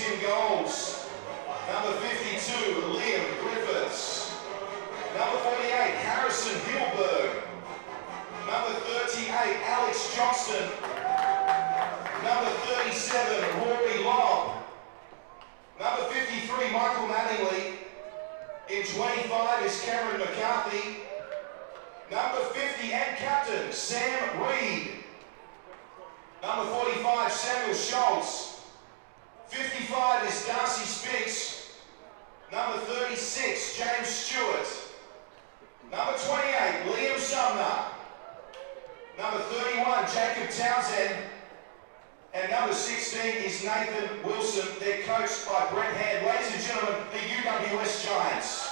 points in goals. Number 52, Liam Griffiths. Number 48, Harrison Hilberg. Number 38, Alex Johnston. Number 37, Rory Long. Number 53, Michael Mattingly. In 25 is Cameron McCarthy. Number 50 and captain, Sam Reed. Number 45, Samuel Schultz. 55 is Darcy Spinks. Number 36, James Stewart. Number 28, Liam Sumner. Number 31, Jacob Townsend. And number 16 is Nathan Wilson. They're coached by Brett Hand. Ladies and gentlemen, the UWS Giants.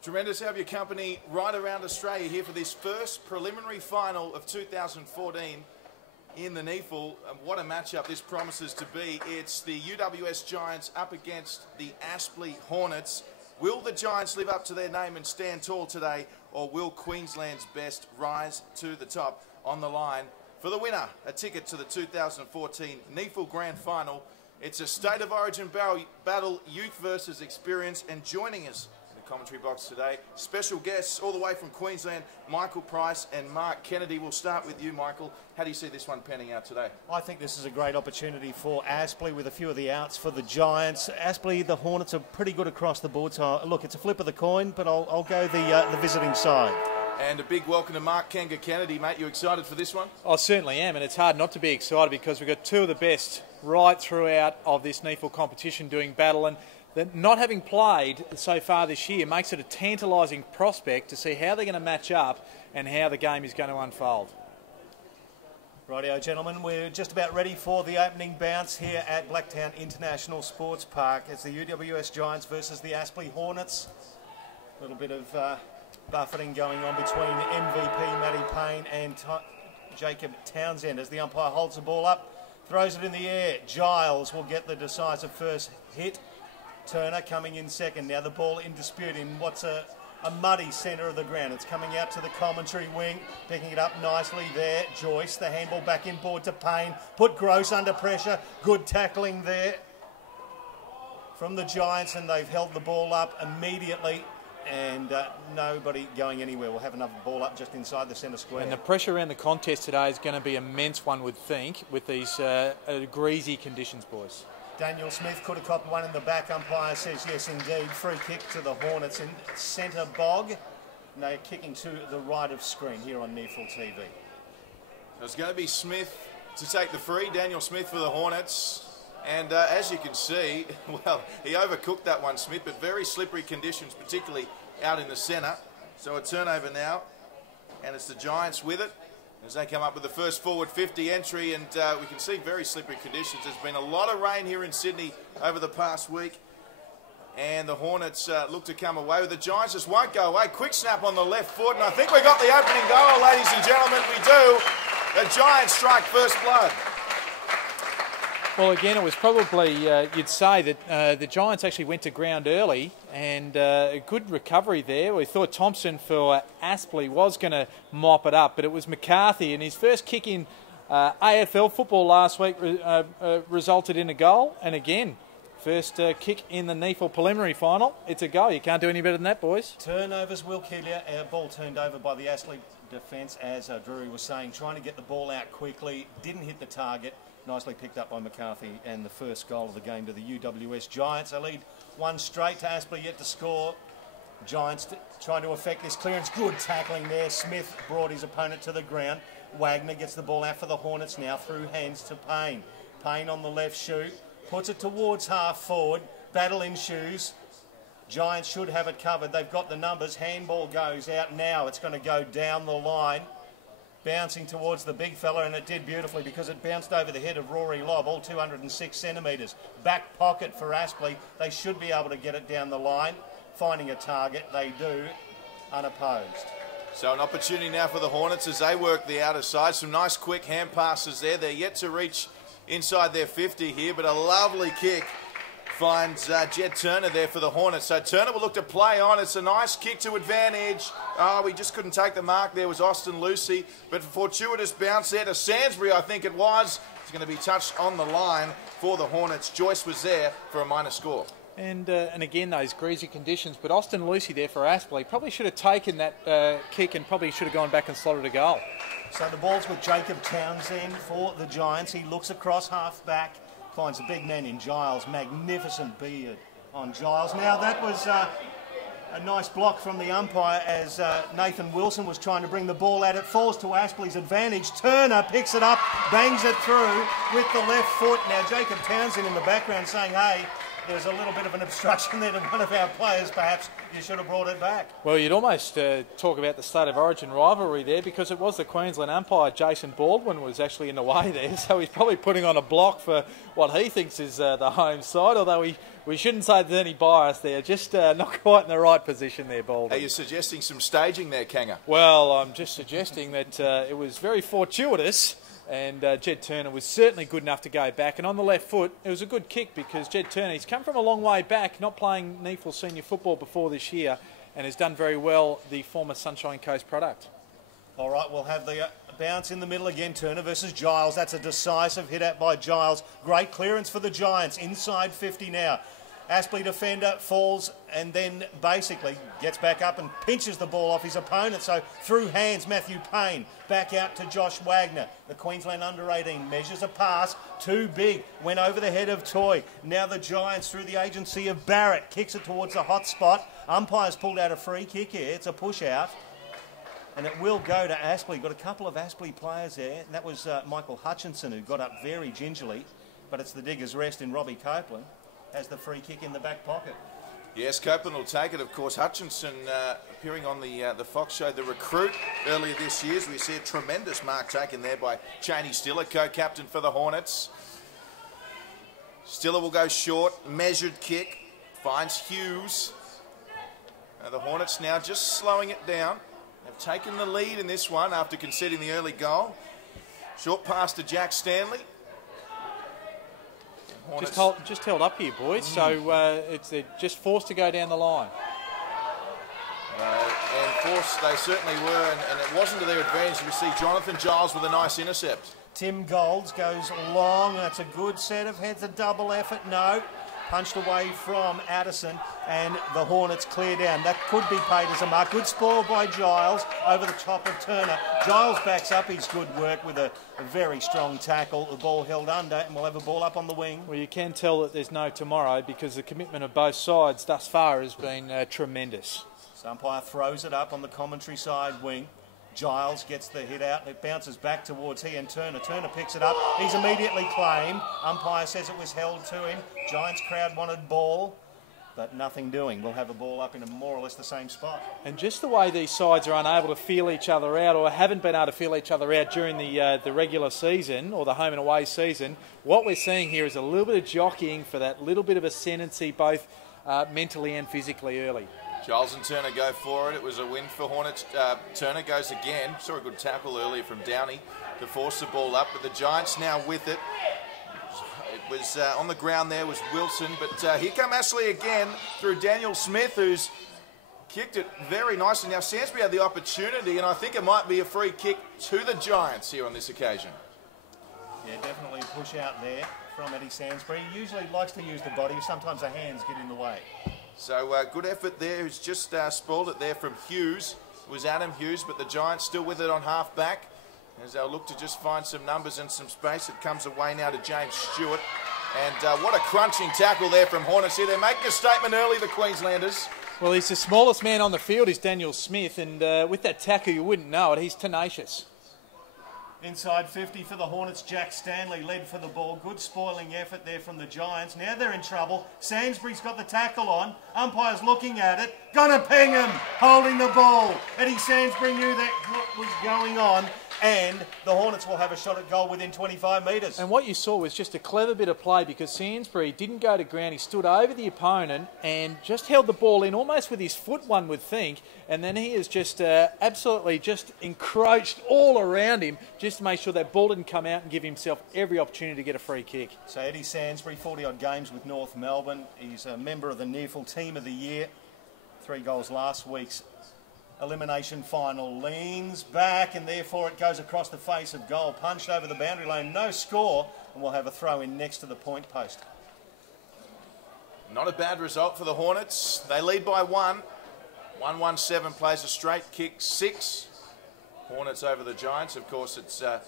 Tremendous to have your company right around Australia here for this first preliminary final of 2014 in the NEFL. What a matchup this promises to be. It's the UWS Giants up against the Aspley Hornets. Will the Giants live up to their name and stand tall today, or will Queensland's best rise to the top? On the line for the winner, a ticket to the 2014 NEFL Grand Final. It's a State of Origin battle, youth versus experience, and joining us in the commentary box today, special guests all the way from Queensland, Michael Price and Mark Kennedy. We'll start with you, Michael. How do you see this one panning out today? I think this is a great opportunity for Aspley with a few of the outs for the Giants. Aspley, the Hornets are pretty good across the board, so look, it's a flip of the coin, but I'll go the visiting side. And a big welcome to Mark Kennedy, mate. You excited for this one? I certainly am, and it's hard not to be excited because we've got two of the best right throughout of this NEFL competition doing battle, and not having played so far this year makes it a tantalising prospect to see how they're going to match up and how the game is going to unfold. Rightio, gentlemen, we're just about ready for the opening bounce here at Blacktown International Sports Park. It's the UWS Giants versus the Aspley Hornets. A little bit of buffeting going on between MVP Matty Payne and Jacob Townsend as the umpire holds the ball up, throws it in the air. Giles will get the decisive first hit. Turner coming in second. Now the ball in dispute in what's a muddy centre of the ground. It's coming out to the commentary wing, picking it up nicely there. Joyce, the handball back inboard to Payne. Put Gross under pressure. Good tackling there from the Giants, and they've held the ball up immediately. And nobody going anywhere. We'll have another ball up just inside the centre square. And the pressure around the contest today is going to be immense, one would think, with these greasy conditions, boys. Daniel Smith could have copped one in the back. Umpire says yes, indeed. Free kick to the Hornets in centre bog. And they're kicking to the right of screen here on NEFL TV. It's going to be Smith to take the free. Daniel Smith for the Hornets. And as you can see, well, he overcooked that one, Smith, but very slippery conditions, particularly out in the centre. So a turnover now, and it's the Giants with it as they come up with the first forward 50 entry, and we can see very slippery conditions. There's been a lot of rain here in Sydney over the past week, and the Hornets look to come away with the Giants. Just won't go away. Quick snap on the left foot, and I think we got the opening goal, ladies and gentlemen. We do. The Giants strike first blood. Well, again, it was probably, you'd say that the Giants actually went to ground early, and a good recovery there. We thought Thompson for Aspley was going to mop it up, but it was McCarthy, and his first kick in AFL football last week resulted in a goal. And again, first kick in the NEFL preliminary final. It's a goal. You can't do any better than that, boys. Turnovers will kill you. Ball turned over by the Aspley defence, as Drury was saying, trying to get the ball out quickly. Didn't hit the target. Nicely picked up by McCarthy, and the first goal of the game to the UWS Giants. They lead one straight to Aspley, yet to score. Giants trying to affect this clearance. Good tackling there. Smith brought his opponent to the ground. Wagner gets the ball out for the Hornets now through hands to Payne. Payne on the left shoe, puts it towards half forward. Battle in shoes. Giants should have it covered. They've got the numbers. Handball goes out now. It's going to go down the line. Bouncing towards the big fella, and it did beautifully because it bounced over the head of Rory Lobb, all 206 centimetres. Back pocket for Aspley. They should be able to get it down the line. Finding a target, they do, unopposed. So an opportunity now for the Hornets as they work the outer side. Some nice quick hand passes there. They're yet to reach inside their 50 here, but a lovely kick finds Jed Turner there for the Hornets. So Turner will look to play on. It's a nice kick to advantage. Oh, we just couldn't take the mark. There was Austin Lucy, but fortuitous bounce there to Sandsbury, I think it was. It's going to be touched on the line for the Hornets. Joyce was there for a minor score. And again, those greasy conditions. But Austin Lucy there for Aspley probably should have taken that kick and probably should have gone back and slotted a goal. So the ball's with Jacob Townsend for the Giants. He looks across half back. Finds a big man in Giles. Magnificent beard on Giles. Now that was a nice block from the umpire as Nathan Wilson was trying to bring the ball out. It falls to Aspley's advantage. Turner picks it up, bangs it through with the left foot. Now Jacob Townsend in the background saying, hey, there's a little bit of an obstruction there to one of our players. Perhaps you should have brought it back. Well, you'd almost talk about the State of Origin rivalry there, because it was the Queensland umpire, Jason Baldwin, was actually in the way there. So he's probably putting on a block for what he thinks is the home side, although we shouldn't say there's any bias there. Just not quite in the right position there, Baldwin. Are you suggesting some staging there, Kanga? Well, I'm just suggesting that it was very fortuitous. And Jed Turner was certainly good enough to go back. And on the left foot, it was a good kick, because Jed Turner, he's come from a long way back, not playing NEFL senior football before this year, and has done very well, the former Sunshine Coast product. All right, we'll have the bounce in the middle again. Turner versus Giles. That's a decisive hit out by Giles. Great clearance for the Giants. Inside 50 now. Aspley defender falls and then basically gets back up and pinches the ball off his opponent. So through hands, Matthew Payne back out to Josh Wagner. The Queensland under-18 measures a pass. Too big. Went over the head of Toy. Now the Giants, through the agency of Barrett, kicks it towards the hot spot. Umpire's pulled out a free kick here. It's a push out. And it will go to Aspley. Got a couple of Aspley players there. That was Michael Hutchinson, who got up very gingerly. But it's the Diggers' rest in Robbie Copeland. Has the free kick in the back pocket. Yes, Copeland will take it. Of course, Hutchinson appearing on the Fox show, The Recruit, earlier this year. So we see a tremendous mark taken there by Cheney Stiller, co-captain for the Hornets. Stiller will go short, measured kick, finds Hughes. The Hornets now just slowing it down. They've taken the lead in this one after conceding the early goal. Short pass to Jack Stanley. Just held up here, boys. So they're just forced to go down the line. And forced they certainly were, and it wasn't to their advantage. We see Jonathan Giles with a nice intercept. Tim Golds goes long. That's a good set of heads. A double effort. No. Punched away from Addison, and the Hornets clear down. That could be paid as a mark. Good spoil by Giles over the top of Turner. Giles backs up his good work with a very strong tackle. The ball held under, and we'll have a ball up on the wing. Well, you can tell that there's no tomorrow, because the commitment of both sides thus far has been tremendous. So umpire throws it up on the commentary side wing. Giles gets the hit out. It bounces back towards he and Turner. Turner picks it up. He's immediately claimed. Umpire says it was held to him. Giants crowd wanted ball, but nothing doing. We'll have a ball up in a more or less the same spot. And just the way these sides are unable to feel each other out, or haven't been able to feel each other out during the regular season or the home and away season, what we're seeing here is a little bit of jockeying for that little bit of ascendancy, both mentally and physically early. Giles and Turner go for it. It was a win for Hornets. Turner goes again. Saw a good tackle earlier from Downey to force the ball up, but the Giants now with it. It was on the ground there was Wilson, but here come Aspley again through Daniel Smith, who's kicked it very nicely. Now Sansbury had the opportunity, and I think it might be a free kick to the Giants here on this occasion. Yeah, definitely a push out there from Eddie Sansbury. He usually likes to use the body. Sometimes the hands get in the way. So good effort there. Who's just spoiled it there from Hughes. It was Adam Hughes, but the Giants still with it on half back as they'll look to just find some numbers and some space. It comes away now to James Stewart. And what a crunching tackle there from Hornets here. They're making a statement early, the Queenslanders. Well, he's the smallest man on the field, is Daniel Smith, and with that tackle you wouldn't know it. He's tenacious. Inside 50 for the Hornets. Jack Stanley led for the ball. Good spoiling effort there from the Giants. Now they're in trouble. Sansbury's got the tackle on. Umpire's looking at it. Gonna ping him. Holding the ball. Eddie Sansbury knew that what was going on. And the Hornets will have a shot at goal within 25 metres. And what you saw was just a clever bit of play, because Sansbury didn't go to ground. He stood over the opponent and just held the ball in almost with his foot, one would think. And then he has just absolutely just encroached all around him just to make sure that ball didn't come out and give himself every opportunity to get a free kick. So Eddie Sansbury, 40-odd games with North Melbourne. He's a member of the NEFL Team of the Year. 3 goals last week's elimination final. Leans back, and therefore it goes across the face of goal. Punched over the boundary line. No score, and we'll have a throw in next to the point post. Not a bad result for the Hornets. They lead by 1. 1-1-7 plays a straight kick 6. Hornets over the Giants. Of course, it's the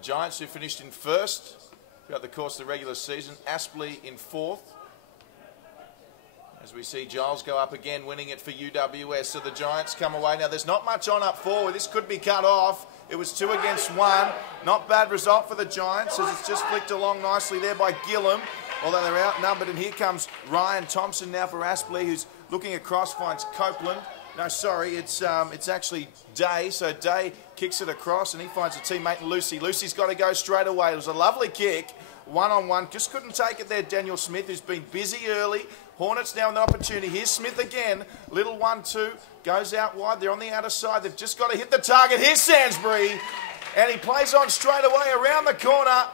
Giants who finished in first throughout the course of the regular season. Aspley in 4th. As we see Giles go up again, winning it for UWS. So the Giants come away. Now, there's not much on up forward. This could be cut off. It was 2 against 1. Not bad result for the Giants, as it's just flicked along nicely there by Gillum. although they're outnumbered. And here comes Ryan Thompson now for Aspley, who's looking across, finds Copeland. No, sorry, it's actually Day. So Day kicks it across, and he finds a teammate in Lucy. Lucy's got to go straight away. It was a lovely kick, one-on-one. Just couldn't take it there, Daniel Smith, who's been busy early. Hornets now with an opportunity. Here's Smith again. Little 1-2. Goes out wide. They're on the outer side. They've just got to hit the target. Here's Sainsbury. And he plays on straight away around the corner.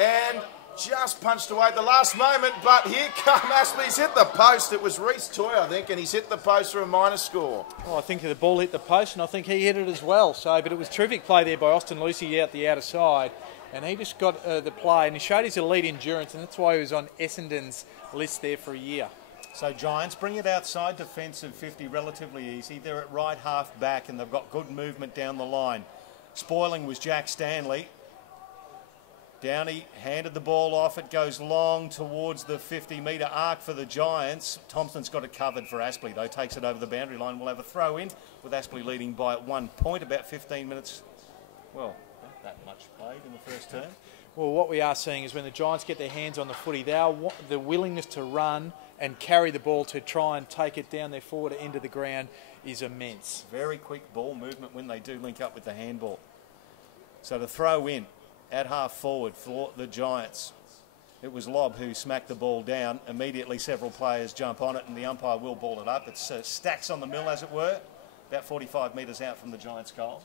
And just punched away at the last moment. But here come Aspley. He's hit the post. It was Reece Toy, I think. And he's hit the post for a minor score. Well, I think the ball hit the post, and I think he hit it as well. But it was terrific play there by Austin Lucy out the outer side. And he just got the play. And he showed his elite endurance. And that's why he was on Essendon's list there for a year. So Giants bring it outside defensive 50 relatively easy. They're at right half back and they've got good movement down the line. Spoiling was Jack Stanley. Downey handed the ball off. It goes long towards the 50-metre arc for the Giants. Thompson's got it covered for Aspley, though. Takes it over the boundary line. We'll have a throw in with Aspley leading by 1 point, about 15 minutes. Well, not that much played in the first term. Well, what we are seeing is when the Giants get their hands on the footy, the willingness to run and carry the ball to try and take it down their forward end of the ground is immense. Very quick ball movement when they do link up with the handball. So to throw in at half forward for the Giants, it was Lobb who smacked the ball down. Immediately several players jump on it and the umpire will ball it up. It's stacks on the mill, as it were, about 45 metres out from the Giants' goal.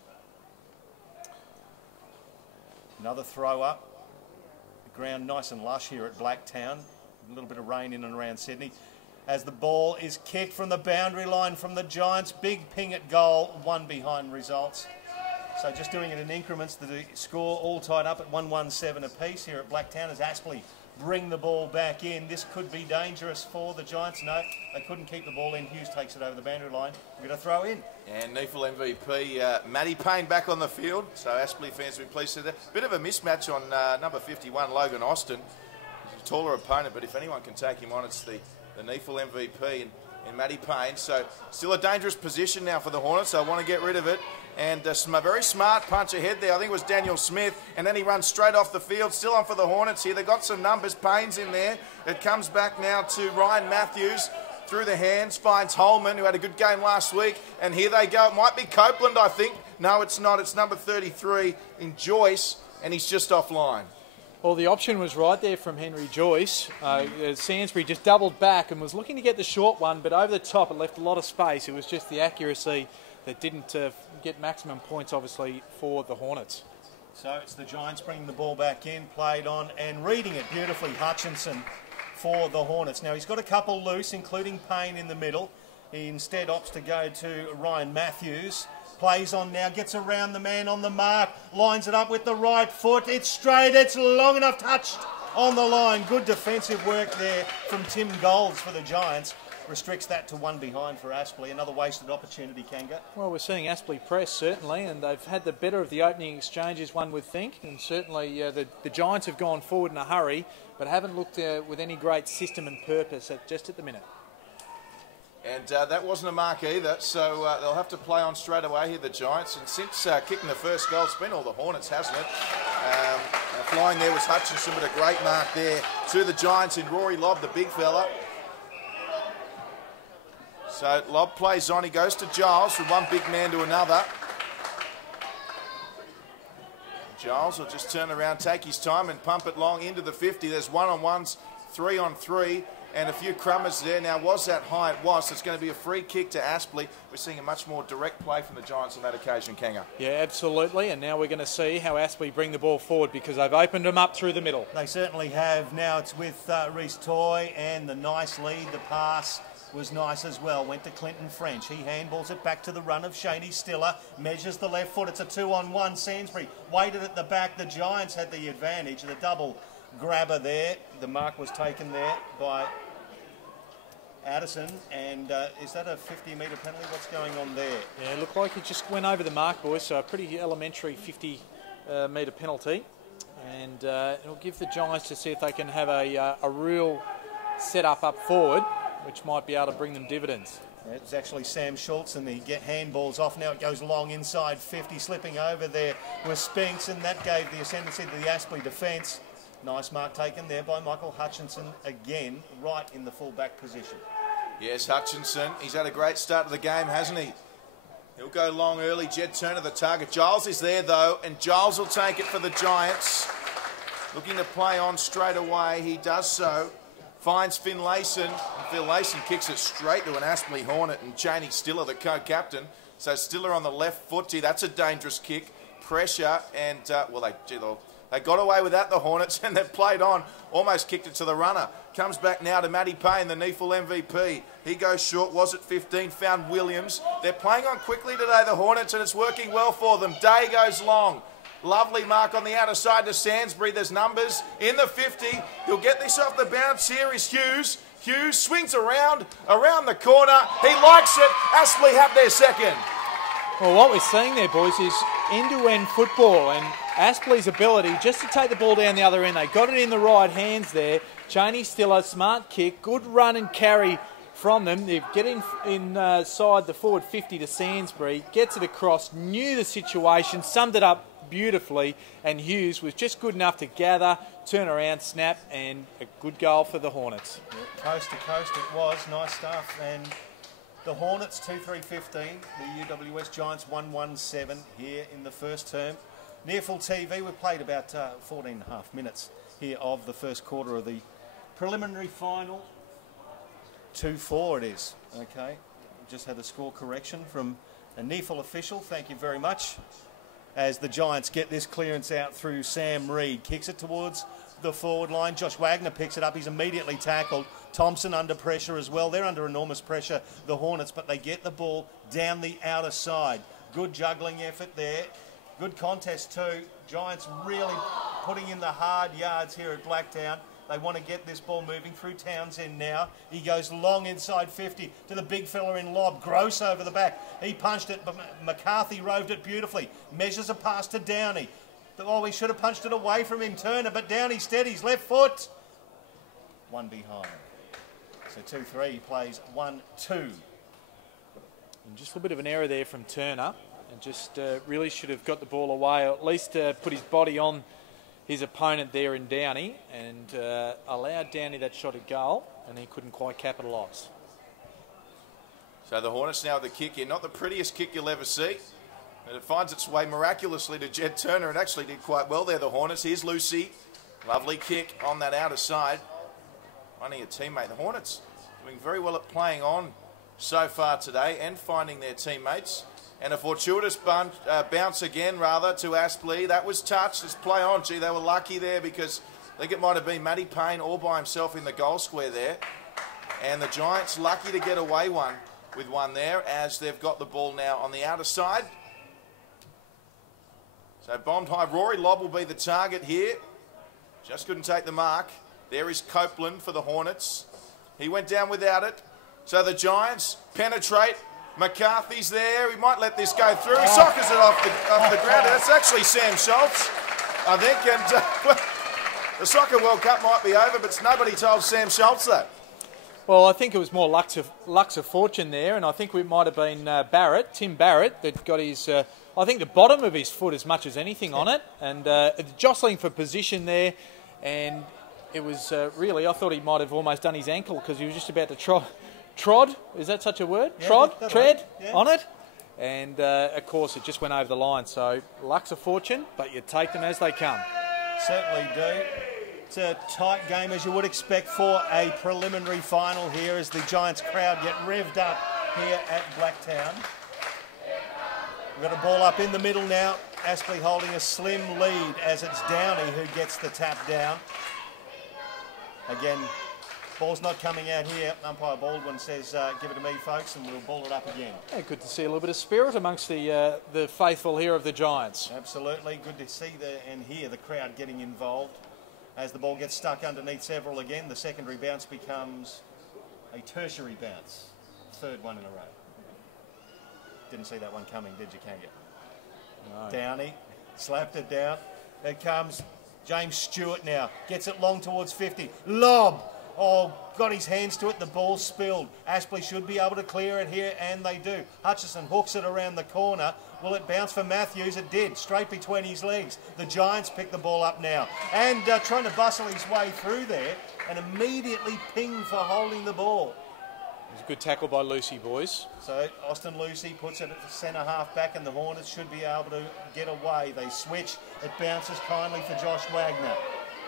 Another throw up. The ground nice and lush here at Blacktown. A little bit of rain in and around Sydney. As the ball is kicked from the boundary line from the Giants. Big ping at goal, 1 behind results. So just doing it in increments, the score all tied up at 1-1-7 apiece here at Blacktown as Aspley bring the ball back in. This could be dangerous for the Giants. No, they couldn't keep the ball in. Hughes takes it over the boundary line. We're going to throw in. And NEFL MVP, Matty Payne back on the field. So Aspley fans will be pleased to see that. Bit of a mismatch on number 51, Logan Austin. He's a taller opponent, but if anyone can take him on, it's the NEFL MVP in Matty Payne. So still a dangerous position now for the Hornets. So I want to get rid of it. And a very smart punch ahead there. I think it was Daniel Smith. And then he runs straight off the field. Still on for the Hornets here. They've got some numbers. Payne's in there. It comes back now to Ryan Matthews. Through the hands. Finds Holman, who had a good game last week. And here they go. It might be Copeland, I think. No, it's not. It's number 33 in Joyce. And he's just offline. Well, the option was right there from Henry Joyce. Sainsbury just doubled back and was looking to get the short one. But over the top, it left a lot of space. It was just the accuracy that didn't get maximum points, obviously, for the Hornets. So it's the Giants bringing the ball back in, played on, and reading it beautifully, Hutchinson for the Hornets. Now, he's got a couple loose, including Payne in the middle. He instead opts to go to Ryan Matthews. Plays on now, gets around the man on the mark, lines it up with the right foot. It's straight, it's long enough, touched on the line. Good defensive work there from Tim Golds for the Giants. Restricts that to 1 behind for Aspley. Another wasted opportunity, Kanga. Well, we're seeing Aspley press, certainly, and they've had the better of the opening exchanges, one would think. And certainly the Giants have gone forward in a hurry, but haven't looked with any great system and purpose just at the minute. And that wasn't a mark either, so they'll have to play on straight away here, the Giants. And since kicking the first goal, it's been all the Hornets, hasn't it? Flying there was Hutchinson, but a great mark there to the Giants in Rory Lobb, the big fella. So Lobb plays on, he goes to Giles from one big man to another. Giles will just turn around, take his time and pump it long into the 50. There's 1-on-1s, 3-on-3, and a few crummers there. Now, was that high? It was. So it's going to be a free kick to Aspley. We're seeing a much more direct play from the Giants on that occasion, Kanga. Yeah, absolutely. And now we're going to see how Aspley bring the ball forward because they've opened them up through the middle. They certainly have. Now it's with Reece Toy and the nice lead. The pass was nice as well. Went to Clinton French. He handballs it back to the run of Shaney Stiller. Measures the left foot. It's a 2-on-1. Sainsbury waited at the back. The Giants had the advantage. The double grabber there. The mark was taken there by Addison. And is that a 50-metre penalty? What's going on there? Yeah, it looked like it just went over the mark, boys. So a pretty elementary 50-metre penalty. And it'll give the Giants to see if they can have a real set-up up forward, which might be able to bring them dividends. It's actually Sam Schultz, and he get handballs off. Now it goes long inside 50, slipping over there with Spinks, and that gave the ascendancy to the Aspley defence. Nice mark taken there by Michael Hutchinson, again, right in the full-back position. Yes, Hutchinson. He's had a great start to the game, hasn't he? He'll go long early. Jed Turner, the target. Giles is there, though, and Giles will take it for the Giants. Looking to play on straight away. He does so. Finds Finlayson. Finlayson kicks it straight to an Aspley Hornet, and Cheney Stiller, the co-captain. So Stiller on the left foot. Gee, that's a dangerous kick. Pressure, and, they got away with that, the Hornets, and they've played on. Almost kicked it to the runner. Comes back now to Matty Payne, the NEFL MVP. He goes short, was at 15, found Williams. They're playing on quickly today, the Hornets, and it's working well for them. Day goes long. Lovely mark on the outer side to Sainsbury. There's numbers in the 50. He'll get this off the bounce. Here is Hughes. Hughes swings around the corner. He likes it. Aspley have their second. Well, what we're seeing there, boys, is end-to-end football, and Aspley's ability just to take the ball down the other end. They got it in the right hands there. Cheney Stiller, smart kick, good run and carry from them. They're getting inside the forward 50 to Sainsbury, gets it across, knew the situation, summed it up beautifully, and Hughes was just good enough to gather, turn around, snap, and a good goal for the Hornets. Yeah, coast to coast it was, nice stuff. And the Hornets 2-3-15, the UWS Giants 1-1-7 here in the first term. NEFL TV, we played about 14 and a half minutes here of the first quarter of the preliminary final. 2-4 it is, okay. Just had a score correction from a NEFL official, thank you very much. As the Giants get this clearance out through Sam Reed, kicks it towards the forward line. Josh Wagner picks it up, he's immediately tackled. Thompson under pressure as well. They're under enormous pressure, the Hornets, but they get the ball down the outer side. Good juggling effort there. Good contest too. Giants really putting in the hard yards here at Blacktown. They want to get this ball moving through Townsend now. He goes long inside 50 to the big fella in lob. Gross over the back. He punched it, but McCarthy roved it beautifully. Measures a pass to Downey. Oh, he should have punched it away from him, Turner, but Downey steadies, left foot. One behind. So 2-3, he plays 1-2. And just a bit of an error there from Turner, and just really should have got the ball away, or at least put his body on his opponent there in Downey, and allowed Downey that shot at goal, and he couldn't quite capitalise. So the Hornets now with the kick in. Not the prettiest kick you'll ever see, but it finds its way miraculously to Jed Turner. It actually did quite well there, the Hornets. Here's Lucy. Lovely kick on that outer side. Finding a teammate. The Hornets doing very well at playing on so far today and finding their teammates. And a fortuitous bounce again, rather, to Aspley. That was touched. Let's play on. Gee, they were lucky there because I think it might have been Matty Payne all by himself in the goal square there. And the Giants lucky to get away with one there as they've got the ball now on the outer side. So bombed high. Rory Lobb will be the target here. Just couldn't take the mark. There is Copeland for the Hornets. He went down without it. So the Giants penetrate. McCarthy's there. He might let this go through. He sockers it off the ground. That's actually Sam Schultz, I think. And the Soccer World Cup might be over, but nobody told Sam Schultz that. Well, I think it was more lucks of fortune there, and I think it might have been Tim Barrett, that got his, I think the bottom of his foot as much as anything on it, and jostling for position there, and it was really, I thought he might have almost done his ankle because he was just about to trod, is that such a word? Yeah, tread yeah. on it, and of course it just went over the line. So lucks of fortune, but you take them as they come. Certainly do. It's a tight game as you would expect for a preliminary final here as the Giants crowd get revved up here at Blacktown. We've got a ball up in the middle now. Aspley holding a slim lead as it's Downey who gets the tap down. Again, ball's not coming out here. Umpire Baldwin says, give it to me, folks, and we'll ball it up again. Yeah, good to see a little bit of spirit amongst the faithful here of the Giants. Absolutely. Good to see and hear the crowd getting involved. As the ball gets stuck underneath several again, the secondary bounce becomes a tertiary bounce. Third one in a row. Didn't see that one coming, did you, Kanga? No. Downey slapped it down. There comes James Stewart now. Gets it long towards 50. Lob. Oh, got his hands to it, the ball spilled. Aspley should be able to clear it here, and they do. Hutchison hooks it around the corner. Will it bounce for Matthews? It did, straight between his legs. The Giants pick the ball up now. And trying to bustle his way through there, and immediately pinged for holding the ball. It was a good tackle by Lucy, boys. So Austin Lucy puts it at the centre half back, and the Hornets should be able to get away. They switch. It bounces kindly for Josh Wagner.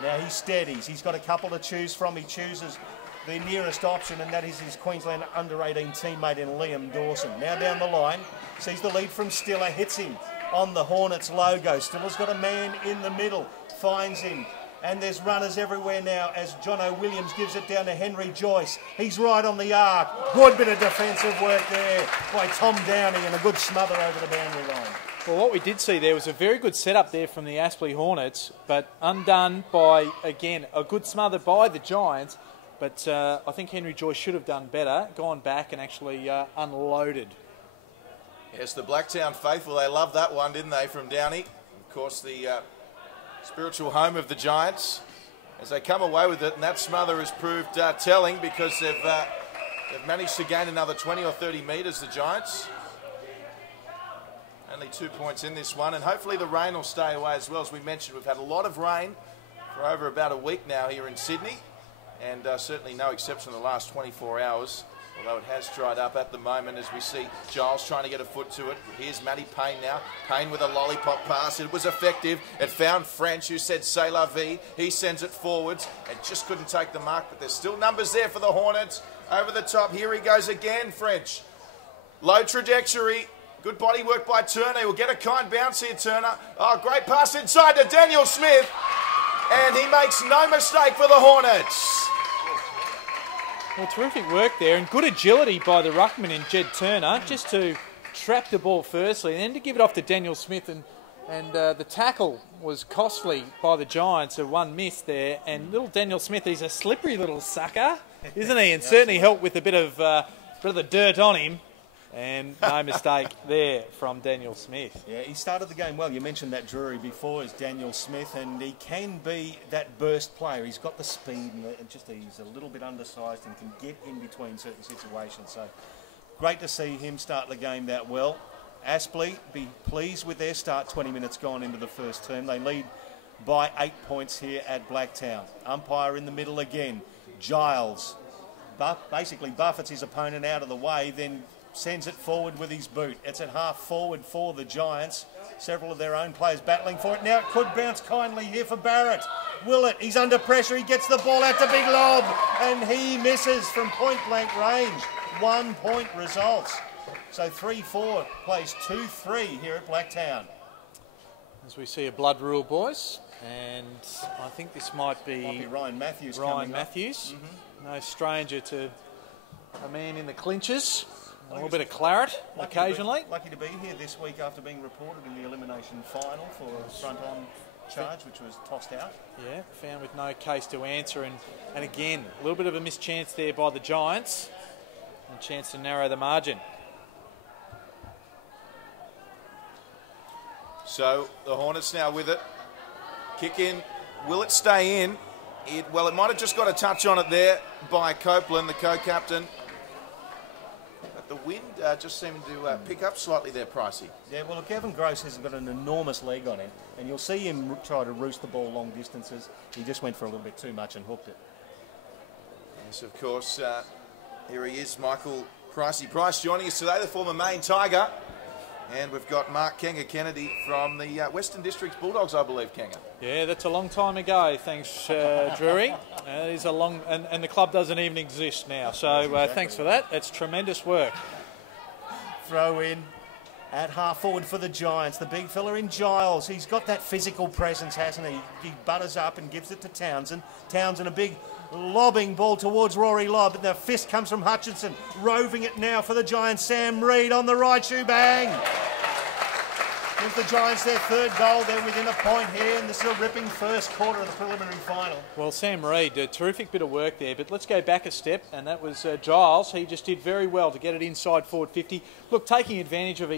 Now he steadies. He's got a couple to choose from. He chooses the nearest option, and that is his Queensland under-18 teammate in Liam Dawson. Now down the line, sees the lead from Stiller, hits him on the Hornets logo. Stiller's got a man in the middle, finds him. And there's runners everywhere now as Jono Williams gives it down to Henry Joyce. He's right on the arc. Good bit of defensive work there by Tom Downey, and a good smother over the boundary line. Well, what we did see there was a very good setup there from the Aspley Hornets, but undone by, again, a good smother by the Giants. But I think Henry Joyce should have done better, gone back and actually unloaded. Yes, the Blacktown faithful, they loved that one, didn't they, from Downey? Of course, the spiritual home of the Giants, as they come away with it, and that smother has proved telling, because they've managed to gain another 20 or 30 metres, the Giants. Only 2 points in this one, and hopefully the rain will stay away as well. As we mentioned, we've had a lot of rain for over about a week now here in Sydney, and certainly no exception in the last 24 hours, although it has dried up at the moment as we see Giles trying to get a foot to it. Here's Matty Payne now. Payne with a lollipop pass. It was effective. It found French, who said c'est la vie. He sends it forwards and just couldn't take the mark, but there's still numbers there for the Hornets. Over the top, here he goes again, French. Low trajectory. Good body work by Turner. He'll get a kind bounce here, Turner. Oh, great pass inside to Daniel Smith. And he makes no mistake for the Hornets. Well, terrific work there, and good agility by the ruckman in Jed Turner, just to trap the ball firstly, and then to give it off to Daniel Smith. And the tackle was costly by the Giants, one miss there. And little Daniel Smith, he's a slippery little sucker, isn't he? And certainly helped with a bit of the dirt on him. And no mistake there from Daniel Smith. Yeah, he started the game well. You mentioned that Drury before is Daniel Smith, and he can be that burst player. He's got the speed, and he's a little bit undersized and can get in between certain situations. So great to see him start the game that well. Aspley be pleased with their start. 20 minutes gone into the first term. They lead by 8 points here at Blacktown. Umpire in the middle again. Giles basically buffets his opponent out of the way, then sends it forward with his boot. It's at half forward for the Giants. Several of their own players battling for it. Now it could bounce kindly here for Barrett. Will it? He's under pressure. He gets the ball out to Big Lob, and he misses from point-blank range. 1 point results. So 3-4 plays 2-3 here at Blacktown. As we see a blood rule, boys, and I think this might be Ryan Matthews. No stranger to a man in the clinches. A little bit of claret occasionally. Lucky to be here this week after being reported in the elimination final for a front-on charge, which was tossed out. Yeah, found with no case to answer. And again, a little bit of a mischance there by the Giants. And a chance to narrow the margin. So the Hornets now with it. Kick in. Will it stay in? It might have just got a touch on it there by Copeland, the co-captain. The wind just seeming to pick up slightly there, Pricey. Yeah, well, look, Gavin Gross has got an enormous leg on him, and you'll see him try to roost the ball long distances. He just went for a little bit too much and hooked it. Yes, of course. Here he is, Michael Pricey Price, joining us today, the former Maine Tiger. And we've got Mark Kenga Kennedy from the Western Districts Bulldogs, I believe, Kenga. Yeah, that's a long time ago, thanks, Drury. It is a long, and the club doesn't even exist now, so thanks for that. It's tremendous work. Throw in at half forward for the Giants. The big fella in Giles. He's got that physical presence, hasn't he? He butters up and gives it to Townsend. Townsend, a big lobbing ball towards Rory Lobb, and the fist comes from Hutchinson. Roving it now for the Giants. Sam Reid on the right shoe, bang! Gives the Giants their third goal. They're within a point here, and this is a ripping first quarter of the preliminary final. Well, Sam Reid, a terrific bit of work there, but let's go back a step, and that was Giles. He just did very well to get it inside forward 50. Look, taking advantage of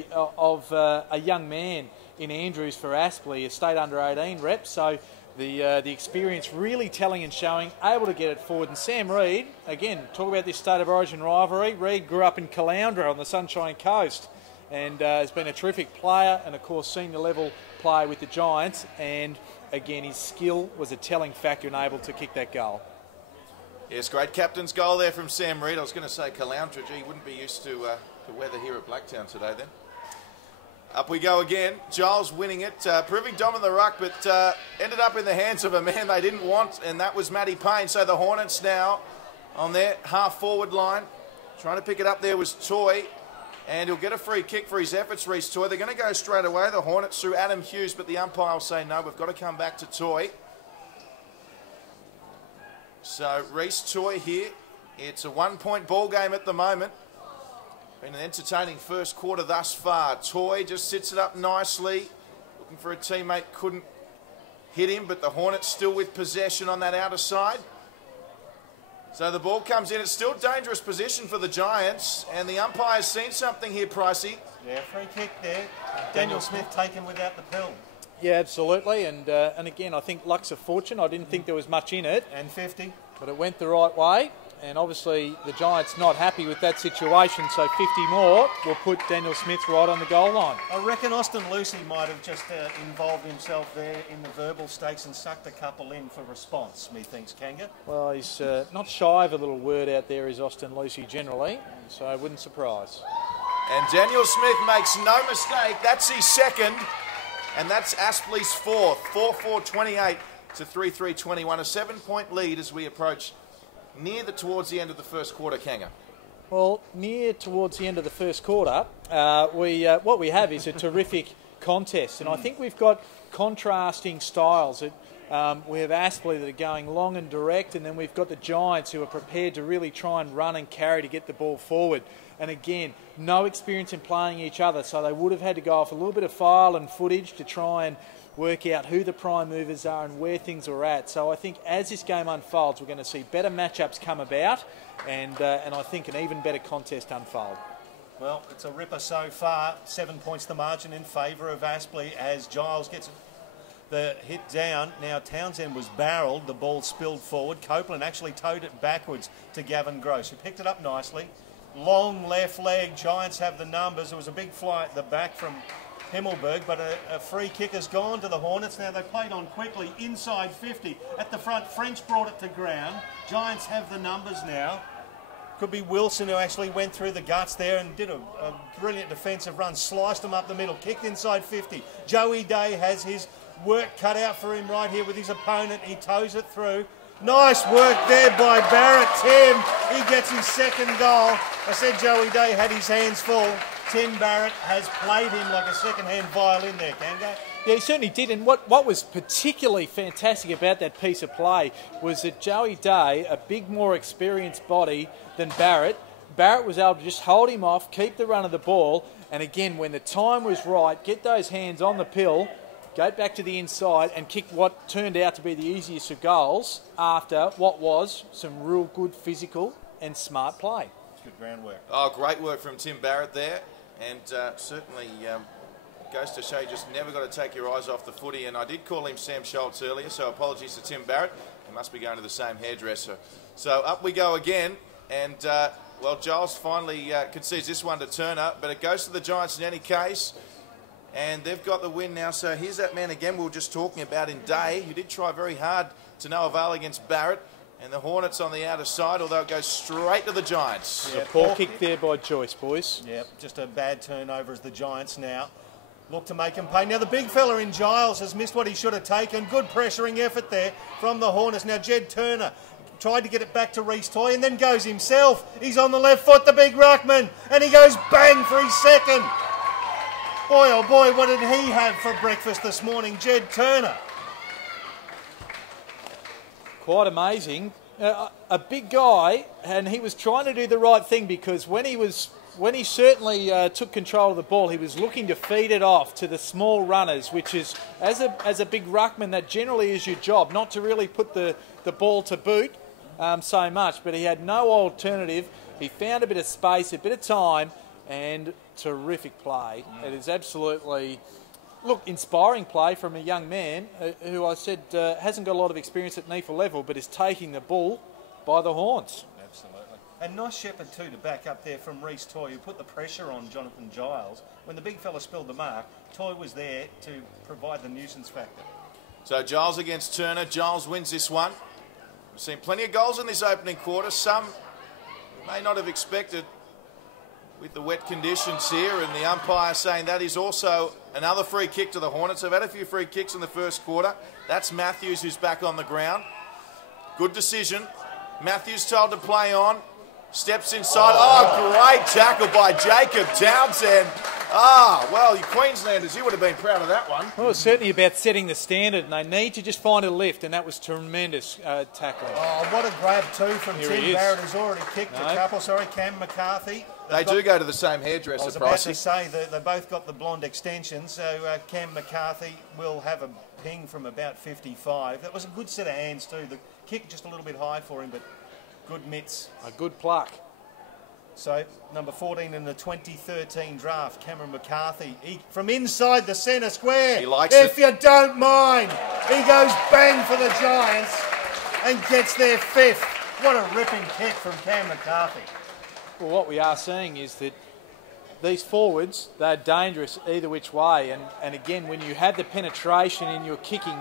a young man in Andrews for Aspley, a state under 18 rep, so the experience really telling and showing, able to get it forward. And Sam Reid, again, talk about this State of Origin rivalry. Reid grew up in Caloundra on the Sunshine Coast and has been a terrific player and, of course, senior level player with the Giants. And, again, his skill was a telling factor and able to kick that goal. Yes, great captain's goal there from Sam Reid. I was going to say Caloundra, gee, wouldn't be used to the weather here at Blacktown today then. Up we go again. Giles winning it, proving dominant the ruck, but ended up in the hands of a man they didn't want, and that was Matty Payne. So the Hornets now on their half-forward line. Trying to pick it up there was Toy, and he'll get a free kick for his efforts, Reece Toy. They're going to go straight away, the Hornets, through Adam Hughes, but the umpire will say, no, we've got to come back to Toy. So Reece Toy here. It's a one-point ball game at the moment. Been an entertaining first quarter thus far. Toy just sits it up nicely. Looking for a teammate, couldn't hit him, but the Hornets still with possession on that outer side. So the ball comes in. It's still dangerous position for the Giants, and the umpire's seen something here, Pricey. Yeah, free kick there. Daniel Smith taken without the pill. Yeah, absolutely. And again, I think luck's a fortune. I didn't think there was much in it. And 50. But it went the right way. And obviously the Giants not happy with that situation, so 50 more will put Daniel Smith right on the goal line. I reckon Austin Lucy might have just involved himself there in the verbal stakes and sucked a couple in for response, methinks, Kanga. Well, he's not shy of a little word out there, is Austin Lucy generally, so it wouldn't surprise. And Daniel Smith makes no mistake. That's his second, and that's Aspley's fourth. 4-4-28 to 3-3-21. A 7-point lead as we approach towards the end of the first quarter, Kanga. Well, near towards the end of the first quarter, what we have is a terrific contest, and I think we've got contrasting styles. We have Aspley that are going long and direct, and then we've got the Giants who are prepared to really try and run and carry to get the ball forward. And again, no experience in playing each other, so they would have had to go off a little bit of file and footage to try and work out who the prime movers are and where things are at. So I think as this game unfolds, we're going to see better matchups come about, and I think an even better contest unfold. Well, it's a ripper so far. 7 points the margin in favour of Aspley as Giles gets the hit down. Now Townsend was barreled, the ball spilled forward. Copeland actually towed it backwards to Gavin Gross, who picked it up nicely. Long left leg, Giants have the numbers. There was a big fly at the back from Himmelberg, but a free kick has gone to the Hornets. Now they played on quickly, inside 50. At the front, French brought it to ground. Giants have the numbers now. Could be Wilson who actually went through the guts there and did a brilliant defensive run, sliced them up the middle, kicked inside 50. Joey Day has his work cut out for him right here with his opponent. He toes it through. Nice work there by Barrett. Tim, he gets his second goal. I said Joey Day had his hands full. Tim Barrett has played him like a second-hand violin there, Kanga. Yeah, he certainly did. And what was particularly fantastic about that piece of play was that Joey Day, a big, more experienced body than Barrett, was able to just hold him off, keep the run of the ball, and again, when the time was right, get those hands on the pill, go back to the inside and kick what turned out to be the easiest of goals after what was some real good physical and smart play. Good groundwork. Oh, great work from Tim Barrett there. And certainly goes to show you just never got to take your eyes off the footy. And I did call him Sam Schultz earlier, so apologies to Tim Barrett. He must be going to the same hairdresser. So up we go again. And, well, Giles finally concedes this one to Turner, but it goes to the Giants in any case. And they've got the win now. So here's that man again we were just talking about in Day, who did try very hard to no avail against Barrett. And the Hornets on the outer side, although it goes straight to the Giants. Yeah, poor kick there by Joyce, boys. Yep, just a bad turnover as the Giants now look to make him pay. Now the big fella in Giles has missed what he should have taken. Good pressuring effort there from the Hornets. Now Jed Turner tried to get it back to Reece Toy and then goes himself. He's on the left foot, the big ruckman, and he goes bang for his second. Boy, oh boy, what did he have for breakfast this morning, Jed Turner? Quite amazing. A big guy, and he was trying to do the right thing, because when he certainly took control of the ball, he was looking to feed it off to the small runners, which is, as a big ruckman, that generally is your job, not to really put the ball to boot so much. But he had no alternative. He found a bit of space, a bit of time, and terrific play. It is absolutely look, inspiring play from a young man who I said hasn't got a lot of experience at NEFL level, but is taking the bull by the horns. Absolutely. And nice shepherd too to back up there from Reece Toy, who put the pressure on Jonathan Giles. When the big fella spilled the mark, Toy was there to provide the nuisance factor. So Giles against Turner. Giles wins this one. We've seen plenty of goals in this opening quarter. Some we may not have expected with the wet conditions here, and the umpire saying that is also another free kick to the Hornets. They've had a few free kicks in the first quarter. That's Matthews, who's back on the ground. Good decision. Matthews told to play on. Steps inside. Oh, great tackle by Jacob Townsend. Well, you Queenslanders, you would have been proud of that one. Well, it's certainly about setting the standard, and they need to just find a lift, and that was tremendous tackling. Oh, what a grab too from Here Tim Barrett, who's already kicked a couple. Sorry, Cam McCarthy. They do go to the same hairdresser, I was about Pricey. to say that they both got the blonde extensions, so Cam McCarthy will have a ping from about 55. That was a good set of hands too. The kick just a little bit high for him, but good mitts. A good pluck. So, number 14 in the 2013 draft, Cameron McCarthy. From inside the centre square. He likes if it. you don't mind. He goes bang for the Giants and gets their fifth. What a ripping kick from Cam McCarthy. Well, what we are seeing is that these forwards, they're dangerous either which way. And again, when you have the penetration in your kicking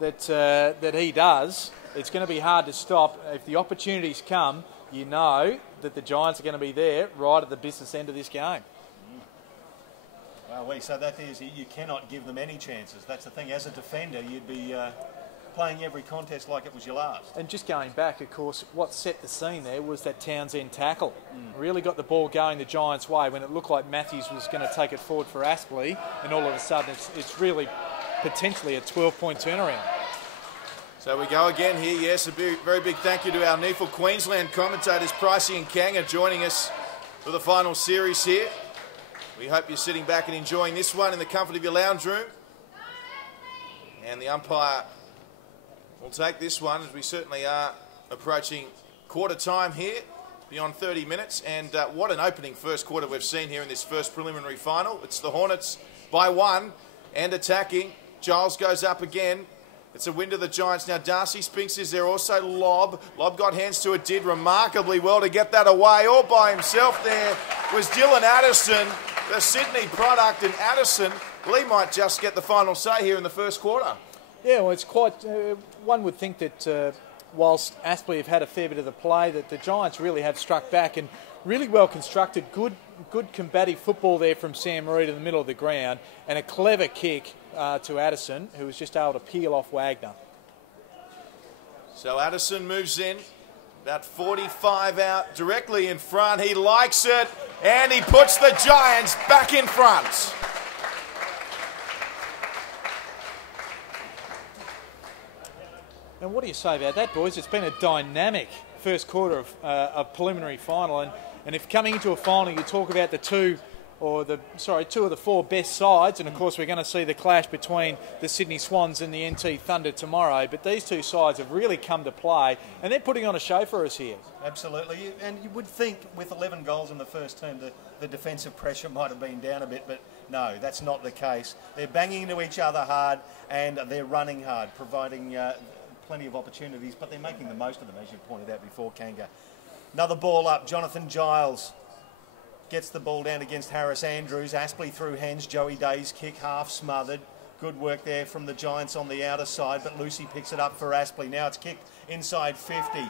that he does, it's going to be hard to stop. If the opportunities come, you know that the Giants are going to be there right at the business end of this game. Well, so that is, you cannot give them any chances. That's the thing. As a defender, you'd be playing every contest like it was your last. And just going back, of course, what set the scene there was that Townsend tackle. Really got the ball going the Giants' way when it looked like Matthews was going to take it forward for Aspley, and all of a sudden it's really potentially a 12-point turnaround. So we go again here. Yes, a very big thank you to our NEFL Queensland commentators, Pricey and Kanga, joining us for the final series here. We hope you're sitting back and enjoying this one in the comfort of your lounge room. And the umpire will take this one, as we certainly are approaching quarter time here, beyond 30 minutes. And what an opening first quarter we've seen here in this first preliminary final. It's the Hornets by 1 and attacking. Giles goes up again. It's a win to the Giants. Now, Darcy Spinks is there also. Lob got hands to it, did remarkably well to get that away all by himself there. Was Dylan Addison, the Sydney product, and Addison, well, he might just get the final say here in the first quarter. Yeah, well, it's quite... one would think that whilst Aspley have had a fair bit of the play, that the Giants really have struck back and really well constructed, good combative football there from Sam Reid in the middle of the ground, and a clever kick to Addison, who was just able to peel off Wagner. So Addison moves in, about 45 out, directly in front. He likes it, and he puts the Giants back in front. And what do you say about that, boys? It's been a dynamic first quarter of a preliminary final, and if coming into a final you talk about two of the four best sides, and of course we're going to see the clash between the Sydney Swans and the NT Thunder tomorrow, but these two sides have really come to play, and they're putting on a show for us here. Absolutely, and you would think with 11 goals in the first term the defensive pressure might have been down a bit, but no, that's not the case. They're banging into each other hard, and they're running hard, providing plenty of opportunities, but they're making the most of them, as you pointed out before, Kanga. Another ball up, Jonathan Giles gets the ball down against Harris Andrews. Aspley through hands, Joey Day's kick half smothered. Good work there from the Giants on the outer side, but Lucy picks it up for Aspley. Now it's kicked inside 50.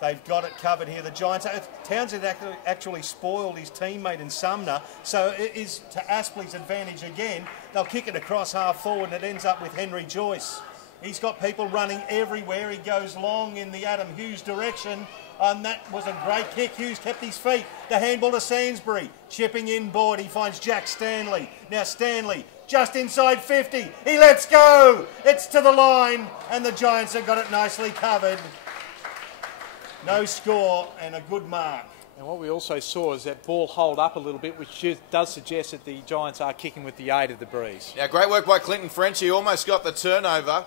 They've got it covered here. The Giants, Townsend actually spoiled his teammate in Sumner, so it is to Aspley's advantage again. They'll kick it across half forward, and it ends up with Henry Joyce. He's got people running everywhere. He goes long in the Adam Hughes direction. And that was a great kick. Hughes kept his feet. The handball to Sainsbury. Chipping inboard. He finds Jack Stanley. Now Stanley just inside 50. He lets go. It's to the line. And the Giants have got it nicely covered. No score and a good mark. And what we also saw is that ball hold up a little bit, which does suggest that the Giants are kicking with the aid of the breeze. Now, great work by Clinton French. He almost got the turnover.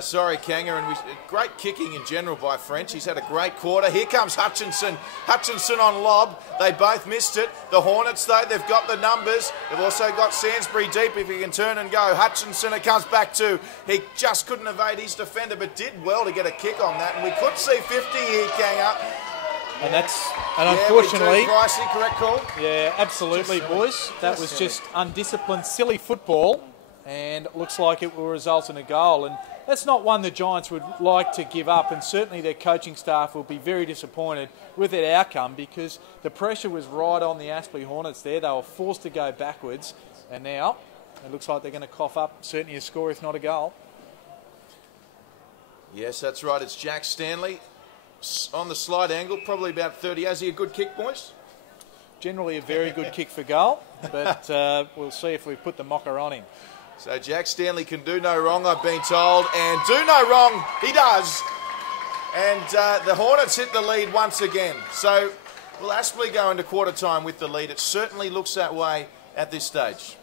Sorry, Kanga, and great kicking in general by French. He's had a great quarter. Here comes Hutchinson. Hutchinson on lob. They both missed it. The Hornets, though, they've got the numbers. They've also got Sainsbury deep if he can turn and go. Hutchinson, it comes back to. He just couldn't evade his defender, but did well to get a kick on that. And we could see 50 here, Kanga. And unfortunately, Pricey, correct call? Yeah, absolutely, boys. That was just undisciplined, silly football, and it looks like it will result in a goal. And that's not one the Giants would like to give up, and certainly their coaching staff will be very disappointed with that outcome because the pressure was right on the Aspley Hornets there. They were forced to go backwards, and now it looks like they're going to cough up certainly a score, if not a goal. Yes, that's right. It's Jack Stanley on the slide angle, probably about 30. Has he a good kick, boys? Generally a very good kick for goal, but we'll see if we put the mocker on him. So Jack Stanley can do no wrong, I've been told, and do no wrong, he does. And the Hornets hit the lead once again. So will Aspley go into quarter time with the lead? It certainly looks that way at this stage.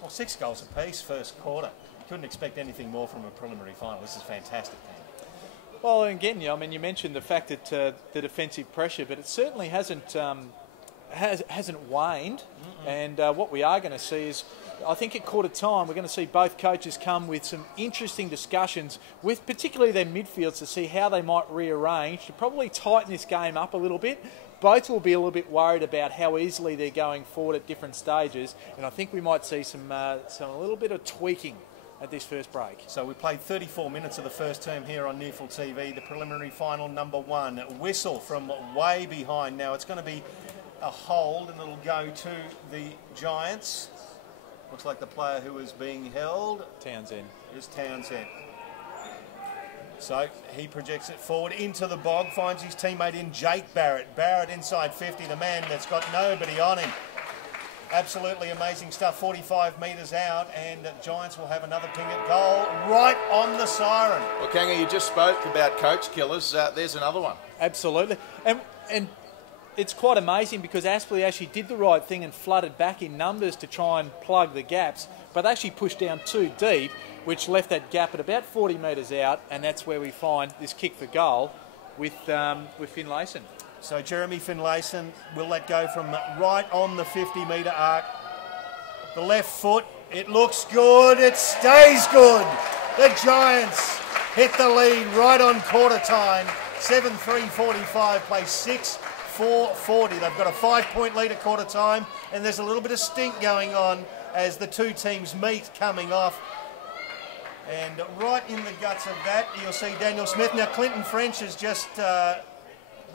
Well, 6 goals apiece first quarter. Couldn't expect anything more from a preliminary final. This is fantastic. Well, again, I mean, you mentioned the fact that the defensive pressure, but it certainly hasn't waned. And what we are going to see is, I think at quarter time, we're going to see both coaches come with some interesting discussions with particularly their midfields to see how they might rearrange to probably tighten this game up a little bit. Both will be a little bit worried about how easily they're going forward at different stages, and I think we might see a little bit of tweaking at this first break. So we played 34 minutes of the first term here on Newfield TV, the preliminary final number 1. Whistle from way behind. Now it's going to be a hold and it'll go to the Giants. Looks like the player who is being held Townsend. Is Townsend. So he projects it forward into the bog, finds his teammate in Jake Barrett. Barrett inside 50, the man that's got nobody on him. Absolutely amazing stuff, 45 metres out, and Giants will have another ping at goal right on the siren. Well, Kanga, you just spoke about coach killers. There's another one. Absolutely. And it's quite amazing because Aspley actually did the right thing and flooded back in numbers to try and plug the gaps, but they actually pushed down too deep, which left that gap at about 40 metres out, and that's where we find this kick for goal with Finlayson. So Jeremy Finlayson will let go from right on the 50-metre arc. The left foot, it looks good, it stays good. The Giants hit the lead right on quarter time. 7-3-45, play 6-4-40. They've got a 5-point lead at quarter time, and there's a little bit of stink going on as the two teams meet coming off. And right in the guts of that, you'll see Daniel Smith. Now, Clinton French is just...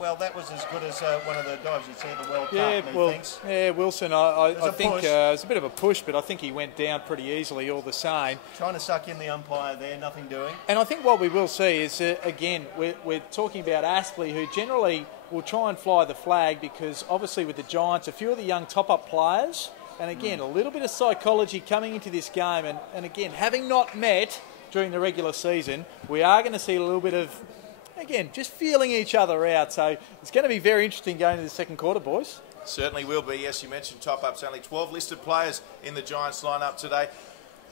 well, that was as good as one of the dives you'd see at the World Cup, thinks. Yeah, Wilson, I think it was a bit of a push, but I think he went down pretty easily all the same. Trying to suck in the umpire there, nothing doing. And I think what we will see is, again, we're talking about Aspley, who generally will try and fly the flag because obviously with the Giants, a few of the young top-up players, and again, a little bit of psychology coming into this game, and again, having not met during the regular season, we are going to see a little bit of... Again, just feeling each other out. So it's going to be very interesting going into the second quarter, boys. Certainly will be. Yes, you mentioned top-ups. Only 12 listed players in the Giants lineup today.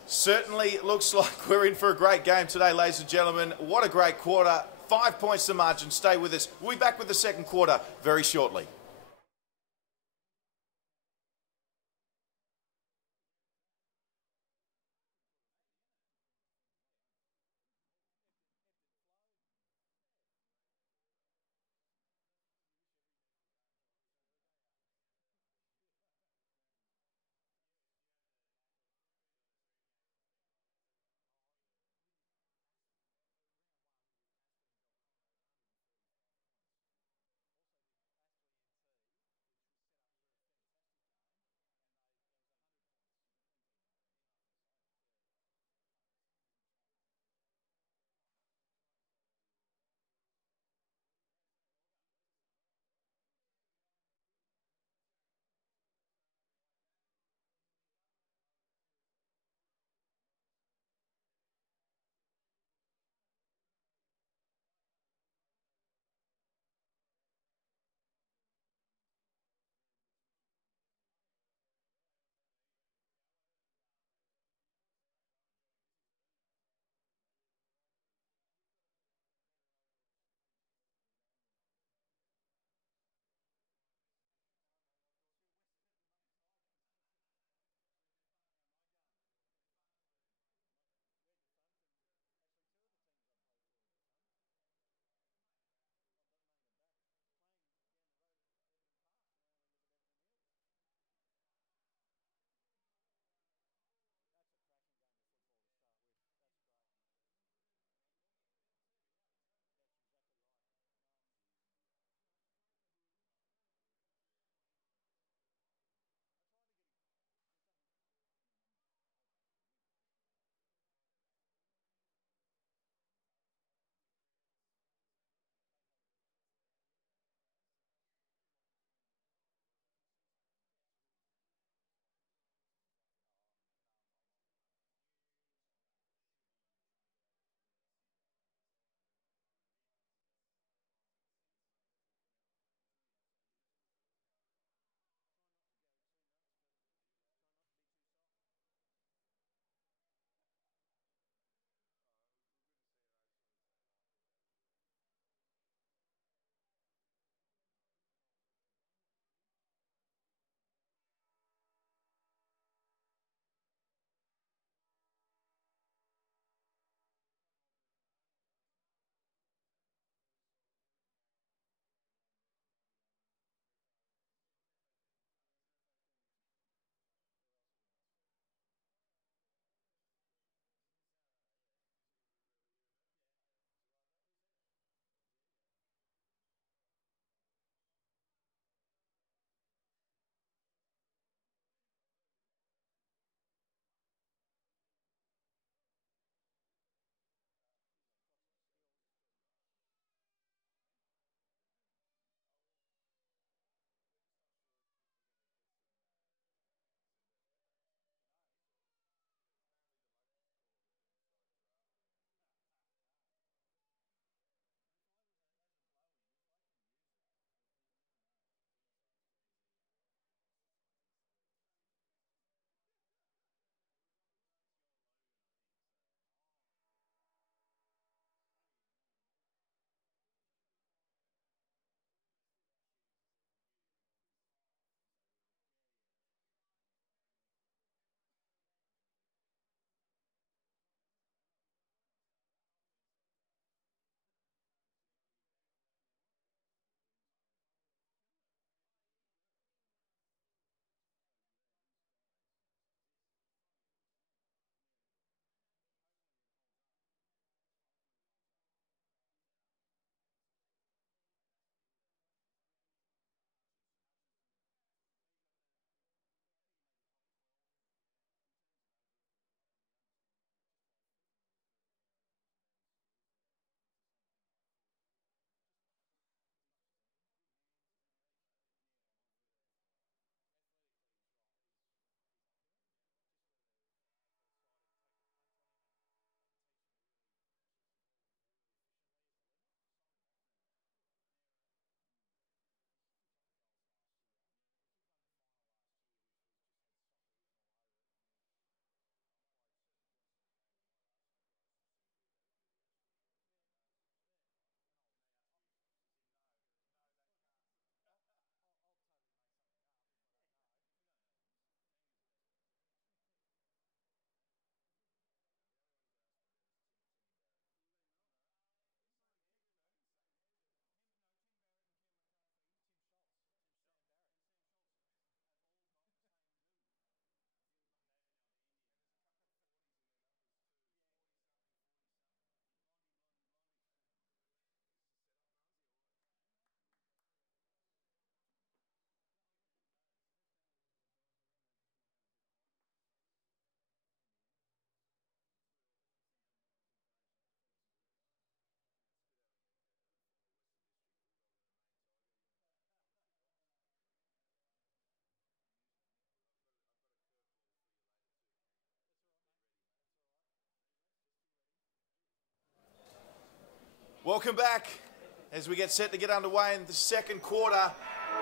Certainly looks like we're in for a great game today, ladies and gentlemen. What a great quarter. 5 points to margin. Stay with us. We'll be back with the second quarter very shortly. Welcome back as we get set to get underway in the second quarter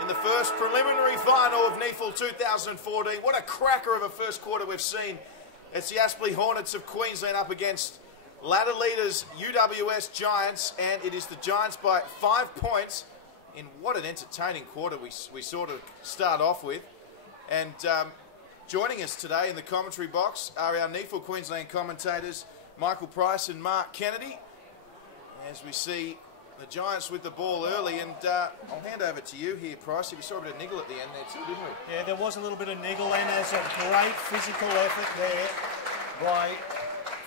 in the first preliminary final of NEFL 2014. What a cracker of a first quarter we've seen. It's the Aspley Hornets of Queensland up against ladder leaders UWS Giants, and it is the Giants by 5 points in what an entertaining quarter we sort of start off with. And joining us today in the commentary box are our NEFL Queensland commentators, Michael Price and Mark Kennedy, as we see the Giants with the ball early. And I'll hand over to you here, Price. We saw a bit of niggle at the end there too, didn't we? Yeah, there was a little bit of niggle, and there's a great physical effort there by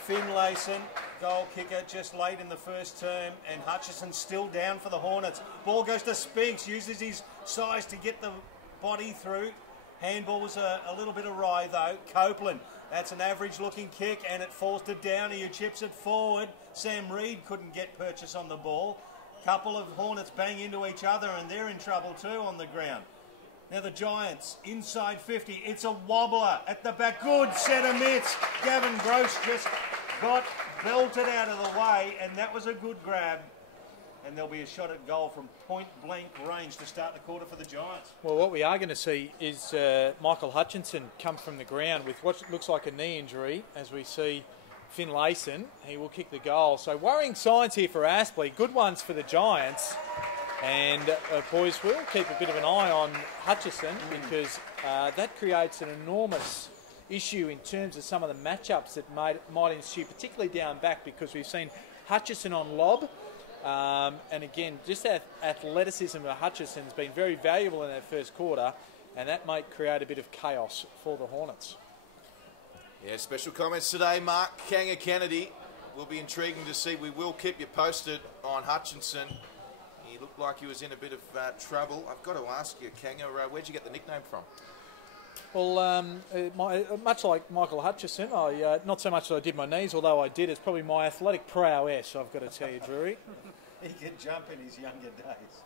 Finlayson, goal kicker, just late in the first term, and Hutchison still down for the Hornets. Ball goes to Spinks, uses his size to get the body through. Handball was a little bit awry though. Copeland, that's an average looking kick, and it falls to Downey, who chips it forward. Sam Reed couldn't get purchase on the ball. Couple of Hornets bang into each other, and they're in trouble too on the ground. Now the Giants, inside 50, it's a wobbler at the back. Good set of mitts. Gavin Gross just got belted out of the way, and that was a good grab. And there'll be a shot at goal from point-blank range to start the quarter for the Giants. Well, what we are going to see is Michael Hutchinson come from the ground with what looks like a knee injury, as we see Finlayson. He will kick the goal. So worrying signs here for Aspley. Good ones for the Giants. And, boys, we'll keep a bit of an eye on Hutchison because that creates an enormous issue in terms of some of the matchups that might ensue, particularly down back, because we've seen Hutchison on lob. And again, just that athleticism of Hutchison has been very valuable in that first quarter, and that might create a bit of chaos for the Hornets. Yeah, special comments today, Mark Kanga Kennedy. Will be intriguing to see. We will keep you posted on Hutchinson. He looked like he was in a bit of trouble. I've got to ask you, Kanga, where'd you get the nickname from? Well, much like Michael Hutchison, not so much that I did my knees, although I did. It's probably my athletic prowess, I've got to tell you, Drury. He could jump in his younger days.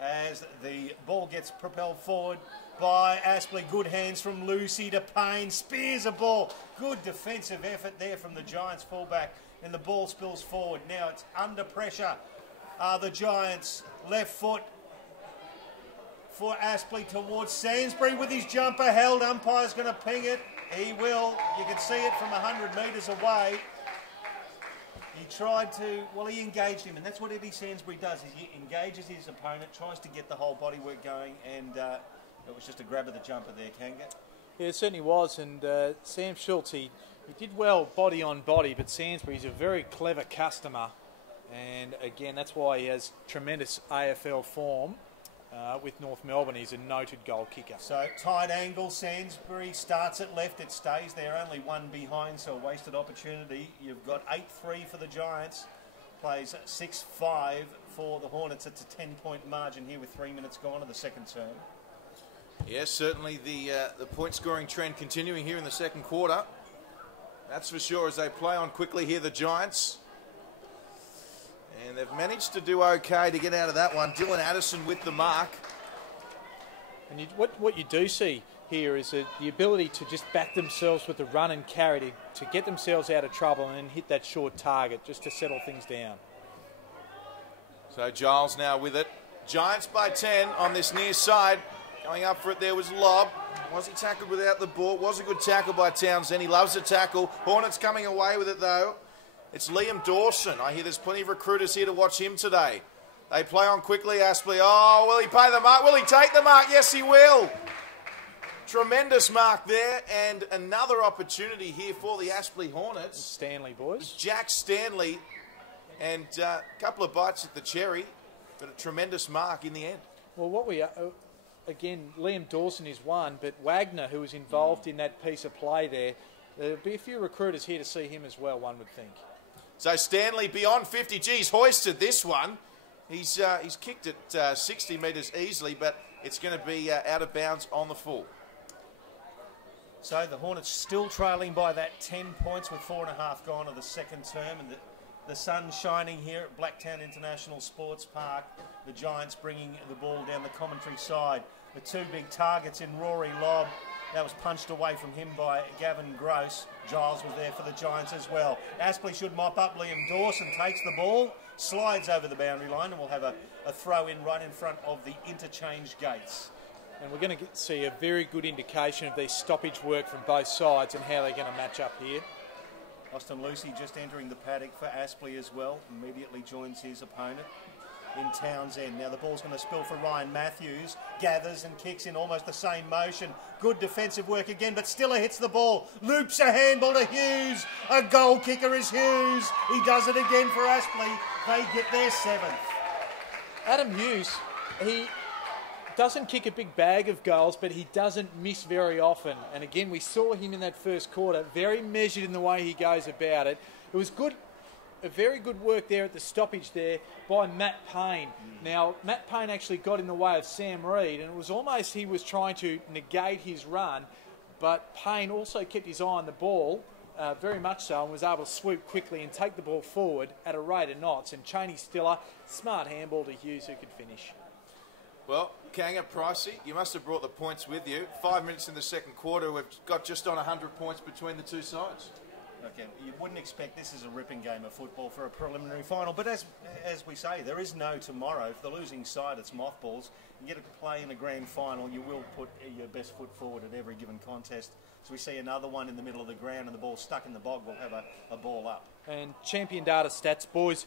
As the ball gets propelled forward by Aspley. Good hands from Lucy to Payne. Spears a ball. Good defensive effort there from the Giants fullback. And the ball spills forward. Now it's under pressure. The Giants left foot for Aspley towards Sainsbury with his jumper held. Umpire's going to ping it. He will. You can see it from 100 metres away. He tried to, well, he engaged him, and that's what Eddie Sainsbury does. He engages his opponent, tries to get the whole body work going, and it was just a grab of the jumper there, Kanga. Yeah, it certainly was, and Sam Schultz, he did well body on body, but Sainsbury's a very clever customer, and again, that's why he has tremendous AFL form. With North Melbourne, he's a noted goal kicker. So tight angle, Sainsbury starts at left, it stays there, only one behind, so a wasted opportunity. You've got 8-3 for the Giants, plays 6-5 for the Hornets. It's a 10-point margin here with 3 minutes gone in the second term. Yes, certainly the point scoring trend continuing here in the second quarter. That's for sure, as they play on quickly here, the Giants. And they've managed to do okay to get out of that one. Dylan Addison with the mark. And what you do see here is the ability to just back themselves with the run and carry to get themselves out of trouble and then hit that short target just to settle things down. So Giles now with it. Giants by 10 on this near side. Going up for it there was Lobb. Was he tackled without the ball? Was a good tackle by Townsend. He loves a tackle. Hornets coming away with it though. It's Liam Dawson. I hear there's plenty of recruiters here to watch him today. They play on quickly, Aspley. Oh, will he pay the mark? Will he take the mark? Yes, he will. Tremendous mark there, and another opportunity here for the Aspley Hornets. Stanley, boys. Jack Stanley, and a couple of bites at the cherry, but a tremendous mark in the end. Well, what we again, Liam Dawson is one, but Wagner, who was involved in that piece of play there, there'll be a few recruiters here to see him as well, one would think. So Stanley beyond 50. Geez, hoisted this one. He's kicked it 60 metres easily, but it's going to be out of bounds on the full. So the Hornets still trailing by that 10 points with 4.5 gone of the second term, and the sun shining here at Blacktown International Sports Park. The Giants bringing the ball down the commentary side. The two big targets in Rory Lobb That was punched away from him by Gavin Gross. Giles was there for the Giants as well. Aspley should mop up. Liam Dawson takes the ball, slides over the boundary line, and we'll have a throw in right in front of the interchange gates. And we're going to see a very good indication of these stoppage work from both sides and how they're going to match up here. Austin Lucy just entering the paddock for Aspley as well. Immediately joins his opponent in Townsend. Now the ball's going to spill for Ryan Matthews. Gathers and kicks in almost the same motion. Good defensive work again, but Stiller hits the ball. Loops a handball to Hughes. A goal kicker is Hughes. He does it again for Aspley. They get their 7th. Adam Hughes, he doesn't kick a big bag of goals, but he doesn't miss very often. And again, we saw him in that first quarter, very measured in the way he goes about it. It was good, a very good work there at the stoppage there by Matt Payne. Now, Matt Payne actually got in the way of Sam Reid, and it was almost he was trying to negate his run, but Payne also kept his eye on the ball, very much so, and was able to swoop quickly and take the ball forward at a rate of knots. And Cheney Stiller, smart handball to Hughes, who could finish. Well, Kanga, Pricey, you must have brought the points with you. 5 minutes in the second quarter, we've got just on 100 points between the two sides. Okay, you wouldn't expect this is a ripping game of football for a preliminary final, but as we say, there is no tomorrow. For the losing side, it's mothballs. You get to play in a grand final, you will put your best foot forward at every given contest. So we see another one in the middle of the ground and the ball stuck in the bog, we'll have a ball up. And champion data stats, boys,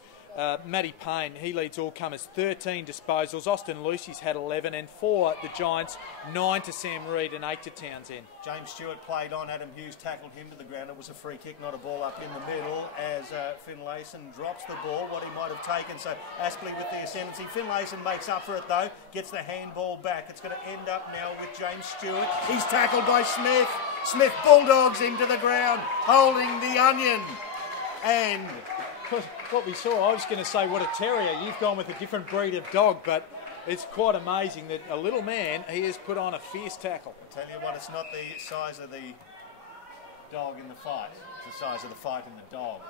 Matty Payne, he leads all comers, 13 disposals. Austin Lucy's had 11, and for the Giants, 9 to Sam Reid and 8 to Townsend. James Stewart played on. Adam Hughes tackled him to the ground. It was a free kick, not a ball up in the middle, as Finlayson drops the ball, what he might have taken. So Aspley with the ascendancy. Finlayson makes up for it though, gets the handball back. It's going to end up now with James Stewart. He's tackled by Smith. Smith bulldogs him to the ground, holding the onion. And what we saw, I was going to say, what a terrier. You've gone with a different breed of dog, but it's quite amazing that a little man, he has put on a fierce tackle. I tell you what, it's not the size of the dog in the fight. It's the size of the fight in the dog,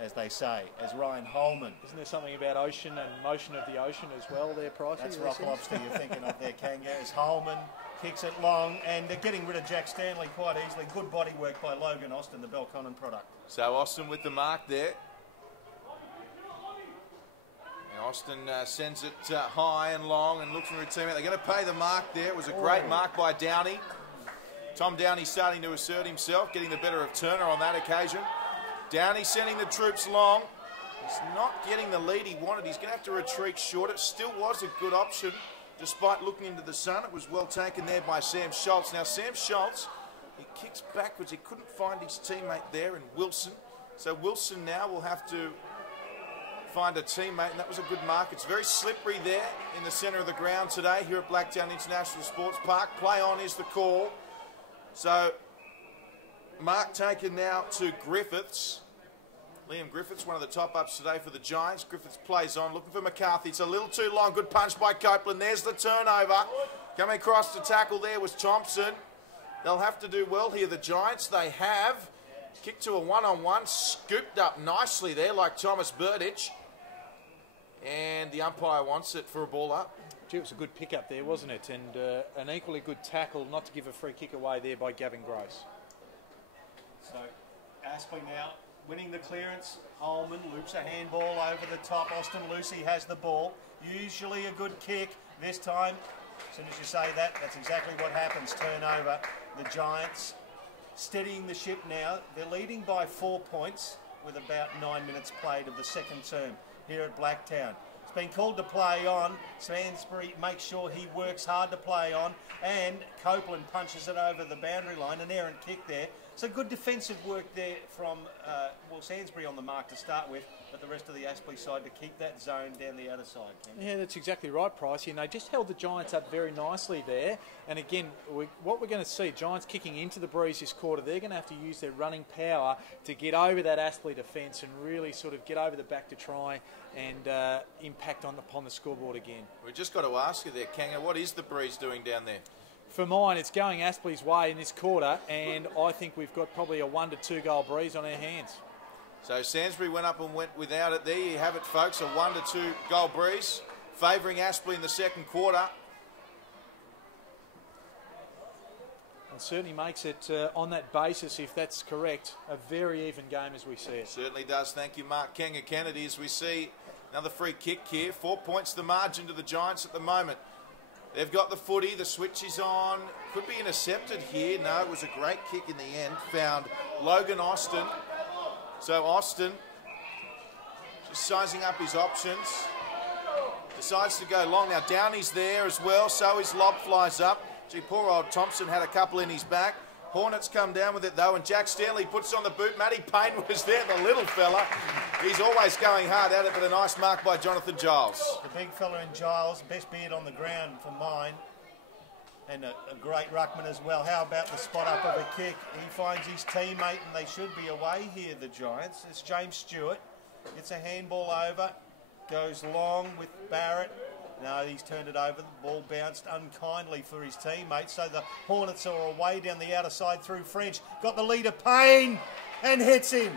as they say, as Ryan Holman. Isn't there something about ocean and motion of the ocean as well there, Pricey? That's rock lobster you're thinking of there, Kanga, as Holman kicks it long, and they're getting rid of Jack Stanley quite easily. Good body work by Logan Austin, the Belconnen product. So Austin with the mark there. And Austin sends it high and long and looks for a teammate. They're going to pay the mark there. It was a great mark by Downey. Tom Downey starting to assert himself, getting the better of Turner on that occasion. Downey sending the troops long. He's not getting the lead he wanted. He's going to have to retreat short. It still was a good option. Despite looking into the sun, it was well taken there by Sam Schultz. Now, Sam Schultz, he kicks backwards. He couldn't find his teammate there in Wilson. So Wilson now will have to find a teammate, and that was a good mark. It's very slippery there in the centre of the ground today here at Blacktown International Sports Park. Play on is the call. So, mark taken now to Griffiths. Liam Griffiths, one of the top-ups today for the Giants. Griffiths plays on, looking for McCarthy. It's a little too long. Good punch by Copeland. There's the turnover. Coming across to tackle there was Thompson. They'll have to do well here, the Giants. They have. Kick to a one-on-one. Scooped up nicely there like Thomas Burditch. And the umpire wants it for a ball up. Gee, it was a good pick-up there, wasn't it? And an equally good tackle, not to give a free kick away there by Gavin Gross. So, Aspley now winning the clearance. Holman loops a handball over the top. Austin Lucy has the ball. Usually a good kick. This time, as soon as you say that, that's exactly what happens. Turnover. The Giants steadying the ship now. They're leading by 4 points with about 9 minutes played of the second term here at Blacktown. It's been called to play on. Sainsbury makes sure he works hard to play on, and Copeland punches it over the boundary line. An errant kick there. So good defensive work there from, Sainsbury on the mark to start with, but the rest of the Aspley side to keep that zone down the outer side. Yeah, that's exactly right, Pricey. And they just held the Giants up very nicely there. And again, what we're going to see, Giants kicking into the breeze this quarter, they're going to have to use their running power to get over that Aspley defence and really sort of get over the back to try and impact upon the scoreboard again. We've just got to ask you there, Kanga, what is the breeze doing down there? For mine, it's going Aspley's way in this quarter, and I think we've got probably a 1 to 2 goal breeze on our hands. So Sainsbury went up and went without it. There you have it, folks, a 1 to 2 goal breeze, favouring Aspley in the second quarter. and certainly makes it, on that basis, if that's correct, a very even game as we see it. Certainly does. Thank you, Mark Kenga Kennedy. As we see another free kick here. 4 points the margin to the Giants at the moment. They've got the footy. The switch is on. Could be intercepted here. No, it was a great kick in the end. Found Logan Austin. So Austin just sizing up his options. Decides to go long. Now Downey's there as well, so his lob flies up. Gee, poor old Thompson had a couple in his back. Hornets come down with it though, and Jack Stanley puts on the boot. Matty Payne was there, the little fella. He's always going hard at it, but a nice mark by Jonathan Giles. The big fella in Giles, best beard on the ground for mine. And a great ruckman as well. How about the spot up of a kick? He finds his teammate, and they should be away here, the Giants. It's James Stewart. Gets a handball over. Goes long with Barrett. No, he's turned it over. The ball bounced unkindly for his teammate. So the Hornets are away down the outer side through French. Got the leader, Payne, and hits him.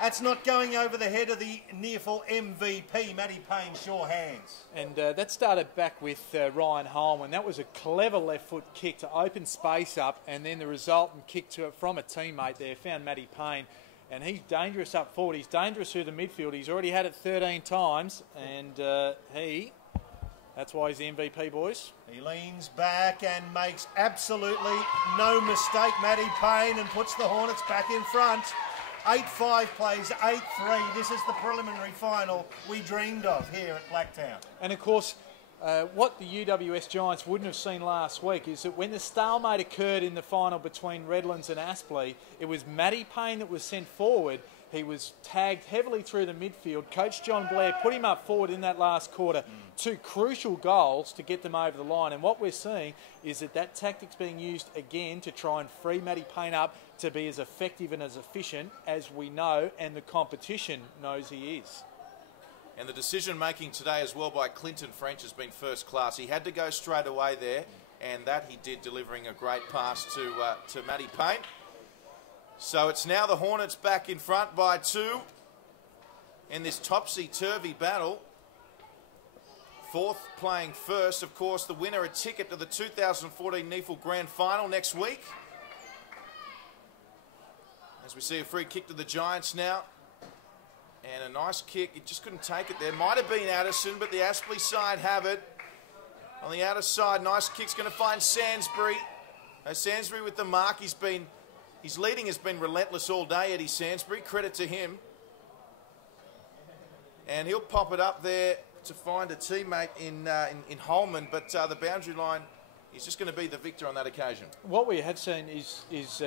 That's not going over the head of the near-full MVP, Matty Payne, sure hands. And that started back with Ryan Holman. That was a clever left foot kick to open space up, and then the resultant kick from a teammate there found Matty Payne. And he's dangerous up forward. He's dangerous through the midfield. He's already had it 13 times, and that's why he's the MVP, boys. He leans back and makes absolutely no mistake, Matty Payne, and puts the Hornets back in front. 8-5 plays 8-3. This is the preliminary final we dreamed of here at Blacktown. And of course, what the UWS Giants wouldn't have seen last week is that when the stalemate occurred in the final between Redlands and Aspley, it was Matty Payne that was sent forward. He was tagged heavily through the midfield. Coach John Blair put him up forward in that last quarter. 2 crucial goals to get them over the line. And what we're seeing is that tactic's being used again to try and free Matty Payne up to be as effective and as efficient as we know and the competition knows he is. And the decision-making today as well by Clinton French has been first class. He had to go straight away there, and that he did, delivering a great pass to Matty Payne. So it's now the Hornets back in front by 2 in this topsy-turvy battle. 4th playing first. Of course, the winner a ticket to the 2014 NEFL Grand Final next week. As we see a free kick to the Giants now. And a nice kick. He just couldn't take it there. Might have been Addison, but the Aspley side have it. On the outer side, nice kick's going to find Sansbury. Sansbury with the mark. His leading has been relentless all day, Eddie Sansbury. Credit to him. And he'll pop it up there to find a teammate in Holman, but the boundary line, he's just going to be the victor on that occasion. What we have seen is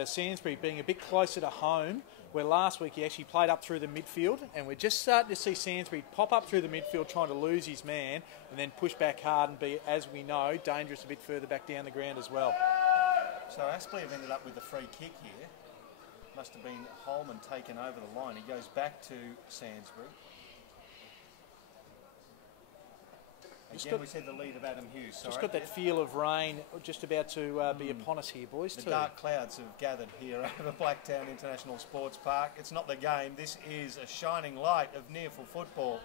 Sansbury being a bit closer to home, where last week he actually played up through the midfield, and we're just starting to see Sansbury pop up through the midfield trying to lose his man and then push back hard and be, as we know, dangerous a bit further back down the ground as well. So Aspley have ended up with a free kick here. Must have been Holman taken over the line. He goes back to Sansbury. Again, we said the lead of Adam Hughes. Just got that feel of rain just about to be upon us here, boys. The dark clouds have gathered here over Blacktown International Sports Park. It's not the game. This is a shining light of near-full football.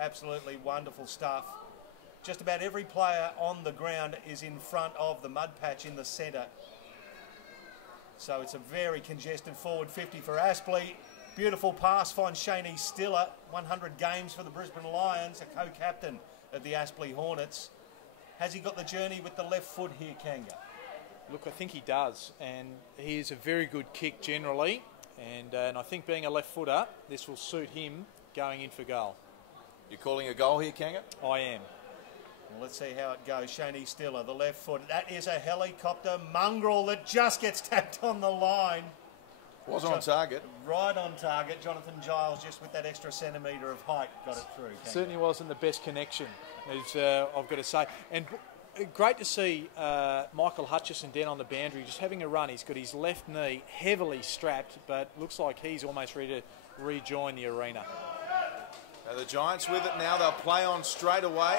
Absolutely wonderful stuff. Just about every player on the ground is in front of the mud patch in the centre. So it's a very congested forward 50 for Aspley. Beautiful pass finds Shaney Stiller. 100 games for the Brisbane Lions, a co-captain of the Aspley Hornets. Has he got the journey with the left foot here, Kanga? Look, I think he does, and he is a very good kick generally, and I think being a left footer, this will suit him going in for goal. You're calling a goal here, Kanga? I am. Well, let's see how it goes. Shaney Stiller, the left foot. That is a helicopter mongrel that just gets tapped on the line. Was on target. Right on target. Jonathan Giles, just with that extra centimetre of height, got it through. Certainly wasn't the best connection, as I've got to say. And great to see Michael Hutchison down on the boundary, just having a run. He's got his left knee heavily strapped, but looks like he's almost ready to rejoin the arena. Now the Giants with it now. They'll play on straight away.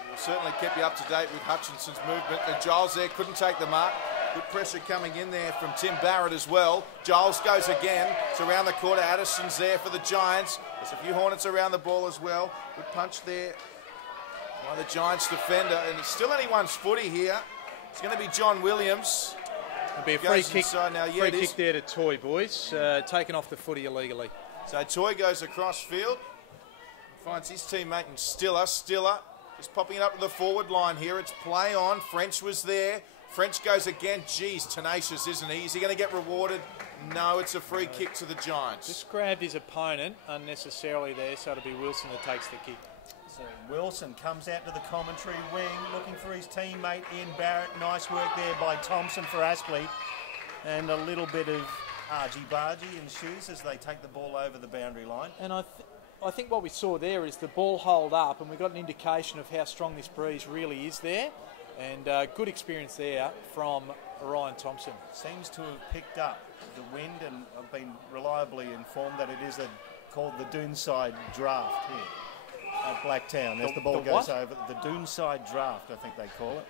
And we'll certainly keep you up to date with Hutchinson's movement. And Giles there couldn't take the mark. Good pressure coming in there from Tim Barrett as well. Giles goes again. It's around the corner. Addison's there for the Giants. There's a few Hornets around the ball as well. Good punch there by the Giants defender. And it's still anyone's footy here. It's going to be John Williams. It'll be a free Goes kick, inside now. Yeah, free it kick is. there to Toy, boys. Taken off the footy illegally. So Toy goes across field, finds his teammate in Stiller. Stiller is popping it up to the forward line here. It's play on. French was there. French goes again. Geez, tenacious, isn't he? Is he going to get rewarded? No, it's a free kick to the Giants. Just grabbed his opponent unnecessarily there, so it'll be Wilson that takes the kick. So Wilson comes out to the commentary wing, looking for his teammate in Barrett. Nice work there by Thompson for Aspley. And a little bit of argy-bargy ensues as they take the ball over the boundary line. And I think what we saw there is the ball hold up, and we got an indication of how strong this breeze really is there. And good experience there from Ryan Thompson. Seems to have picked up the wind, and I've been reliably informed that it is called the Doonside Draft here at Blacktown. As the ball goes over, the Doonside Draft, I think they call it.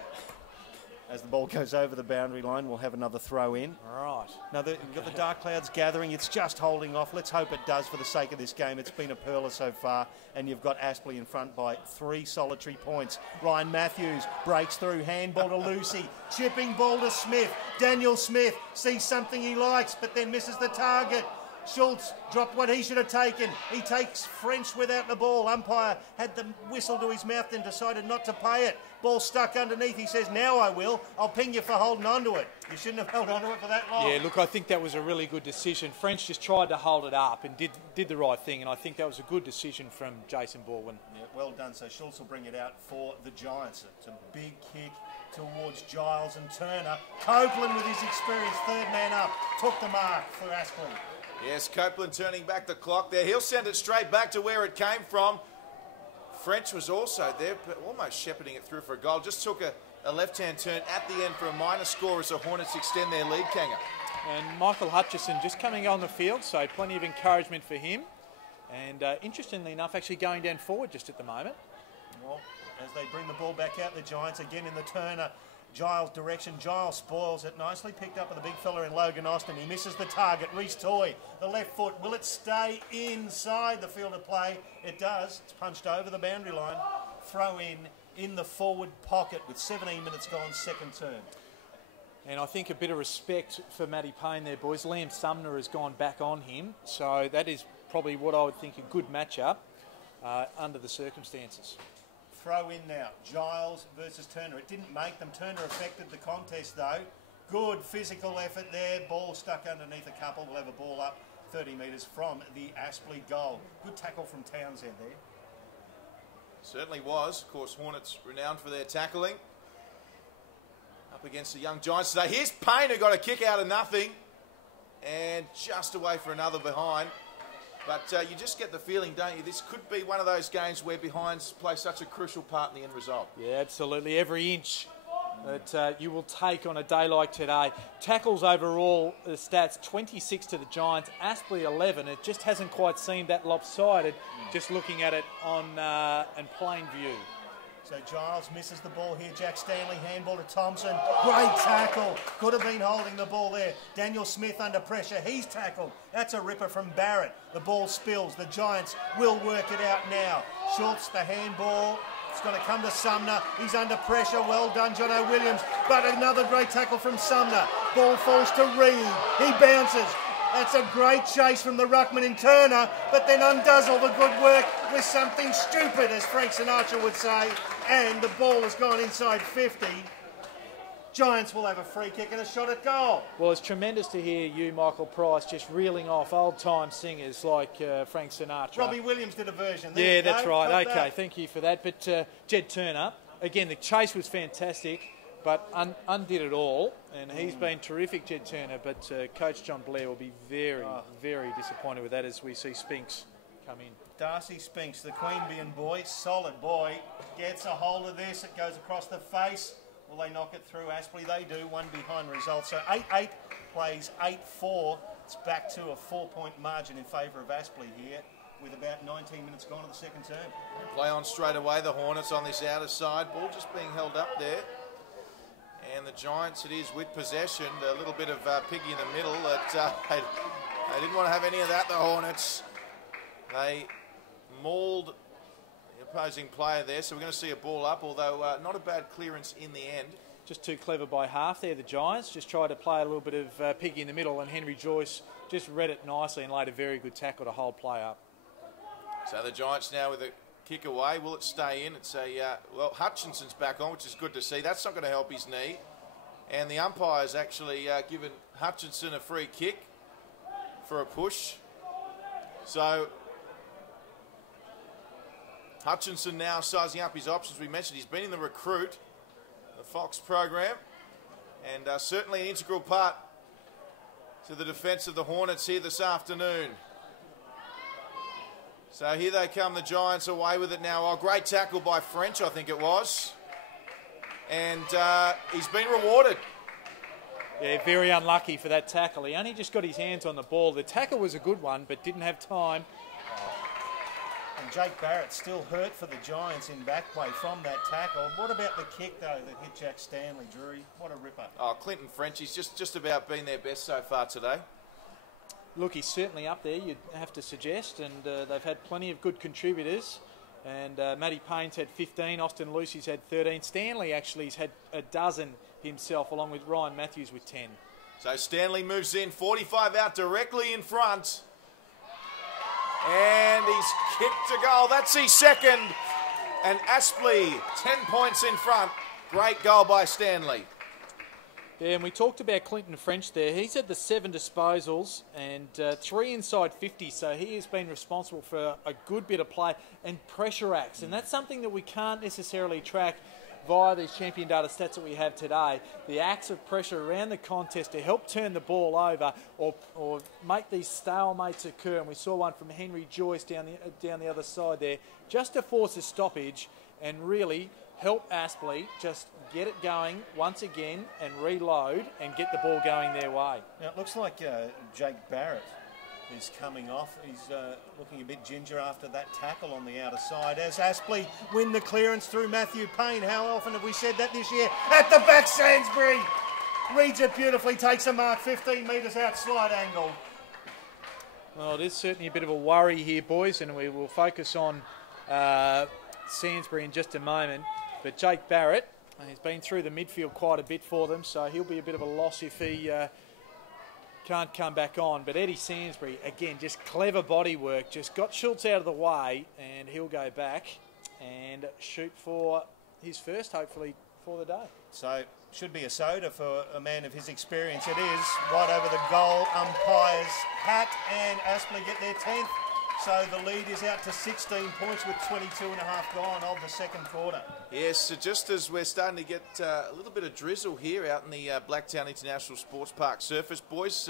As the ball goes over the boundary line, we'll have another throw in. Right. Now, we've got the dark clouds gathering. It's just holding off. Let's hope it does for the sake of this game. It's been a pearler so far, and you've got Aspley in front by 3 solitary points. Ryan Matthews breaks through, handball to Lucy, chipping ball to Smith. Daniel Smith sees something he likes, but then misses the target. Schultz dropped what he should have taken. He takes French without the ball. Umpire had the whistle to his mouth and decided not to pay it. Ball stuck underneath. He says, now I will. I'll ping you for holding on to it. You shouldn't have held on to it for that long. Yeah, look, I think that was a really good decision. French just tried to hold it up and did the right thing, and I think that was a good decision from Jason Baldwin. Yeah, well done. So Schultz will bring it out for the Giants. It's a big kick towards Giles and Turner. Copeland, with his experience, third man up, took the mark for Aspley. Yes, Copeland turning back the clock there. He'll send it straight back to where it came from. French was also there, but almost shepherding it through for a goal. Just took a left-hand turn at the end for a minor score as the Hornets extend their lead, Kanga. And Michael Hutchison just coming on the field, so plenty of encouragement for him. And interestingly enough, actually going down forward just at the moment. Well, as they bring the ball back out, the Giants again in the Turner Giles direction. Giles spoils it. Nicely picked up by the big fella in Logan Austin. He misses the target. Reece Toy, the left foot. Will it stay inside the field of play? It does. It's punched over the boundary line. Throw in the forward pocket with 17 minutes gone, second turn. And I think a bit of respect for Matty Payne there, boys. Liam Sumner has gone back on him, so that is probably what I would think a good matchup under the circumstances. Throw in now. Giles versus Turner. It didn't make them. Turner affected the contest though. Good physical effort there. Ball stuck underneath a couple. We'll have a ball up 30 metres from the Aspley goal. Good tackle from Townsend there. Certainly was. Of course, Hornets renowned for their tackling. Up against the young Giants today. Here's Payne, who got a kick out of nothing. And just away for another behind. But you just get the feeling, don't you, this could be one of those games where behinds play such a crucial part in the end result. Yeah, absolutely. Every inch that you will take on a day like today. Tackles overall, the stats, 26 to the Giants, Aspley 11. It just hasn't quite seemed that lopsided, just looking at it on in plain view. So Giles misses the ball here. Jack Stanley, handball to Thompson. Great tackle. Could have been holding the ball there. Daniel Smith under pressure. He's tackled. That's a ripper from Barrett. The ball spills. The Giants will work it out now. Schultz, the handball. It's going to come to Sumner. He's under pressure. Well done, Jono Williams. But another great tackle from Sumner. Ball falls to Reed. He bounces. That's a great chase from the ruckman in Turner, but then undoes all the good work with something stupid, as Frank Sinatra would say, and the ball has gone inside 50. Giants will have a free kick and a shot at goal. Well, it's tremendous to hear you, Michael Price, just reeling off old-time singers like Frank Sinatra. Robbie Williams did a version. Yeah, that's right. Okay, thank you for that. But Jed Turner, again, the chase was fantastic, but undid it all, and he's been terrific, Jed Turner, but Coach John Blair will be very, very disappointed with that as we see Spinks come in. Darcy Spinks, the Queanbeyan boy, solid boy, gets a hold of this, it goes across the face. Will they knock it through Aspley? They do, one behind result. So 8-8 plays 8-4. It's back to a 4-point margin in favour of Aspley here, with about 19 minutes gone of the second term. Play on straight away, the Hornets on this outer side. Ball just being held up there. And the Giants, it is with possession. A little bit of piggy in the middle. They didn't want to have any of that, the Hornets. They mauled the opposing player there, so we're going to see a ball up, although not a bad clearance in the end. Just too clever by half there, the Giants. Just tried to play a little bit of piggy in the middle, and Henry Joyce just read it nicely and laid a very good tackle to hold play up. So the Giants now with a kick away. Will it stay in? It's well, Hutchinson's back on, which is good to see. That's not going to help his knee. And the umpire's actually given Hutchinson a free kick for a push. So Hutchinson now sizing up his options. We mentioned he's been in the recruit, the Fox program, and certainly an integral part to the defence of the Hornets here this afternoon. So here they come, the Giants away with it now. Oh, great tackle by French, I think it was. And he's been rewarded. Yeah, very unlucky for that tackle. He only just got his hands on the ball. The tackle was a good one, but didn't have time. And Jake Barrett still hurt for the Giants in back play from that tackle. What about the kick, though, that hit Jack Stanley, Drury? What a ripper. Oh, Clinton French, he's just about been their best so far today. Look, he's certainly up there, you'd have to suggest, and they've had plenty of good contributors. And Matty Payne's had 15, Austin Lucy's had 13. Stanley actually has had a dozen himself, along with Ryan Matthews with 10. So Stanley moves in, 45 out directly in front. And he's kicked a goal. That's his second. And Aspley, 10 points in front. Great goal by Stanley. Yeah, and we talked about Clinton French there. He's had the 7 disposals and 3 inside 50, so he has been responsible for a good bit of play and pressure acts. And that's something that we can't necessarily track via these champion data stats that we have today. The acts of pressure around the contest to help turn the ball over or make these stalemates occur. And we saw one from Henry Joyce down the other side there, just to force a stoppage and really help Aspley just get it going once again and reload and get the ball going their way. Now, it looks like Jake Barrett is coming off. He's looking a bit ginger after that tackle on the outer side. As Aspley win the clearance through Matthew Payne. How often have we said that this year? At the back, Sainsbury reads it beautifully, takes a mark 15 metres out, slide angle. Well, it is certainly a bit of a worry here, boys, and we will focus on Sainsbury in just a moment. But Jake Barrett, he's been through the midfield quite a bit for them, so he'll be a bit of a loss if he can't come back on. But Eddie Sainsbury, again, just clever body work, just got Schultz out of the way, and he'll go back and shoot for his first, hopefully, for the day. So, should be a soda for a man of his experience. It is right over the goal umpire's hat, and Aspley get their 10th. So the lead is out to 16 points with 22 and a half gone of the second quarter. Yes, so just as we're starting to get a little bit of drizzle here out in the Blacktown International Sports Park surface, boys,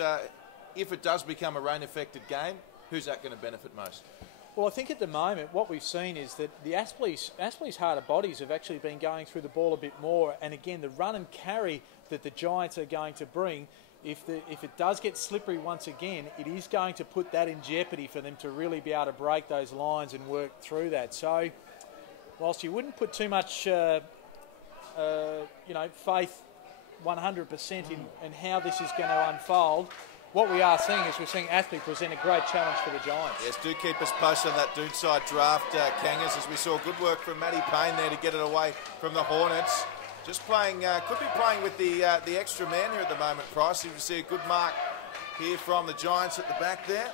if it does become a rain-affected game, who's that going to benefit most? Well, I think at the moment what we've seen is that the Aspley's harder bodies have actually been going through the ball a bit more, and again the run and carry that the Giants are going to bring, if it does get slippery once again, it is going to put that in jeopardy for them to really be able to break those lines and work through that. So, whilst you wouldn't put too much, faith 100% in how this is going to unfold, what we are seeing is we're seeing Aspley present a great challenge for the Giants. Yes, do keep us posted on that Doonside draft, Kangas, as we saw good work from Matty Payne there to get it away from the Hornets. Just playing, could be playing with the extra man here at the moment, Price. You can see a good mark here from the Giants at the back there.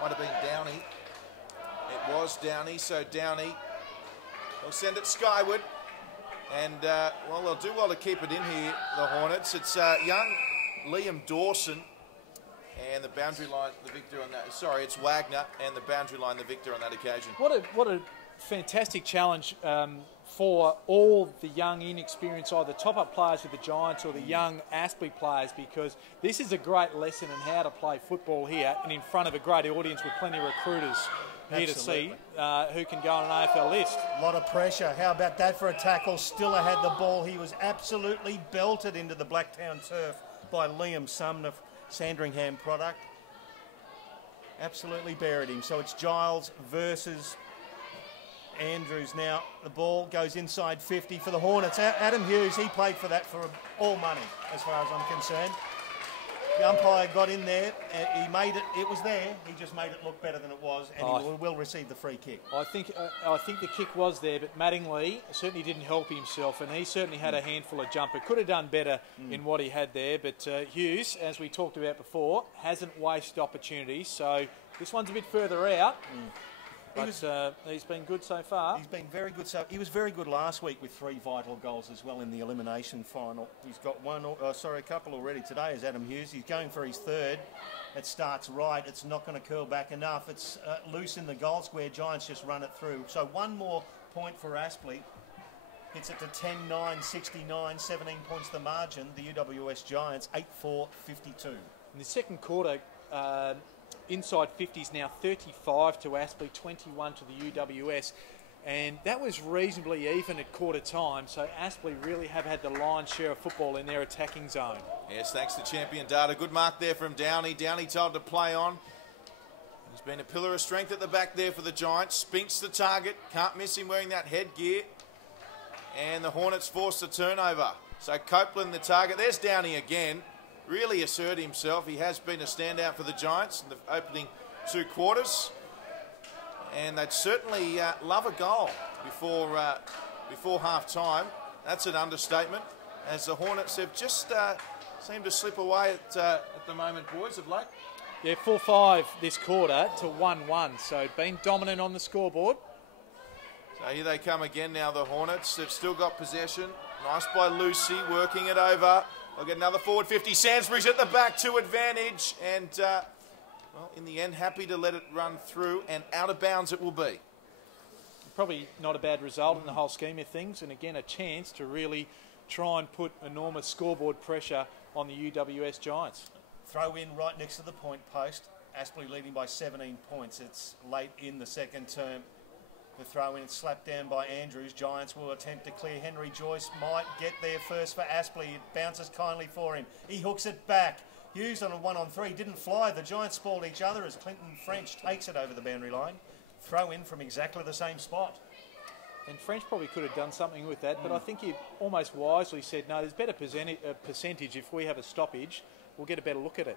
Might have been Downey. It was Downey, so Downey will send it skyward. And, well, they'll do well to keep it in here, the Hornets. It's young Liam Dawson and the boundary line, the victor on that. Sorry, it's Wagner and the boundary line, the victor on that occasion. What a fantastic challenge for all the young, inexperienced, either top-up players with the Giants or the young Aspley players, because this is a great lesson in how to play football here and in front of a great audience with plenty of recruiters here to see who can go on an AFL list. A lot of pressure. How about that for a tackle? Stiller had the ball. He was absolutely belted into the Blacktown turf by Liam Sumner, Sandringham product. Absolutely buried him. So it's Giles versus Andrews now. The ball goes inside 50 for the Hornets. Adam Hughes, he played for that for all money as far as I'm concerned. The umpire got in there. He made it. It was there. He just made it look better than it was, and he will receive the free kick. I think the kick was there, but Mattingly certainly didn't help himself, and he certainly had a handful of jumper. Could have done better in what he had there, but Hughes, as we talked about before, hasn't wasted opportunities. So this one's a bit further out. But he's been good so far. He's been very good. So he was very good last week with 3 vital goals as well in the elimination final. He's got a couple already today. Is Adam Hughes? He's going for his 3rd. It starts right. It's not going to curl back enough. It's loose in the goal square. Giants just run it through. So one more point for Aspley. Hits it to 10-9, 69, 17 points the margin. The UWS Giants 8-4, 52. In the second quarter. Inside 50s now 35 to Aspley, 21 to the UWS. And that was reasonably even at quarter time, so Aspley really have had the lion's share of football in their attacking zone. Yes, thanks to champion data. Good mark there from Downey. Downey told to play on. He's been a pillar of strength at the back there for the Giants. Spinks the target. Can't miss him wearing that headgear. And the Hornets force the turnover. So Copeland the target. There's Downey again. Really assert himself. He has been a standout for the Giants in the opening 2 quarters. And they'd certainly love a goal before half-time. That's an understatement, as the Hornets have just seemed to slip away at the moment, boys, of late. Yeah, 4-5 this quarter to 1-1, so been dominant on the scoreboard. So here they come again now, the Hornets. They've still got possession. Nice by Lucy, working it over. They'll get another forward 50. Sainsbury's at the back to advantage. And, well, in the end, happy to let it run through. And out of bounds it will be. Probably not a bad result in the whole scheme of things. And, again, a chance to really try and put enormous scoreboard pressure on the UWS Giants. Throw in right next to the point post. Aspley leading by 17 points. It's late in the second term. The throw in, slapped down by Andrews. Giants will attempt to clear. Henry Joyce might get there first for Aspley. It bounces kindly for him. He hooks it back. Hughes on a 1-on-3 didn't fly. The Giants spoiled each other as Clinton French takes it over the boundary line. Throw in from exactly the same spot. And French probably could have done something with that, but I think he almost wisely said, no, there's better percentage if we have a stoppage. We'll get a better look at it.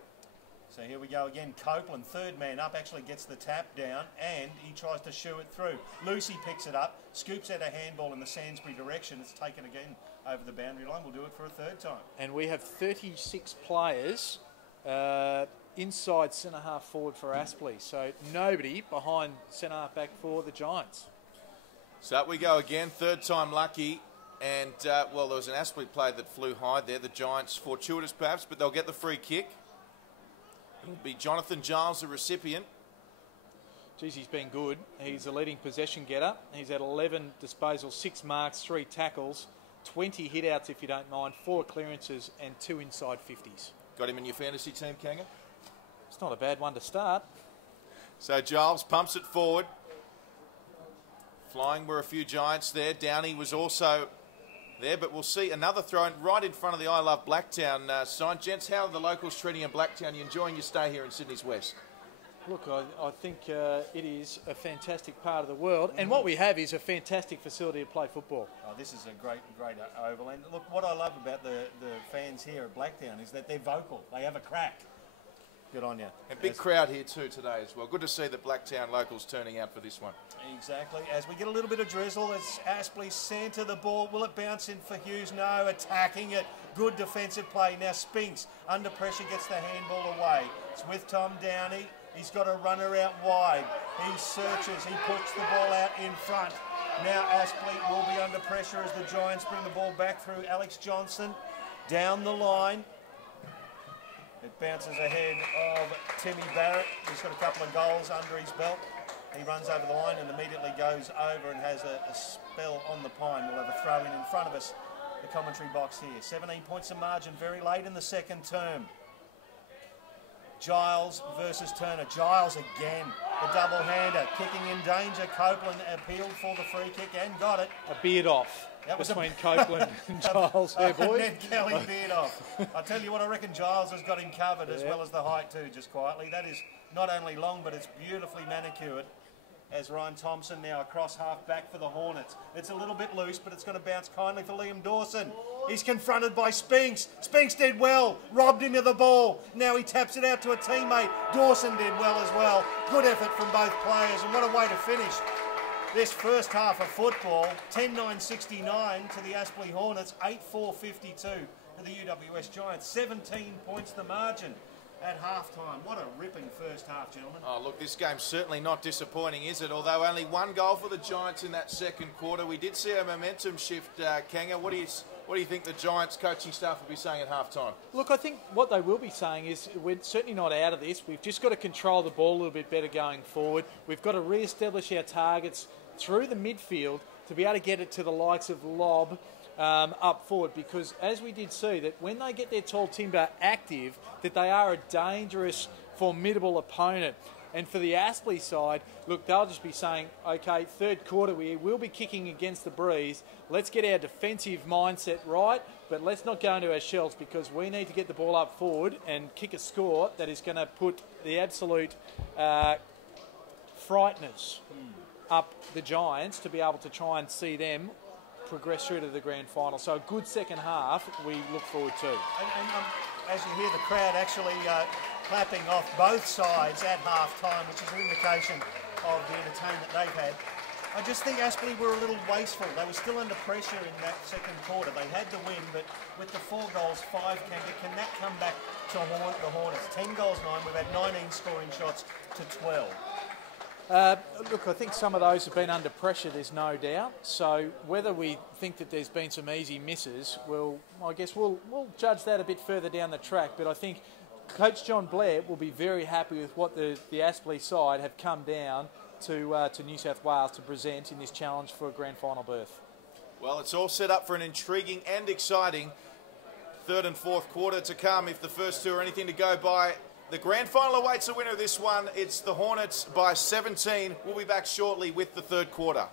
So here we go again. Copeland, 3rd man up, actually gets the tap down and he tries to shoo it through. Lucy picks it up, scoops out a handball in the Sainsbury direction. It's taken again over the boundary line. We'll do it for a 3rd time. And we have 36 players inside centre-half forward for Aspley. So nobody behind centre-half back for the Giants. So up we go again. 3rd time lucky. And, well, there was an Aspley player that flew high there. The Giants, fortuitous perhaps, but they'll get the free kick. It'll be Jonathan Giles, the recipient. Geez, he's been good. He's a leading possession getter. He's had 11 disposals, 6 marks, 3 tackles, 20 hit-outs if you don't mind, 4 clearances and 2 inside 50s. Got him in your fantasy team, Kanga? It's not a bad one to start. So Giles pumps it forward. Flying were a few Giants there. Downey was also there, but we'll see another throw in right in front of the I Love Blacktown sign. Gents, how are the locals treating in Blacktown? You enjoying your stay here in Sydney's West? Look, I think it is a fantastic part of the world, and what we have is a fantastic facility to play football. Oh, this is a great oval. And look, what I love about the fans here at Blacktown is that they're vocal. They have a crack. Good on you. And big crowd here too today as well. Good to see the Blacktown locals turning out for this one. Exactly. As we get a little bit of drizzle, as Aspley centre the ball. Will it bounce in for Hughes? No. Attacking it. Good defensive play. Now Spinks, under pressure, gets the handball away. It's with Tom Downey. He's got a runner out wide. He searches. He puts the ball out in front. Now Aspley will be under pressure as the Giants bring the ball back through Alex Johnson. Down the line. It bounces ahead of Timmy Barrett. He's got a couple of goals under his belt. He runs over the line and immediately goes over and has a spell on the pine. We'll have a throw in front of us, the commentary box here. 17 points of margin very late in the second term. Giles versus Turner. Giles again, the double-hander, kicking in danger. Copeland appealed for the free kick and got it. A beard off. That was between Copeland and Giles there, boys. Ned Kelly beard off. I tell you what, I reckon Giles has got him covered as well as the height too, just quietly. That is not only long, but it's beautifully manicured. As Ryan Thompson now across half back for the Hornets. It's a little bit loose, but it's going to bounce kindly for Liam Dawson. He's confronted by Spinks. Spinks did well, robbed into the ball. Now he taps it out to a teammate. Dawson did well as well. Good effort from both players, and what a way to finish this first half of football. 10-9-69 to the Aspley Hornets, 8-4-52 to the UWS Giants. 17 points the margin at half-time. What a ripping first half, gentlemen. Oh, look, this game's certainly not disappointing, is it? Although only one goal for the Giants in that second quarter. We did see a momentum shift, Kanga. What do you think the Giants coaching staff will be saying at half-time? Look, I think what they will be saying is we're certainly not out of this. We've just got to control the ball a little bit better going forward. We've got to re-establish our targets through the midfield to be able to get it to the likes of Lob up forward, because as we did see that when they get their tall timber active, that they are a dangerous, formidable opponent. And for the Aspley side, look, they'll just be saying, okay, third quarter we will be kicking against the breeze. Let's get our defensive mindset right, but let's not go into our shells, because we need to get the ball up forward and kick a score that is going to put the absolute frighteners up the Giants to be able to try and see them progress through to the grand final. So a good second half we look forward to. And as you hear the crowd actually clapping off both sides at half-time, which is an indication of the entertainment they've had. I just think Aspley were a little wasteful. They were still under pressure in that second quarter. They had the win, but with the 4 goals, 5 can that come back to haunt the Hornets? 10 goals, 9. We've had 19 scoring shots to 12. Look, I think some of those have been under pressure, there's no doubt. So whether we think that there's been some easy misses, well, I guess we'll judge that a bit further down the track. But I think Coach John Blair will be very happy with what the Aspley side have come down to New South Wales to present in this challenge for a grand final berth. Well, it's all set up for an intriguing and exciting third and fourth quarter to come. If the first two are anything to go by, the grand final awaits the winner of this one. It's the Hornets by 17. We'll be back shortly with the third quarter.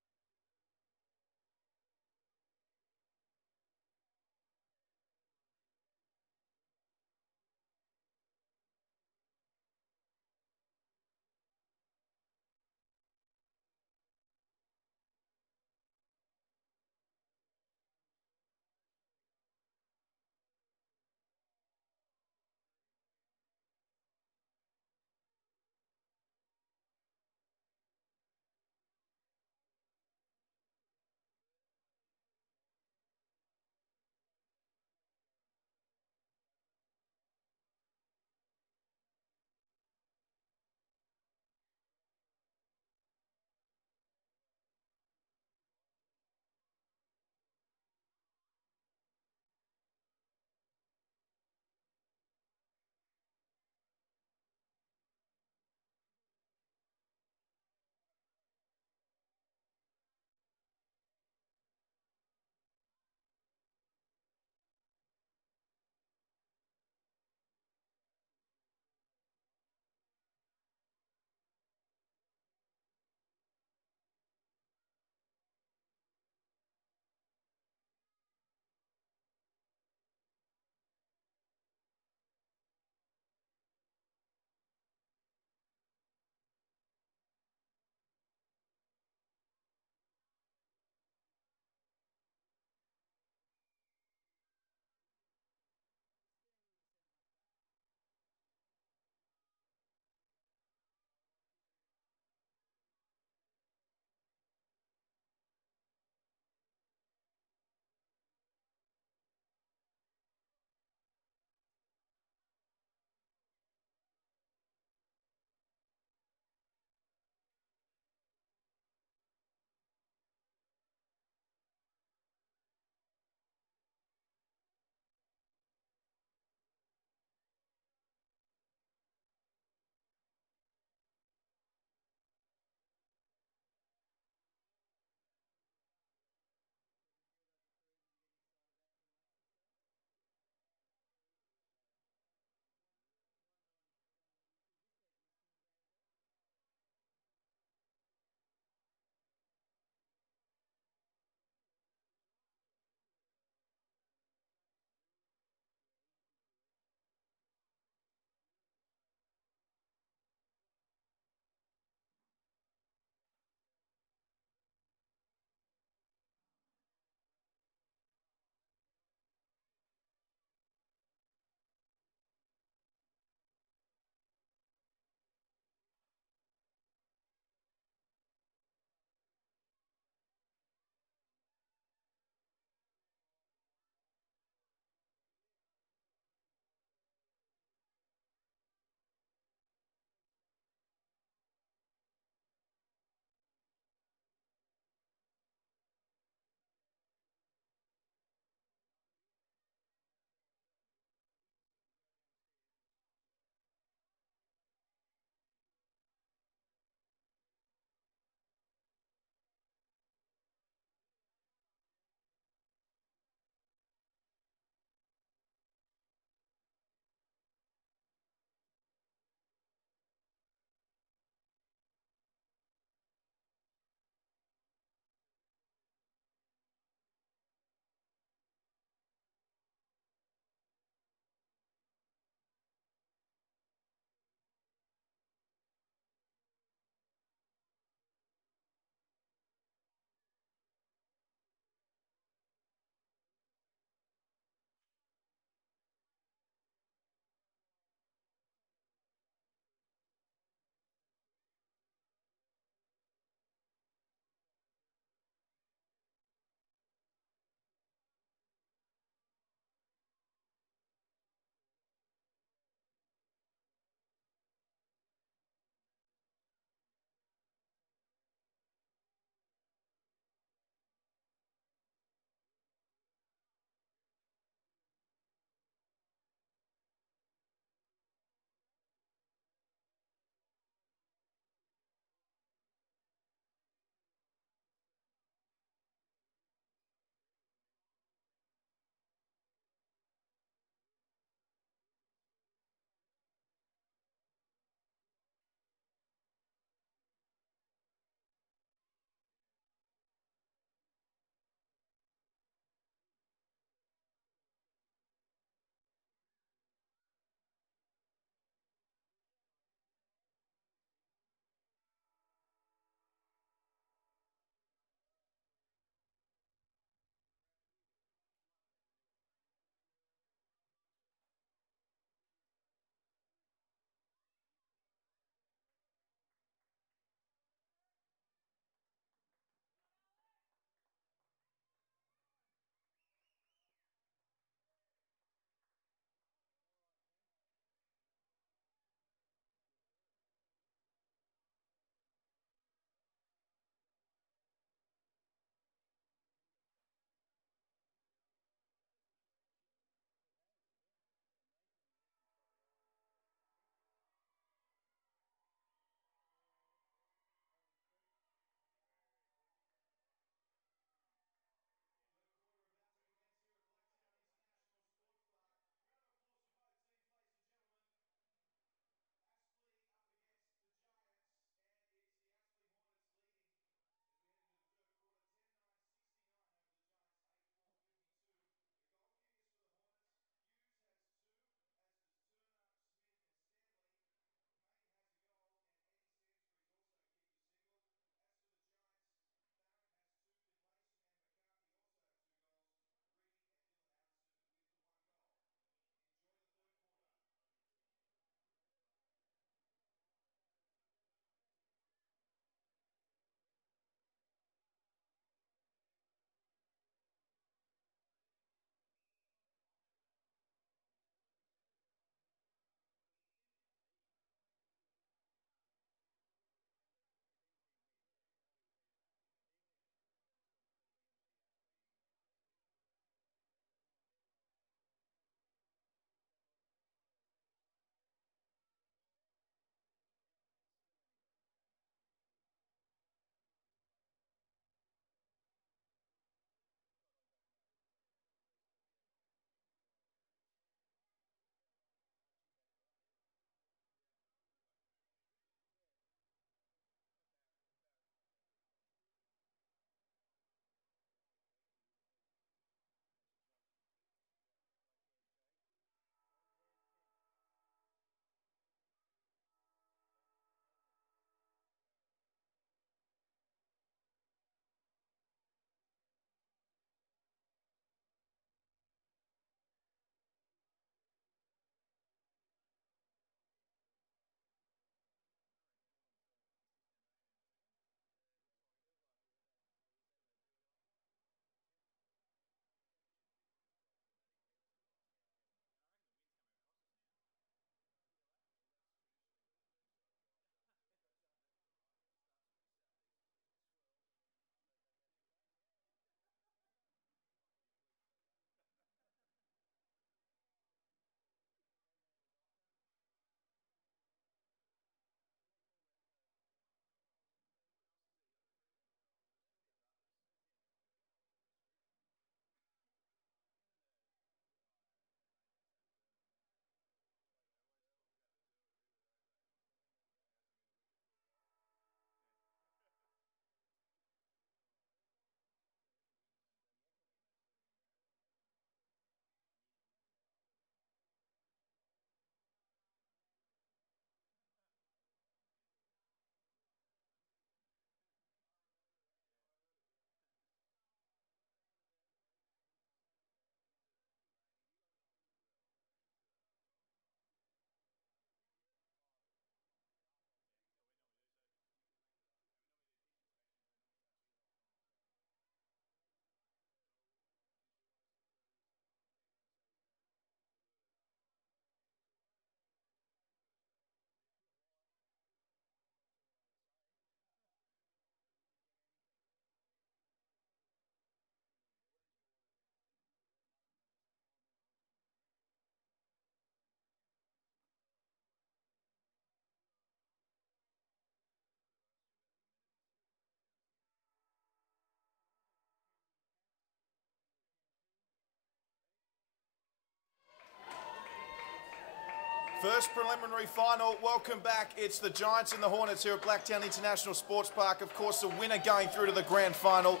First preliminary final. Welcome back. It's the Giants and the Hornets here at Blacktown International Sports Park. Of course, the winner going through to the grand final.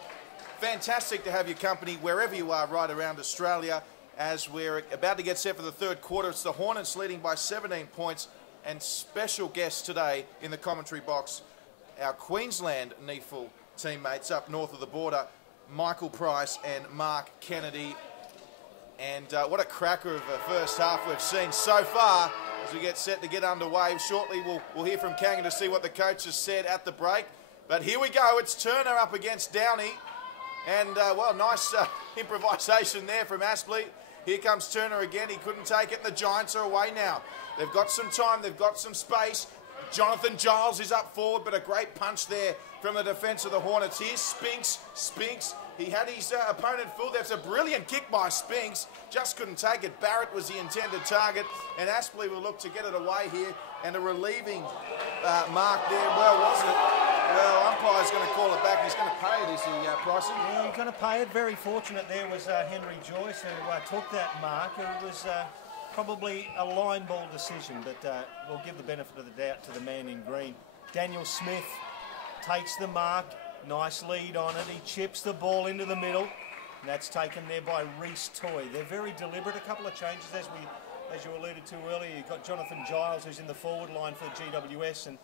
Fantastic to have your company wherever you are right around Australia as we're about to get set for the third quarter. It's the Hornets leading by 17 points, and special guests today in the commentary box, our Queensland NEFL teammates up north of the border, Michael Price and Mark Kennedy. And what a cracker of a first half we've seen so far as we get set to get underway. Shortly we'll hear from Kanga to see what the coach has said at the break. But here we go. It's Turner up against Downey. And, well, nice improvisation there from Aspley. Here comes Turner again. He couldn't take it, and the Giants are away now. They've got some time. They've got some space. Jonathan Giles is up forward, but a great punch there from the defence of the Hornets. Here's Spinks. He had his opponent fooled. That's a brilliant kick by Spinks. Just couldn't take it. Barrett was the intended target, and Aspley will look to get it away here. And a relieving mark there. Well, was it? Well, umpire's going to call it back. He's going to pay it, is he, Pricey? Yeah, he's going to pay it. Very fortunate there was Henry Joyce who took that mark. It was probably a line ball decision, but we'll give the benefit of the doubt to the man in green. Daniel Smith takes the mark. Nice lead on it. He chips the ball into the middle, and that's taken there by Reece Toy. They're very deliberate. A couple of changes, as you alluded to earlier. You've got Jonathan Giles, who's in the forward line for GWS, and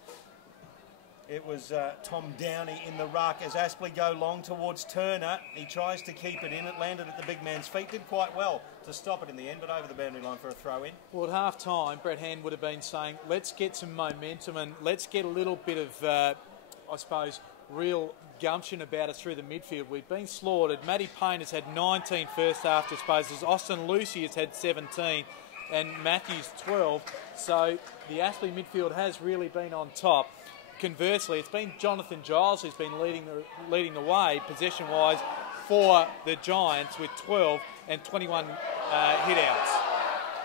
it was Tom Downey in the ruck as Aspley go long towards Turner. He tries to keep it in. It landed at the big man's feet. Did quite well to stop it in the end, but over the boundary line for a throw in. Well, at half-time, Brett Hand would have been saying, let's get some momentum and let's get a little bit of, I suppose, real gumption about us through the midfield. We've been slaughtered. Matty Payne has had 19 first half disposals. Austin Lucy has had 17 and Matthews 12. So the Aspley midfield has really been on top. Conversely, it's been Jonathan Giles who's been leading the way possession-wise for the Giants with 12 and 21 hit-outs.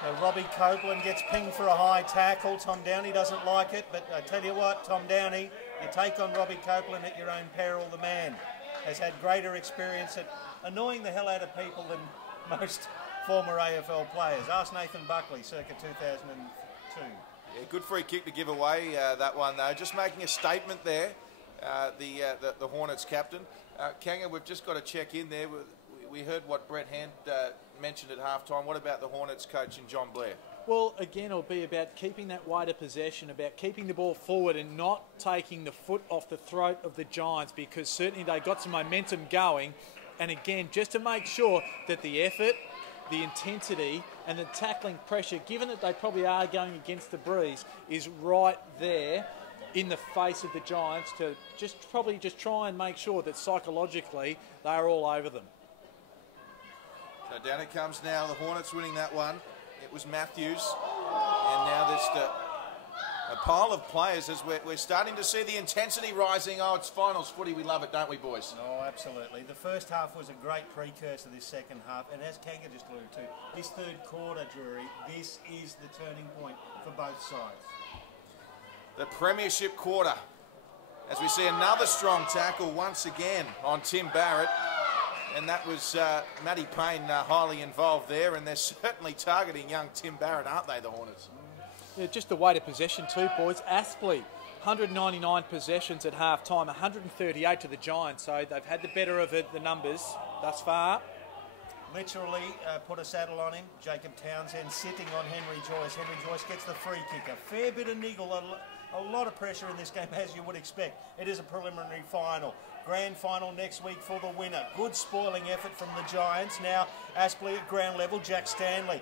Now, Robbie Copeland gets pinged for a high tackle. Tom Downey doesn't like it, but I tell you what, Tom Downey, you take on Robbie Copeland at your own peril. The man has had greater experience at annoying the hell out of people than most former AFL players. Ask Nathan Buckley, circa 2002. Yeah, good free kick to give away that one, though. Just making a statement there, the Hornets captain. Kanga, we've just got to check in there. We heard what Brett Hand mentioned at halftime. What about the Hornets coach and John Blair? Well, again, it'll be about keeping that wider possession, about keeping the ball forward and not taking the foot off the throat of the Giants, because certainly they got some momentum going. And again, just to make sure that the effort, the intensity and the tackling pressure, given that they probably are going against the breeze, is right there in the face of the Giants to probably try and make sure that psychologically they are all over them. So down it comes now, the Hornets winning that one. It was Matthews, and now there's a pile of players as we're starting to see the intensity rising. Oh, it's finals footy. We love it, don't we, boys? Oh, absolutely. The first half was a great precursor to this second half, and as Kanga just alluded to, this third quarter, Drury, this is the turning point for both sides. The premiership quarter, as we see another strong tackle once again on Tim Barrett. And that was Matty Payne highly involved there, and they're certainly targeting young Tim Barrett, aren't they, the Hornets? Yeah, just the weight of possession too, boys. Aspley, 199 possessions at half-time, 138 to the Giants, so they've had the better of it, the numbers thus far. Literally put a saddle on him. Jacob Townsend sitting on Henry Joyce. Henry Joyce gets the free kick. A fair bit of niggle, a lot of pressure in this game, as you would expect. It is a preliminary final. Grand final next week for the winner. Good spoiling effort from the Giants. Now Aspley at ground level. Jack Stanley.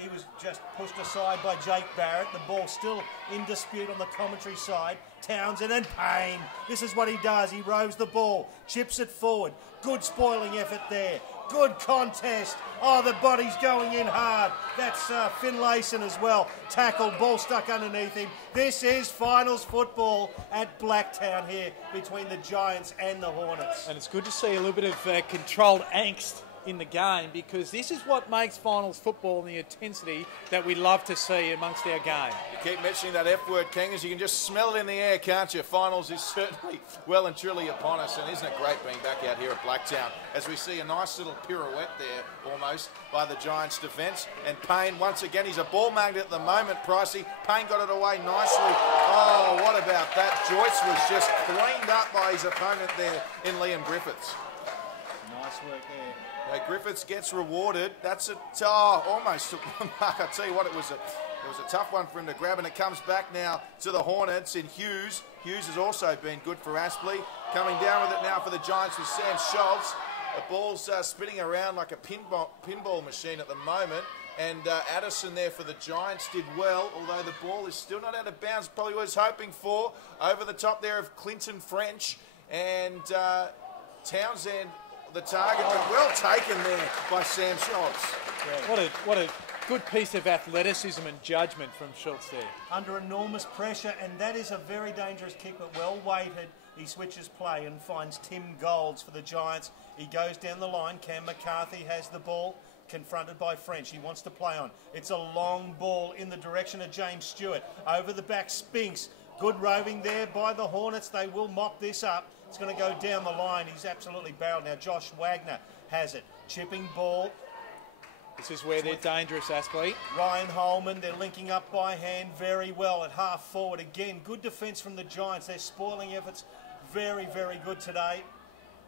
He was just pushed aside by Jake Barrett. The ball still in dispute on the commentary side. Townsend and Payne. This is what he does. He rows the ball. Chips it forward. Good spoiling effort there. Good contest. Oh, the body's going in hard. That's Finlayson as well. Tackled, ball stuck underneath him. This is finals football at Blacktown here between the Giants and the Hornets. And it's good to see a little bit of controlled angst in the game, because this is what makes finals football and the intensity that we love to see amongst our game. You keep mentioning that F word, Kangers. You can just smell it in the air, can't you? Finals is certainly well and truly upon us, and isn't it great being back out here at Blacktown as we see a nice little pirouette there almost by the Giants' defence. And Payne, once again, he's a ball magnet at the moment, Pricey. Payne got it away nicely. Oh, what about that? Joyce was just cleaned up by his opponent there in Liam Griffiths. Nice work there. Griffiths gets rewarded. That's almost Mark. I tell you what, it was a tough one for him to grab, and it comes back now to the Hornets in Hughes. Hughes has also been good for Aspley. Coming down with it now for the Giants with Sam Schultz. The ball's spinning around like a pinball machine at the moment. And Addison there for the Giants did well, although the ball is still not out of bounds. Probably was hoping for. Over the top there of Clinton French. And Townsend, the target, but well taken there by Sam Schultz. Yeah. What a good piece of athleticism and judgment from Schultz there. Under enormous pressure, and that is a very dangerous kick, but well weighted. He switches play and finds Tim Golds for the Giants. He goes down the line. Cam McCarthy has the ball, confronted by French. He wants to play on. It's a long ball in the direction of James Stewart. Over the back, Spinks. Good roving there by the Hornets. They will mop this up. It's going to go down the line. He's absolutely barreled. Now Josh Wagner has it. Chipping ball. This is where they're dangerous, Aspley. Ryan Holman, they're linking up by hand very well at half forward. Again, good defence from the Giants. Their spoiling efforts very, very good today.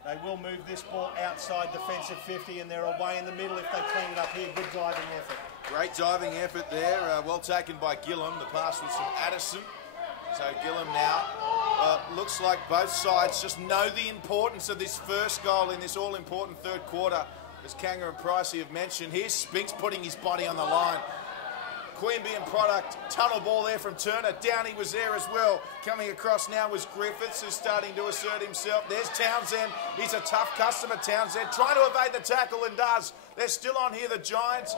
They will move this ball outside defensive 50, and they're away in the middle if they clean it up here. Good diving effort. Great diving effort there. Well taken by Gillum. The pass was from Addison. So Gillum now, looks like both sides just know the importance of this first goal in this all-important third quarter. As Kanger and Pricey have mentioned, here's Spinks putting his body on the line. Queanbeyan product, tunnel ball there from Turner. Downey was there as well. Coming across now was Griffiths, who's starting to assert himself. There's Townsend. He's a tough customer, Townsend. Trying to evade the tackle and does. They're still on here, the Giants.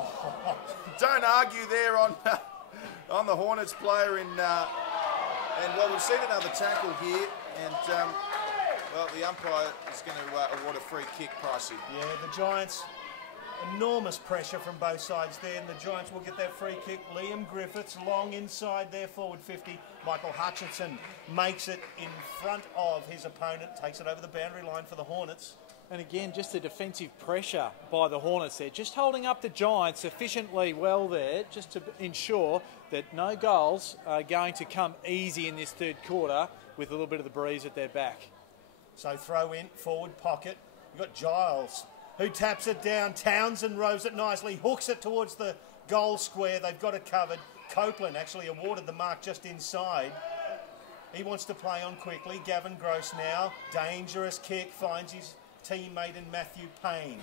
Don't argue there on the Hornets player in... and well, we've seen another tackle here, and well, the umpire is going to award a free kick, Pricey. Yeah, the Giants, enormous pressure from both sides there, and the Giants will get that free kick. Liam Griffiths, long inside there, forward 50. Michael Hutchinson makes it in front of his opponent, takes it over the boundary line for the Hornets. And again, just the defensive pressure by the Hornets there, just holding up the Giants sufficiently well there, just to ensure that no goals are going to come easy in this third quarter with a little bit of the breeze at their back. So throw in, forward pocket. You've got Giles, who taps it down. Townsend rows it nicely, hooks it towards the goal square. They've got it covered. Copeland actually awarded the mark just inside. He wants to play on quickly. Gavin Gross now. Dangerous kick, finds his teammate in Matthew Payne.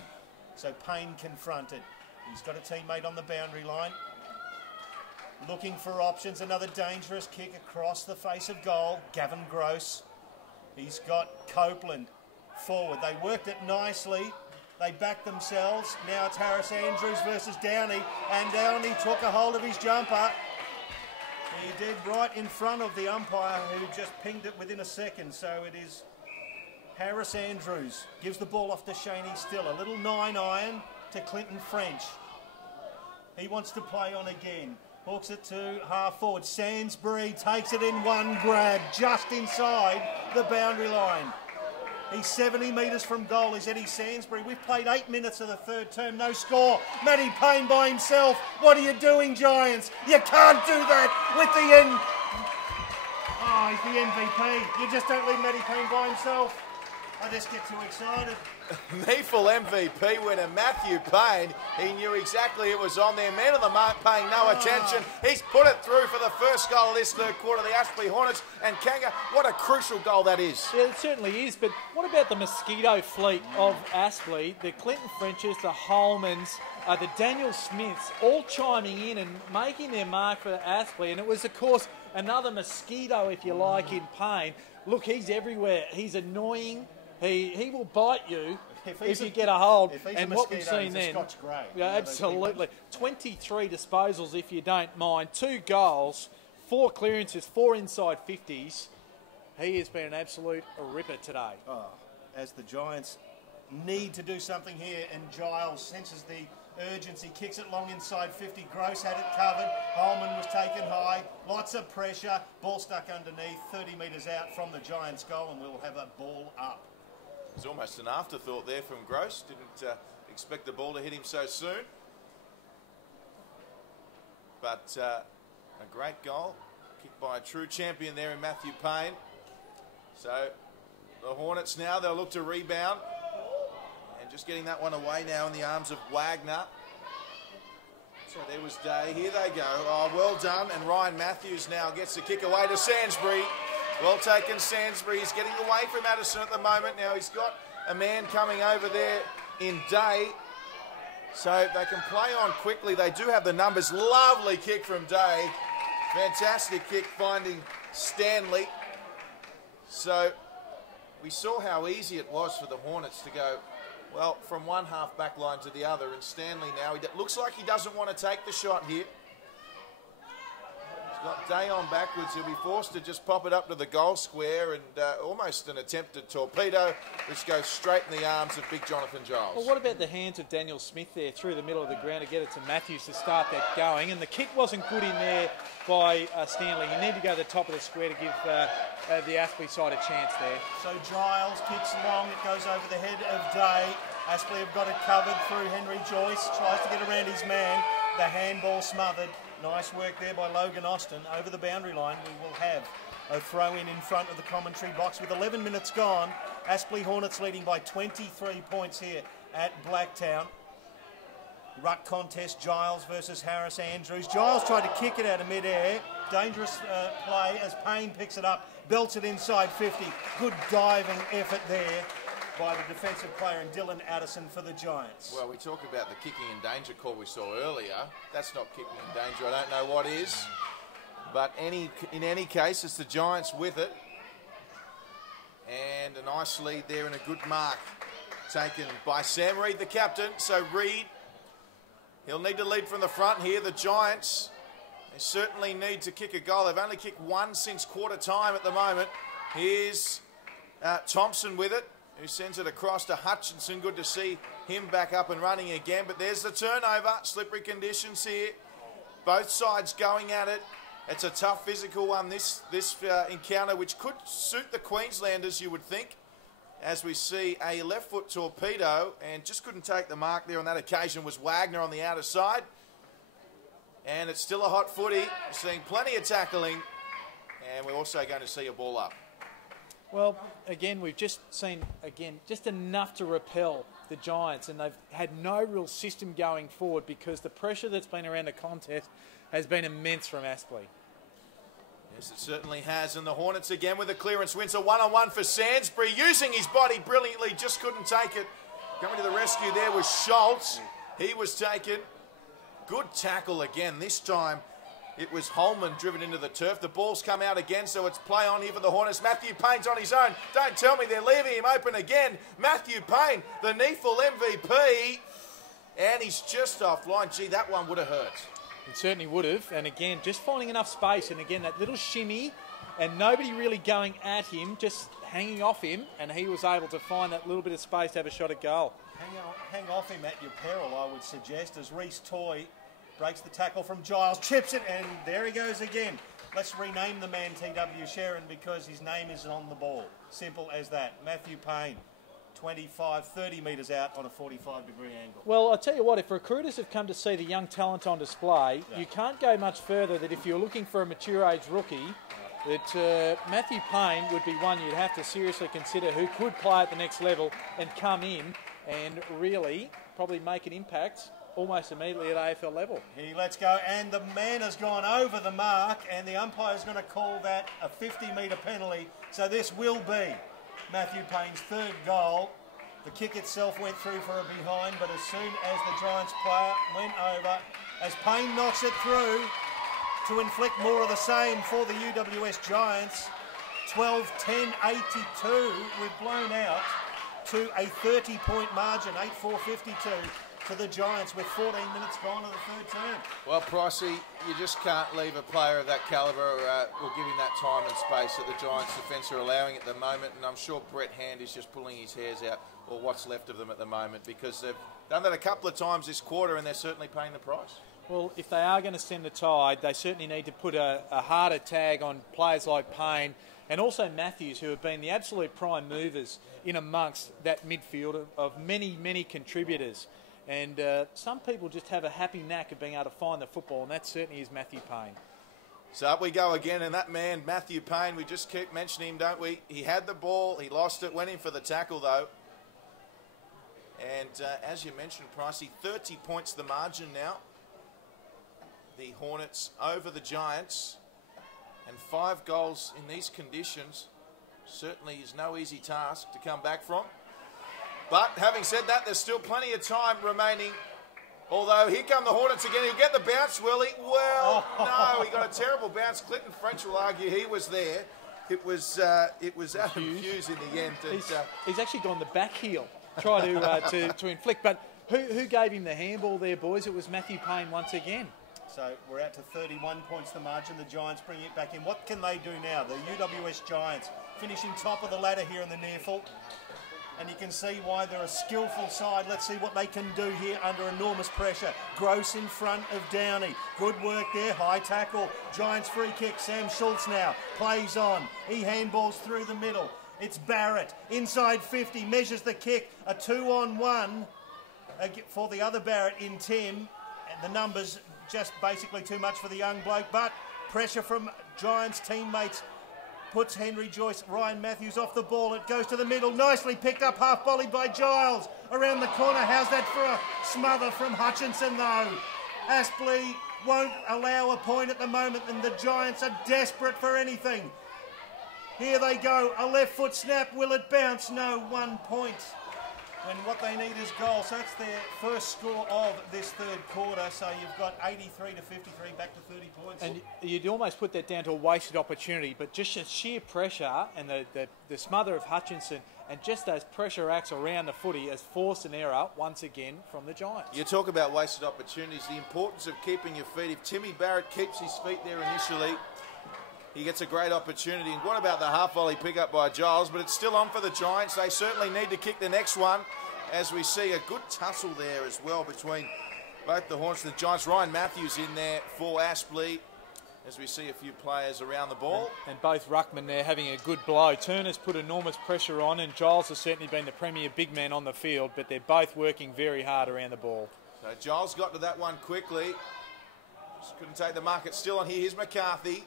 So Payne confronted. He's got a teammate on the boundary line. Looking for options. Another dangerous kick across the face of goal. Gavin Gross. He's got Copeland forward. They worked it nicely. They backed themselves. Now it's Harris Andrews versus Downey. And Downey took a hold of his jumper. He did right in front of the umpire, who just pinged it within a second. So it is Harris Andrews. Gives the ball off to Shaney Still. A little 9-iron to Clinton French. He wants to play on again. Hooks it to half forward. Sainsbury takes it in one grab, just inside the boundary line. He's 70 metres from goal, is Eddie Sainsbury. We've played 8 minutes of the third term, no score. Matty Payne by himself. What are you doing, Giants? You can't do that with the end. Oh, he's the MVP. You just don't leave Matty Payne by himself. I just get too excited. Neeful MVP winner Matthew Payne. He knew exactly it was on there. Man of the mark, paying no attention. He's put it through for the first goal of this third quarter, the Aspley Hornets. And Kanga, what a crucial goal that is. Yeah, it certainly is. But what about the mosquito fleet of Aspley? The Clinton Frenches, the Holmans, the Daniel Smiths, all chiming in and making their mark for Aspley. And it was, of course, another mosquito, if you like, in Payne. Look, he's everywhere. He's annoying. He will bite you if you get a hold. And what we've seen then, yeah, absolutely, 23 disposals if you don't mind, 2 goals, 4 clearances, 4 inside 50s. He has been an absolute ripper today. Oh, as the Giants need to do something here, and Giles senses the urgency, kicks it long inside 50. Gross had it covered. Holman was taken high. Lots of pressure. Ball stuck underneath, 30 metres out from the Giants' goal, and we'll have a ball up. It's almost an afterthought there from Gross. Didn't expect the ball to hit him so soon. But a great goal. Kicked by a true champion there in Matthew Payne. So the Hornets now, they'll look to rebound. And just getting that one away now in the arms of Wagner. So there was Day. Here they go. Oh, well done. And Ryan Matthews now gets the kick away to Sainsbury. Well taken, Sainsbury. He's getting away from Addison at the moment. Now he's got a man coming over there in Day. So they can play on quickly. They do have the numbers. Lovely kick from Day. Fantastic kick finding Stanley. So we saw how easy it was for the Hornets to go, well, from one half back line to the other. And Stanley now, it looks like he doesn't want to take the shot here. He's got Day on backwards. He'll be forced to just pop it up to the goal square, and almost an attempted torpedo, which goes straight in the arms of big Jonathan Giles. Well, what about the hands of Daniel Smith there through the middle of the ground to get it to Matthews to start that going? And the kick wasn't good in there by Stanley. You need to go to the top of the square to give the Aspley side a chance there. So Giles kicks long. It goes over the head of Day. Aspley have got it covered through Henry Joyce. Tries to get around his man. The handball smothered. Nice work there by Logan Austin. Over the boundary line, we will have a throw-in front of the commentary box with 11 minutes gone. Aspley Hornets leading by 23 points here at Blacktown. Ruck contest, Giles versus Harris Andrews. Giles tried to kick it out of mid-air. Dangerous play as Payne picks it up, belts it inside 50. Good diving effort there by the defensive player and Dylan Addison for the Giants. Well, we talk about the kicking in danger call we saw earlier. That's not kicking in danger. I don't know what is. But in any case, it's the Giants with it. And a nice lead there and a good mark taken by Sam Reid, the captain. So Reid, he'll need to lead from the front here. The Giants, they certainly need to kick a goal. They've only kicked one since quarter time at the moment. Here's Thompson with it, who sends it across to Hutchinson. Good to see him back up and running again. But there's the turnover. Slippery conditions here. Both sides going at it. It's a tough physical one, this encounter, which could suit the Queenslanders, you would think, as we see a left foot torpedo, and just couldn't take the mark there on that occasion was Wagner on the outer side. And it's still a hot footy. We're seeing plenty of tackling, and we're also going to see a ball up. Well, again, we've just seen, just enough to repel the Giants, and they've had no real system going forward because the pressure that's been around the contest has been immense from Aspley. Yes, it certainly has. And the Hornets again with a clearance win. So one-on-one for Sainsbury, using his body brilliantly, just couldn't take it. Coming to the rescue there was Schultz. He was taken. Good tackle again. This time it was Holman driven into the turf. The ball's come out again, so it's play on here for the Hornets. Matthew Payne's on his own. Don't tell me they're leaving him open again. Matthew Payne, the NEFL MVP. And he's just offline. Gee, that one would have hurt. It certainly would have. And again, just finding enough space. And again, that little shimmy and nobody really going at him, just hanging off him. And he was able to find that little bit of space to have a shot at goal. Hang off him at your peril, I would suggest, as Reece Toy breaks the tackle from Giles, chips it, and there he goes again. Let's rename the man T.W. Sharon because his name isn't on the ball. Simple as that. Matthew Payne. 25, 30 metres out on a 45-degree angle. Well, I'll tell you what, if recruiters have come to see the young talent on display, you can't go much further that if you're looking for a mature age rookie, that Matthew Payne would be one you'd have to seriously consider who could play at the next level and come in and really probably make an impact almost immediately at AFL level. He lets go, and the man has gone over the mark, and the umpire's going to call that a 50-metre penalty, so this will be Matthew Payne's third goal. The kick itself went through for a behind, but as soon as the Giants player went over, as Payne knocks it through to inflict more of the same for the UWS Giants, 12-10-82, we've blown out to a 30-point margin, 8-4-52. to the Giants with 14 minutes gone of the third term. Well, Pricey, you just can't leave a player of that calibre or give him that time and space that the Giants defence are allowing at the moment, and I'm sure Brett Hand is just pulling his hairs out, or what's left of them at the moment, because they've done that a couple of times this quarter and they're certainly paying the price. Well, if they are going to stem the tide, they certainly need to put a harder tag on players like Payne and also Matthews, who have been the absolute prime movers in amongst that midfield of many, many contributors. And some people just have a happy knack of being able to find the football, and that certainly is Matthew Payne. So up we go again, and that man, Matthew Payne, we just keep mentioning him, don't we? He had the ball, he lost it, went in for the tackle though. And as you mentioned, Pricey, 30 points the margin now. The Hornets over the Giants, and 5 goals in these conditions certainly is no easy task to come back from. But having said that, there's still plenty of time remaining. Although here come the Hornets again. He'll get the bounce, will he? Well, no, he got a terrible bounce. Clinton French will argue he was there. It was Adam Hughes in the end. And, he's actually gone the back heel, try to inflict. But who gave him the handball there, boys? It was Matthew Payne once again. So we're out to 31 points the margin. The Giants bring it back in. What can they do now? The UWS Giants finishing top of the ladder here in the near-full. And you can see why they're a skillful side. Let's see what they can do here under enormous pressure. Gross in front of Downey. Good work there. High tackle. Giants free kick. Sam Schultz now plays on. He handballs through the middle. It's Barrett. Inside 50. Measures the kick. A 2-on-1 for the other Barrett in Tim. And the numbers just basically too much for the young bloke. But pressure from Giants teammates puts Henry Joyce, Ryan Matthews off the ball. It goes to the middle. Nicely picked up, half volleyed by Giles. Around the corner. How's that for a smother from Hutchinson, though? Aspley won't allow a point at the moment, and the Giants are desperate for anything. Here they go. A left foot snap. Will it bounce? No, 1 point. When what they need is goal. So that's their first score of this third quarter. So you've got 83 to 53, back to 30 points. And you'd almost put that down to a wasted opportunity, but just the sheer pressure and the smother of Hutchinson and just those pressure acts around the footy has forced an error once again from the Giants. You talk about wasted opportunities, the importance of keeping your feet. If Timmy Barrett keeps his feet there initially, he gets a great opportunity. And what about the half volley pickup by Giles? But it's still on for the Giants. They certainly need to kick the next one, as we see a good tussle there as well between both the Hornets and the Giants. Ryan Matthews in there for Aspley, as we see a few players around the ball. And both ruckmen there having a good blow. Turner's put enormous pressure on, and Giles has certainly been the premier big man on the field, but they're both working very hard around the ball. So Giles got to that one quickly. Just couldn't take the mark. It's still on here. Here's McCarthy.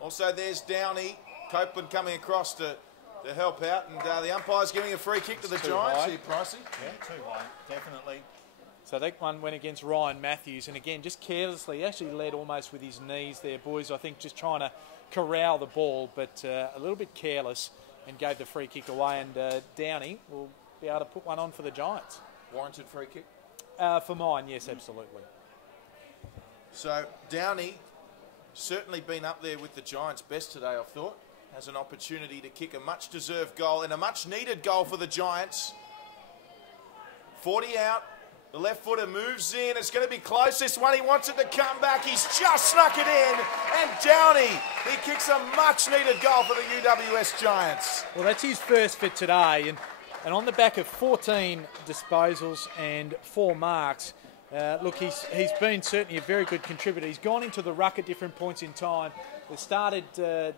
Also there's Downey. Copeland coming across to help out, and the umpire's giving a free kick to the Giants here, Pricey. Yeah, too high, definitely. So that one went against Ryan Matthews, and again, just carelessly, he actually led almost with his knees there, boys. I think just trying to corral the ball, but a little bit careless, and gave the free kick away, and Downey will be able to put one on for the Giants. Warranted free kick? For mine, yes, absolutely. So Downey certainly been up there with the Giants' best today, I've thought. Has an opportunity to kick a much-deserved goal and a much-needed goal for the Giants. 40 out. The left footer moves in. It's going to be close, this one. He wants it to come back. He's just snuck it in. And Downey, he kicks a much-needed goal for the UWS Giants. Well, that's his first for today. And on the back of 14 disposals and 4 marks, look, he's been certainly a very good contributor. He's gone into the ruck at different points in time. It started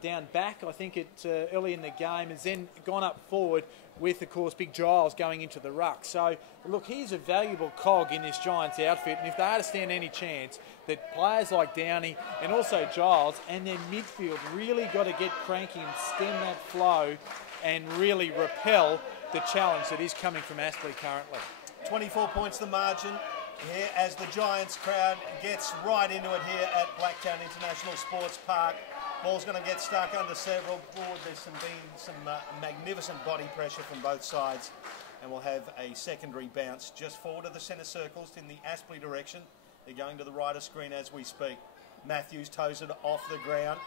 down back, I think, early in the game, and then gone up forward with, of course, Big Giles going into the ruck. So, look, he's a valuable cog in this Giants outfit, and if they are to stand any chance, that players like Downey and also Giles and their midfield really got to get cranky and stem that flow and really repel the challenge that is coming from Aspley currently. 24 points the margin. Here as the Giants crowd gets right into it here at Blacktown International Sports Park. Ball's going to get stuck under several. There's been some magnificent body pressure from both sides, and we'll have a secondary bounce just forward of the centre circles in the Aspley direction. They're going to the right of screen as we speak. Matthews toes it off the ground.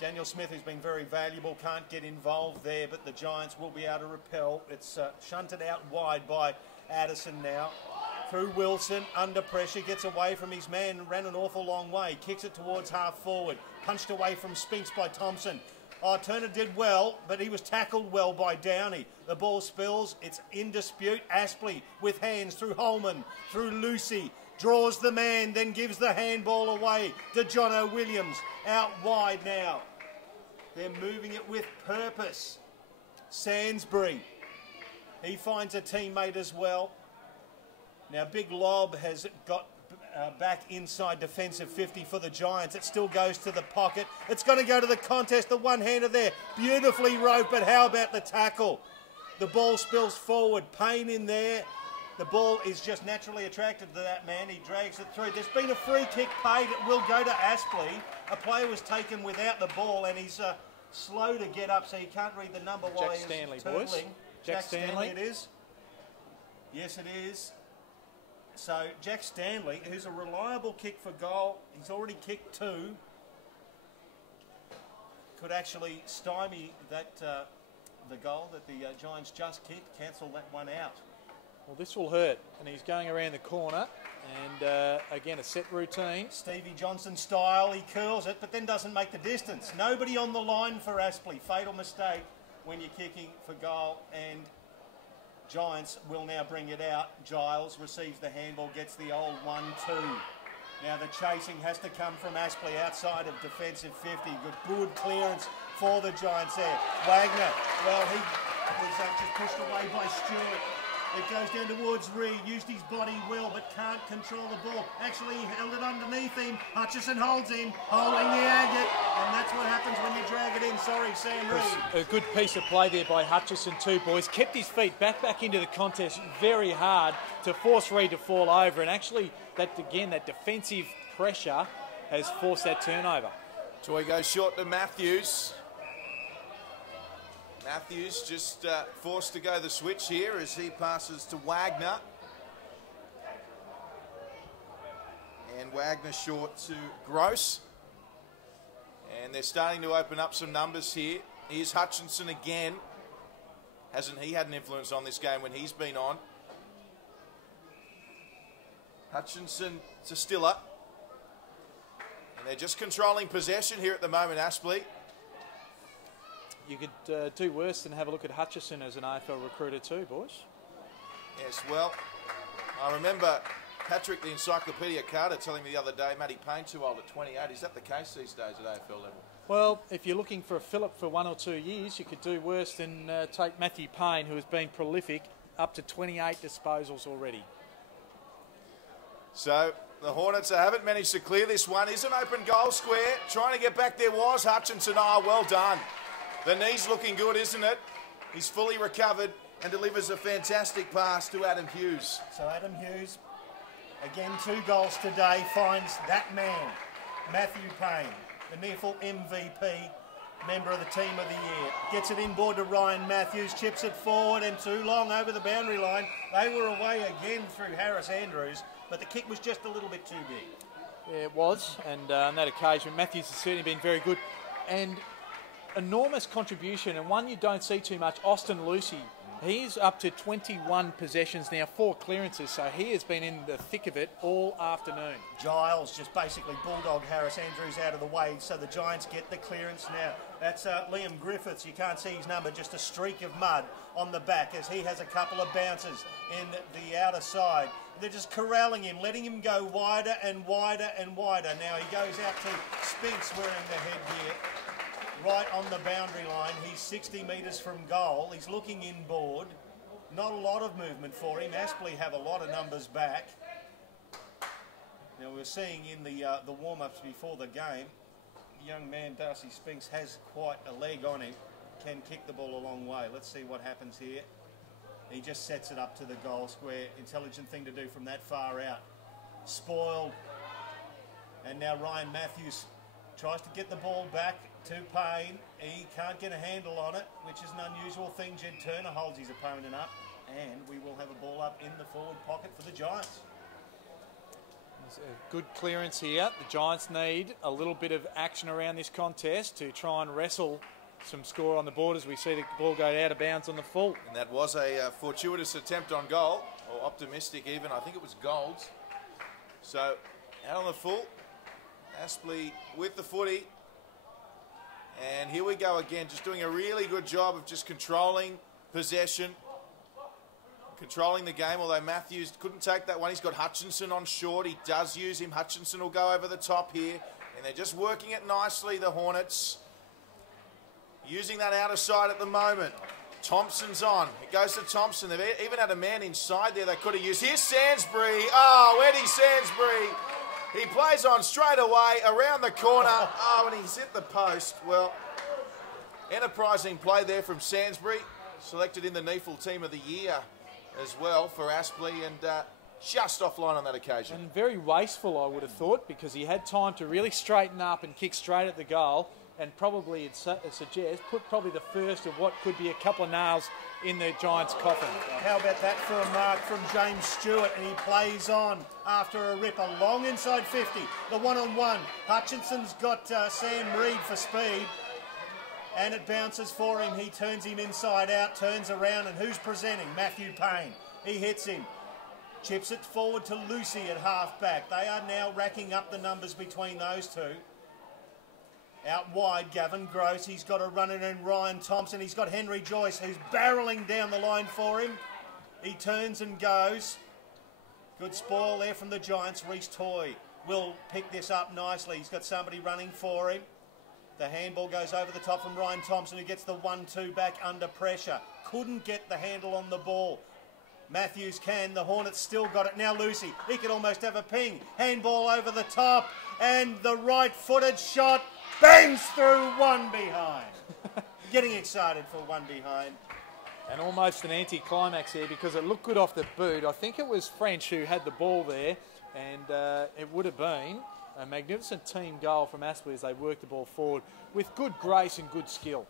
Daniel Smith, who's been very valuable, can't get involved there, but the Giants will be able to repel. It's shunted out wide by Addison now. through Wilson, under pressure, gets away from his man, ran an awful long way, kicks it towards half forward, punched away from Spinks by Thompson. Oh, Turner did well, but he was tackled well by Downey. The ball spills, it's in dispute. Aspley with hands through Holman, through Lucy, draws the man, then gives the handball away to Jono Williams. Out wide now. They're moving it with purpose. Sainsbury, he finds a teammate as well. Now, Big Lob has got back inside defensive 50 for the Giants. It still goes to the pocket. It's going to go to the contest. The one-hander there, beautifully roped, but how about the tackle? The ball spills forward. Payne in there. The ball is just naturally attracted to that man. He drags it through. There's been a free kick paid. It will go to Aspley. A player was taken without the ball, and he's slow to get up, so you can't read the number while he's Stanley, turtling. boys. Jack Stanley it is. Yes, it is. So Jack Stanley, who's a reliable kick for goal, he's already kicked 2. Could actually stymie that the goal that the Giants just kicked, cancel that one out. Well, this will hurt, and he's going around the corner, and again a set routine. Stevie Johnson style, he curls it, but then doesn't make the distance. Nobody on the line for Aspley. Fatal mistake when you're kicking for goal, and Giants will now bring it out. Giles receives the handball, gets the old 1-2. Now the chasing has to come from Aspley outside of defensive 50. Good clearance for the Giants there. Wagner, well, he was just pushed away by Stewart. It goes down towards Reed, used his body well, but can't control the ball. Actually, he held it underneath him. Hutchison holds him, holding the agate, and that's what happens when you drag it in. Sorry, Sam Reed. A good piece of play there by Hutchison too, boys. Kept his feet back into the contest very hard to force Reed to fall over, and actually, that defensive pressure has forced that turnover. Toy goes short to Matthews. Matthews just forced to go the switch here as he passes to Wagner. And Wagner short to Gross. And they're starting to open up some numbers here. Here's Hutchinson again. Hasn't he had an influence on this game when he's been on? Hutchinson to Stiller. And they're just controlling possession here at the moment, Aspley. You could do worse than have a look at Hutchison as an AFL recruiter too, boys. Yes, well, I remember Patrick, the Encyclopedia Carter, telling me the other day, Matty Payne too old at 28. Is that the case these days at AFL level? Well, if you're looking for a fillip for 1 or 2 years, you could do worse than take Matthew Payne, who has been prolific, up to 28 disposals already. So the Hornets haven't managed to clear this one. Is an open goal square. Trying to get back there was Hutchinson. Oh, well done. The knee's looking good, isn't it? He's fully recovered and delivers a fantastic pass to Adam Hughes. So Adam Hughes, again 2 goals today, finds that man, Matthew Payne, the NEFL MVP, member of the team of the year. Gets it inboard to Ryan Matthews, chips it forward and too long over the boundary line. They were away again through Harris Andrews, but the kick was just a little bit too big. Yeah, it was, and on that occasion, Matthews has certainly been very good. And enormous contribution, and one you don't see too much, Austin Lucy. He's up to 21 possessions now, 4 clearances, so he has been in the thick of it all afternoon. Giles just basically bulldog Harris Andrews out of the way, so the Giants get the clearance now. That's Liam Griffiths. You can't see his number, just a streak of mud on the back as he has a couple of bounces in the outer side. They're just corralling him, letting him go wider and wider and wider. Now he goes out to Spinks wearing the headgear. Right on the boundary line. He's 60 metres from goal. He's looking inboard. Not a lot of movement for him. Aspley have a lot of numbers back. Now we're seeing in the warm-ups before the game, young man Darcy Spinks has quite a leg on him. Can kick the ball a long way. Let's see what happens here. He just sets it up to the goal square. Intelligent thing to do from that far out. Spoiled. And now Ryan Matthews tries to get the ball back to Payne. He can't get a handle on it, which is an unusual thing. Jed Turner holds his opponent up, and we will have a ball up in the forward pocket for the Giants. There's a good clearance here. The Giants need a little bit of action around this contest to try and wrestle some score on the board as we see the ball go out of bounds on the full. And that was a fortuitous attempt on goal, or optimistic even. I think it was Gold's. So out on the full, Aspley with the footy. And here we go again, just doing a really good job of just controlling possession, controlling the game, although Matthews couldn't take that one. He's got Hutchinson on short. He does use him. Hutchinson will go over the top here. And they're just working it nicely, the Hornets. Using that outer side at the moment. Thompson's on. It goes to Thompson. They've even had a man inside there they could have used. Here's Sansbury. Oh, Eddie Sansbury. He plays on straight away, around the corner. Oh, and he's hit the post. Well, enterprising play there from Sansbury. Selected in the NEFL Team of the Year as well for Aspley, and just offline on that occasion. And very wasteful, I would have thought, because he had time to really straighten up and kick straight at the goal, and probably, it suggests, put probably the first of what could be a couple of nails in the Giants' coffin. How about that for a mark from James Stewart, and he plays on after a ripper, long inside 50, the one-on-one. Hutchinson's got Sam Reid for speed, and it bounces for him. He turns him inside out, turns around, and who's presenting? Matthew Payne. He hits him. Chips it forward to Lucy at half-back. They are now racking up the numbers between those two. Out wide, Gavin Gross. He's got a runner in Ryan Thompson. He's got Henry Joyce, who's barrelling down the line for him. He turns and goes. Good spoil there from the Giants. Reece Toy will pick this up nicely. He's got somebody running for him. The handball goes over the top from Ryan Thompson, who gets the 1-2 back under pressure. Couldn't get the handle on the ball. Matthews can. The Hornets still got it. Now Lucy. He could almost have a ping. Handball over the top. And the right-footed shot bangs through one behind. Getting excited for one behind. And almost an anti-climax here because it looked good off the boot. I think it was French who had the ball there, and it would have been a magnificent team goal from Aspley as they worked the ball forward with good grace and good skill.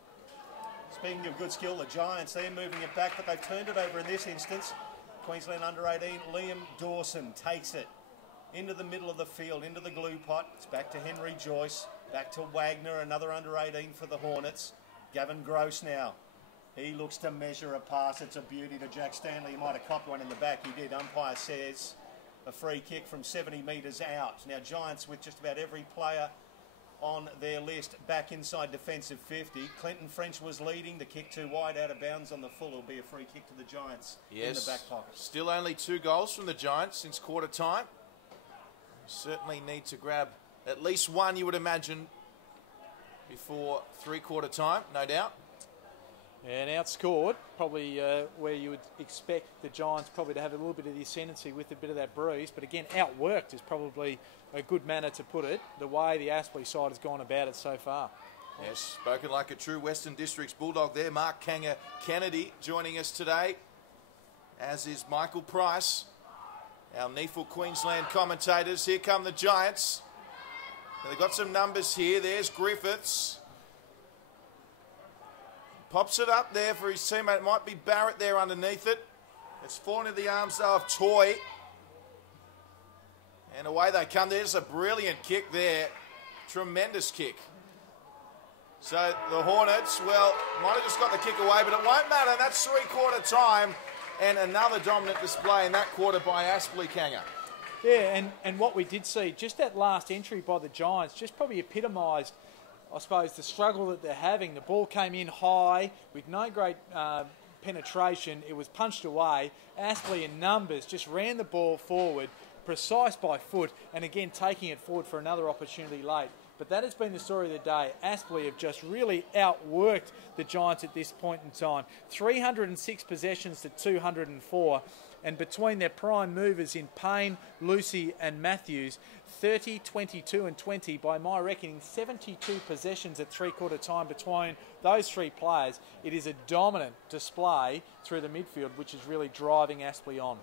Speaking of good skill, the Giants, they're moving it back, but they've turned it over in this instance. Queensland under-18, Liam Dawson takes it into the middle of the field, into the glue pot. It's back to Henry Joyce. Back to Wagner, another under-18 for the Hornets. Gavin Gross now. He looks to measure a pass. It's a beauty to Jack Stanley. He might have copped one in the back. He did. Umpire says a free kick from 70 metres out. Now, Giants with just about every player on their list back inside defensive 50. Clinton French was leading. The kick too wide, out of bounds on the full. Will be a free kick to the Giants in the back pocket. Still only 2 goals from the Giants since quarter time. Certainly need to grab at least one, you would imagine, before three-quarter time, no doubt. And outscored, probably where you would expect the Giants probably to have a little bit of the ascendancy with a bit of that breeze. But again, outworked is probably a good manner to put it, the way the Aspley side has gone about it so far. Yes, spoken like a true Western Districts Bulldog there. Mark Kennedy joining us today, as is Michael Price, our NEFL Queensland commentators. Here come the Giants. They've got some numbers here. There's Griffiths. Pops it up there for his teammate. It might be Barrett there underneath it. It's fallen into the arms though of Toy. And away they come. There's a brilliant kick there. Tremendous kick. So the Hornets, well, might have just got the kick away, but it won't matter. That's three-quarter time. And another dominant display in that quarter by Aspley Kanga. Yeah, and what we did see, just that last entry by the Giants, just probably epitomised, I suppose, the struggle that they're having. The ball came in high with no great penetration. It was punched away. Aspley in numbers just ran the ball forward, precise by foot, and again taking it forward for another opportunity late. But that has been the story of the day. Aspley have just really outworked the Giants at this point in time. 306 possessions to 204. And between their prime movers in Payne, Lucy and Matthews, 30, 22 and 20, by my reckoning, 72 possessions at three-quarter time between those three players. It is a dominant display through the midfield, which is really driving Aspley on.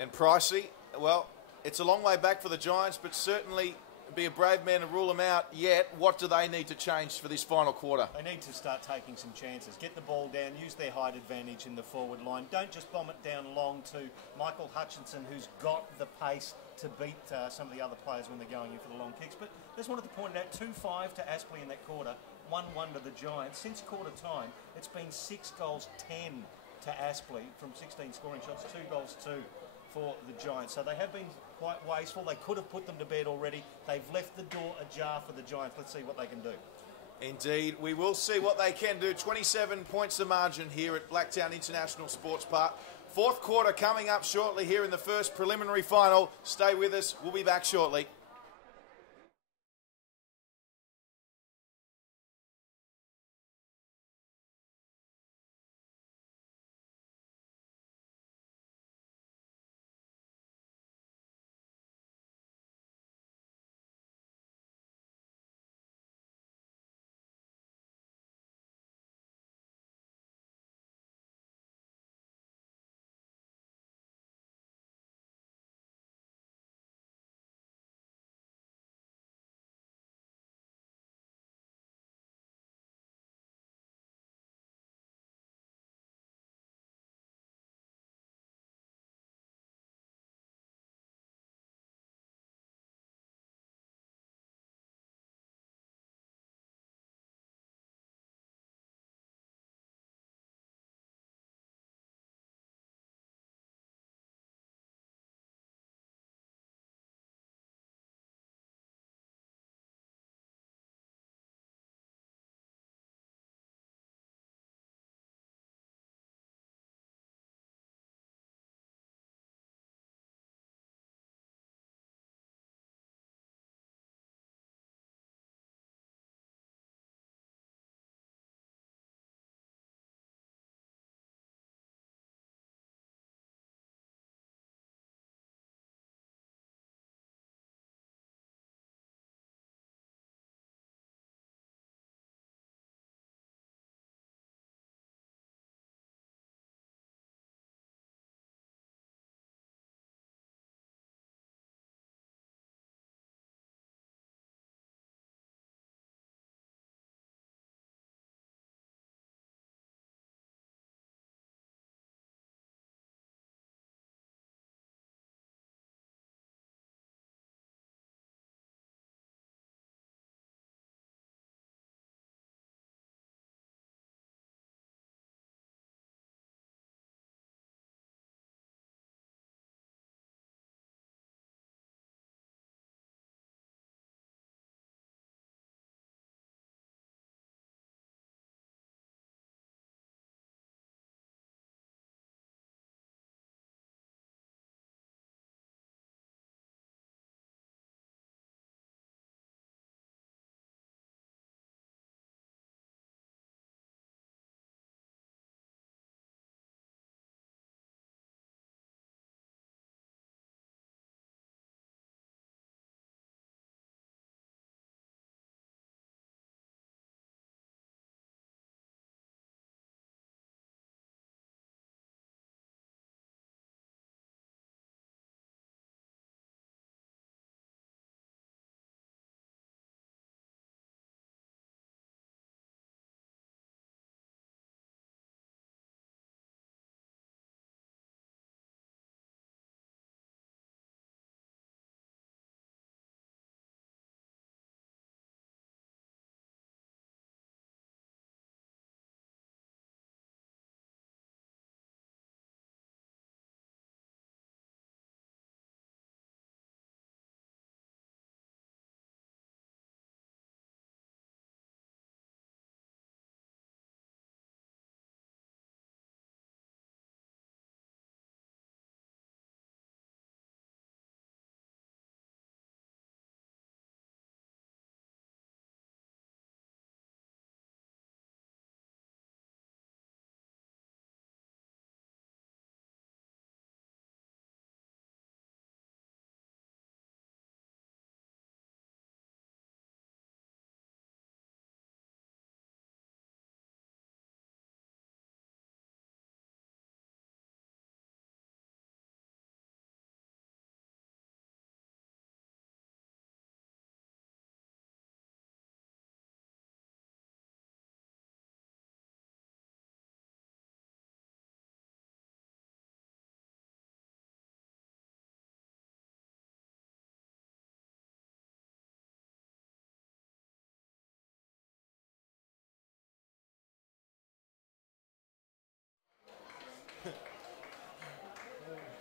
And Pricey, well, it's a long way back for the Giants, but certainly be a brave man to rule them out yet. What do they need to change for this final quarter? They need to start taking some chances. Get the ball down, use their height advantage in the forward line. Don't just bomb it down long to Michael Hutchinson, who's got the pace to beat some of the other players when they're going in for the long kicks. But I just wanted to point out 2-5 to Aspley in that quarter. 1-1 to the Giants. Since quarter time, it's been 6 goals 10 to Aspley from 16 scoring shots, 2 goals 2 for the Giants. So they have been quite wasteful. They could have put them to bed already. They've left the door ajar for the Giants. Let's see what they can do. Indeed, we will see what they can do. 27 points the margin here at Blacktown International Sports Park. Fourth quarter coming up shortly here in the first preliminary final. Stay with us. We'll be back shortly.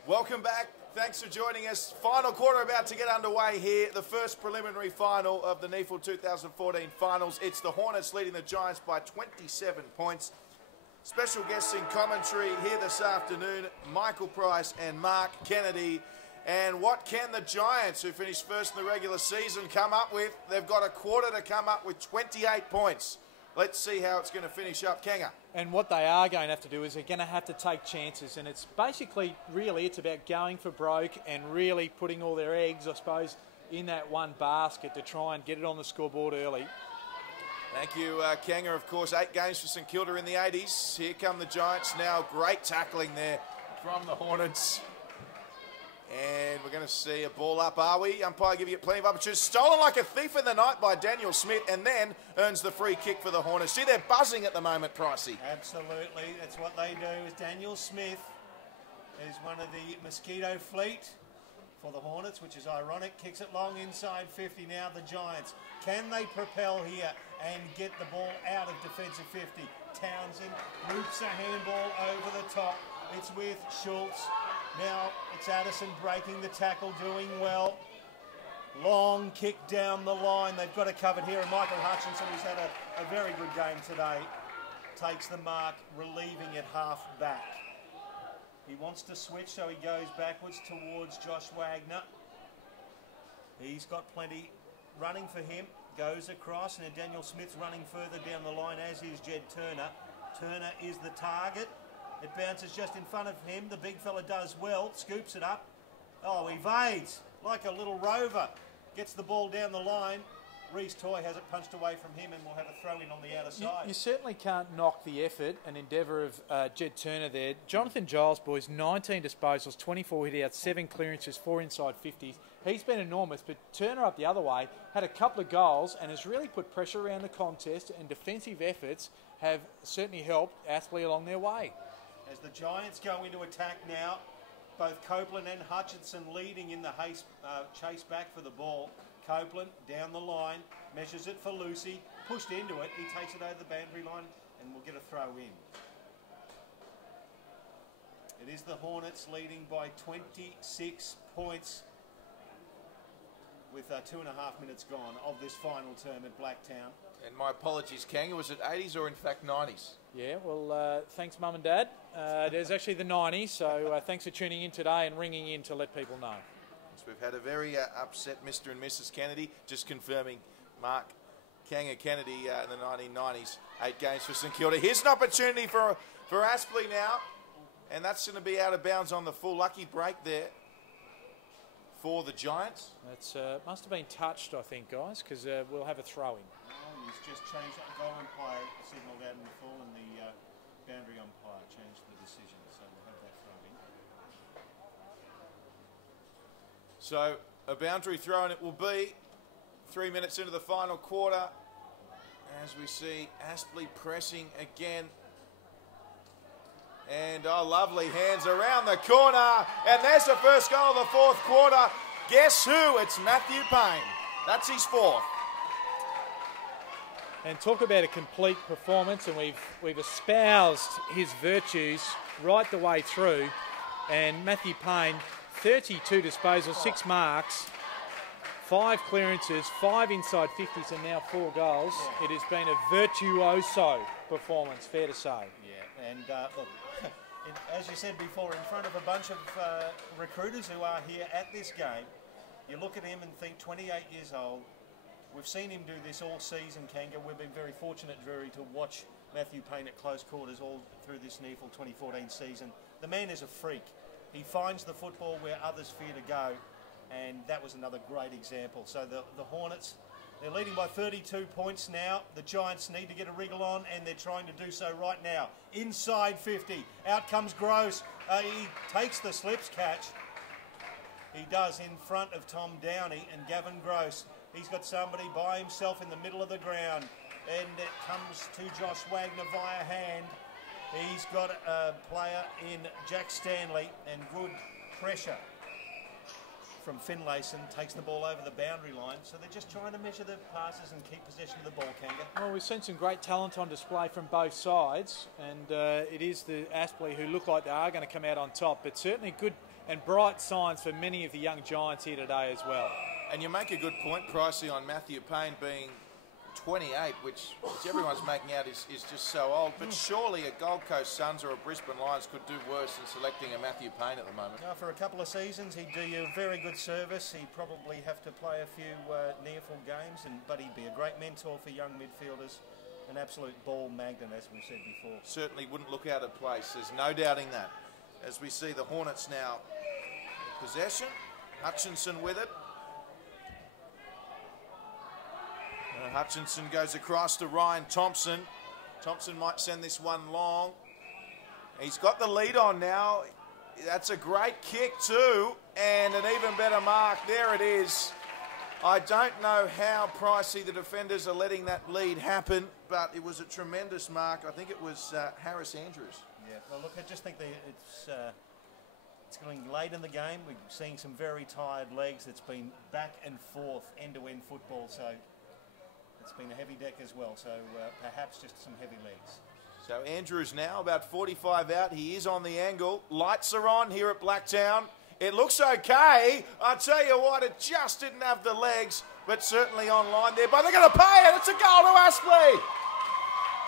Welcome back. Thanks for joining us. Final quarter about to get underway here. The first preliminary final of the NEFL 2014 finals. It's the Hornets leading the Giants by 27 points. Special guests in commentary here this afternoon, Michael Price and Mark Kennedy. And what can the Giants, who finished first in the regular season, come up with? They've got a quarter to come up with 28 points. Let's see how it's going to finish up, Kanga. And what they are going to have to do is they're going to have to take chances. And it's basically, really, it's about going for broke and really putting all their eggs, I suppose, in that one basket to try and get it on the scoreboard early. Thank you, Kanga. Of course, 8 games for St Kilda in the 80s. Here come the Giants now. Great tackling there from the Hornets. And we're going to see a ball up, are we? Umpire giving it plenty of opportunities. Stolen like a thief in the night by Daniel Smith, and then earns the free kick for the Hornets. See, they're buzzing at the moment, Pricey. Absolutely. That's what they do. Is Daniel Smith is one of the mosquito fleet for the Hornets, which is ironic. Kicks it long inside 50 now, the Giants. Can they propel here and get the ball out of defensive 50? Townsend loops a handball over the top. It's with Schultz. Now it's Addison breaking the tackle, doing well. Long kick down the line. They've got it covered here. And Michael Hutchinson, who's had a very good game today, takes the mark, relieving it half back. He wants to switch, so he goes backwards towards Josh Wagner. He's got plenty running for him. Goes across, and Daniel Smith's running further down the line, as is Jed Turner. Turner is the target. It bounces just in front of him. The big fella does well, scoops it up. Oh, evades like a little rover. Gets the ball down the line. Reece Toy has it punched away from him, and we'll have a throw in on the outer side. You certainly can't knock the effort and endeavour of Jed Turner there. Jonathan Giles, boys, 19 disposals, 24 hit-outs, 7 clearances, 4 inside 50s. He's been enormous, but Turner up the other way had a couple of goals and has really put pressure around the contest, and defensive efforts have certainly helped Aspley along their way. As the Giants go into attack now, both Copeland and Hutchinson leading in the chase back for the ball. Copeland down the line, measures it for Lucy, pushed into it, he takes it over the boundary line and we'll get a throw in. It is the Hornets leading by 26 points with 2.5 minutes gone of this final term at Blacktown. And my apologies, Kanga, was it 80s or in fact 90s? Yeah, well, thanks, Mum and Dad. There's actually the 90s, so thanks for tuning in today and ringing in to let people know. So we've had a very upset Mr. and Mrs. Kennedy, just confirming Mark Kanga Kennedy in the 1990s, 8 games for St Kilda. Here's an opportunity for Aspley now, and that's going to be out of bounds on the full. Lucky break there for the Giants. That's must have been touched, I think, guys, because we'll have a throw-in. He's just changed that. Goal umpire signalled out in the full, and the boundary umpire changed the decision, so we'll have that throw in. So a boundary throw, and it will be 3 minutes into the final quarter, as we see Aspley pressing again. And lovely hands around the corner, and there's the first goal of the fourth quarter. Guess who? It's Matthew Payne. That's his 4th. And talk about a complete performance, and we've espoused his virtues right the way through. And Matthew Payne, 32 disposals, 6 marks, 5 clearances, 5 inside 50s, and now 4 goals. Yeah. It has been a virtuoso performance, fair to say. Yeah, and look, as you said before, in front of a bunch of recruiters who are here at this game, you look at him and think 28 years old. We've seen him do this all season, Kanga. We've been very fortunate, Drury, to watch Matthew Payne at close quarters all through this NEFL 2014 season. The man is a freak. He finds the football where others fear to go, and that was another great example. So the Hornets, they're leading by 32 points now. The Giants need to get a wriggle on, and they're trying to do so right now. Inside 50. Out comes Gross. He takes the slips catch. He does in front of Tom Downey and Gavin Gross. He's got somebody by himself in the middle of the ground, and it comes to Josh Wagner via hand. He's got a player in Jack Stanley, and good pressure from Finlayson, takes the ball over the boundary line. So they're just trying to measure the passes and keep possession of the ball, Kanga. Well, we've seen some great talent on display from both sides, and it is the Aspley who look like they are going to come out on top, but certainly good and bright signs for many of the young Giants here today as well. And you make a good point, Pricey, on Matthew Payne being 28, which everyone's making out is just so old. But surely a Gold Coast Suns or a Brisbane Lions could do worse than selecting a Matthew Payne at the moment. Now, for a couple of seasons, he'd do you a very good service. He'd probably have to play a few near-full games, but he'd be a great mentor for young midfielders. An absolute ball magnet, as we said before. Certainly wouldn't look out of place. There's no doubting that. As we see the Hornets now in possession. Hutchinson with it. Hutchinson goes across to Ryan Thompson. Thompson might send this one long. He's got the lead on now. That's a great kick too, and an even better mark. There it is. I don't know how, Pricey, the defenders are letting that lead happen, but it was a tremendous mark. I think it was Harris Andrews. Yeah, well, look, I just think it's going late in the game. We're seeing some very tired legs. It's been back and forth, end-to-end football, so it's been a heavy deck as well, so perhaps just some heavy legs. So Andrews now about 45 out. He is on the angle. Lights are on here at Blacktown. It looks okay. I tell you what, it just didn't have the legs, but certainly online there. But they're going to pay it. It's a goal to Aspley.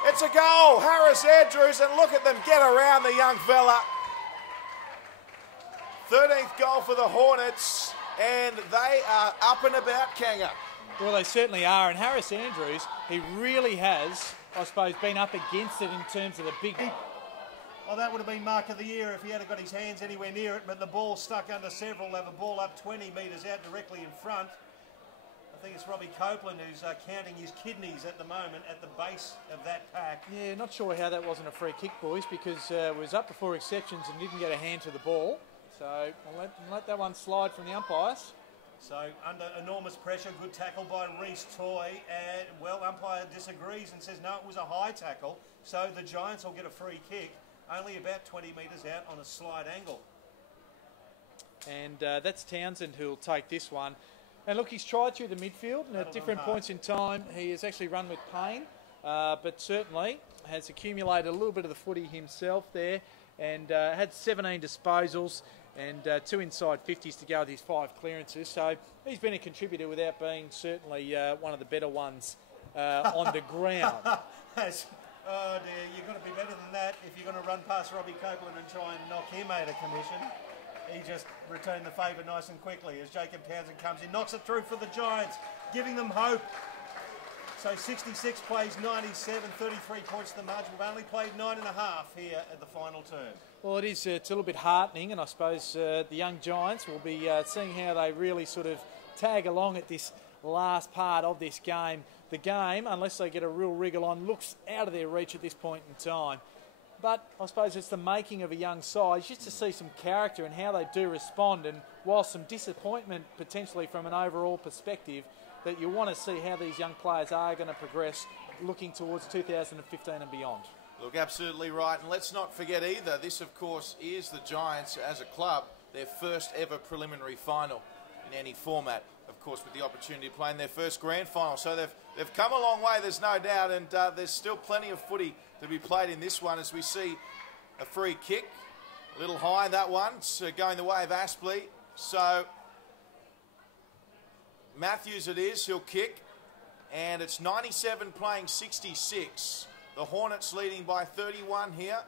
It's a goal. Harris Andrews, and look at them get around the young fella. 13th goal for the Hornets, and they are up and about, Kanga. Well, they certainly are, and Harris Andrews, he really has, I suppose, been up against it in terms of the big... Well, that would have been mark of the year if he had got his hands anywhere near it, but the ball stuck under several. They have a ball up 20 metres out directly in front. I think it's Robbie Copeland who's counting his kidneys at the moment at the base of that pack. Yeah, not sure how that wasn't a free kick, boys, because it was up before exceptions and didn't get a hand to the ball. So I'll let that one slide from the umpires. So under enormous pressure, good tackle by Reece Toy, and well, umpire disagrees and says no, it was a high tackle. So the Giants will get a free kick, only about 20 metres out on a slide angle. And that's Townsend who'll take this one. And look, he's tried through the midfield, and at different points in time, he has actually run with Payne, but certainly has accumulated a little bit of the footy himself there, and had 17 disposals and 2 inside 50s to go with his 5 clearances. So he's been a contributor without being certainly one of the better ones on the ground. Oh dear, you've got to be better than that if you're going to run past Robbie Copeland and try and knock him out of commission. He just returned the favour nice and quickly as Jacob Townsend comes in, knocks it through for the Giants, giving them hope. So 66 plays 97, 33 points to the margin. We've only played 9.5 here at the final term. Well, it's a little bit heartening, and I suppose the young Giants will be seeing how they really sort of tag along at this last part of this game. The game, unless they get a real wriggle on, looks out of their reach at this point in time. But I suppose it's the making of a young side, just to see some character and how they do respond, and while some disappointment potentially from an overall perspective, that you want to see how these young players are going to progress looking towards 2015 and beyond. Look, absolutely right. And let's not forget either, this of course is the Giants as a club, their first ever preliminary final in any format, of course with the opportunity to play in their first grand final. So they've come a long way, there's no doubt, and there's still plenty of footy to be played in this one as we see a free kick. A little high, that one. It's going the way of Aspley. So Matthews it is, he'll kick. And it's 97 playing 66. The Hornets leading by 31 here.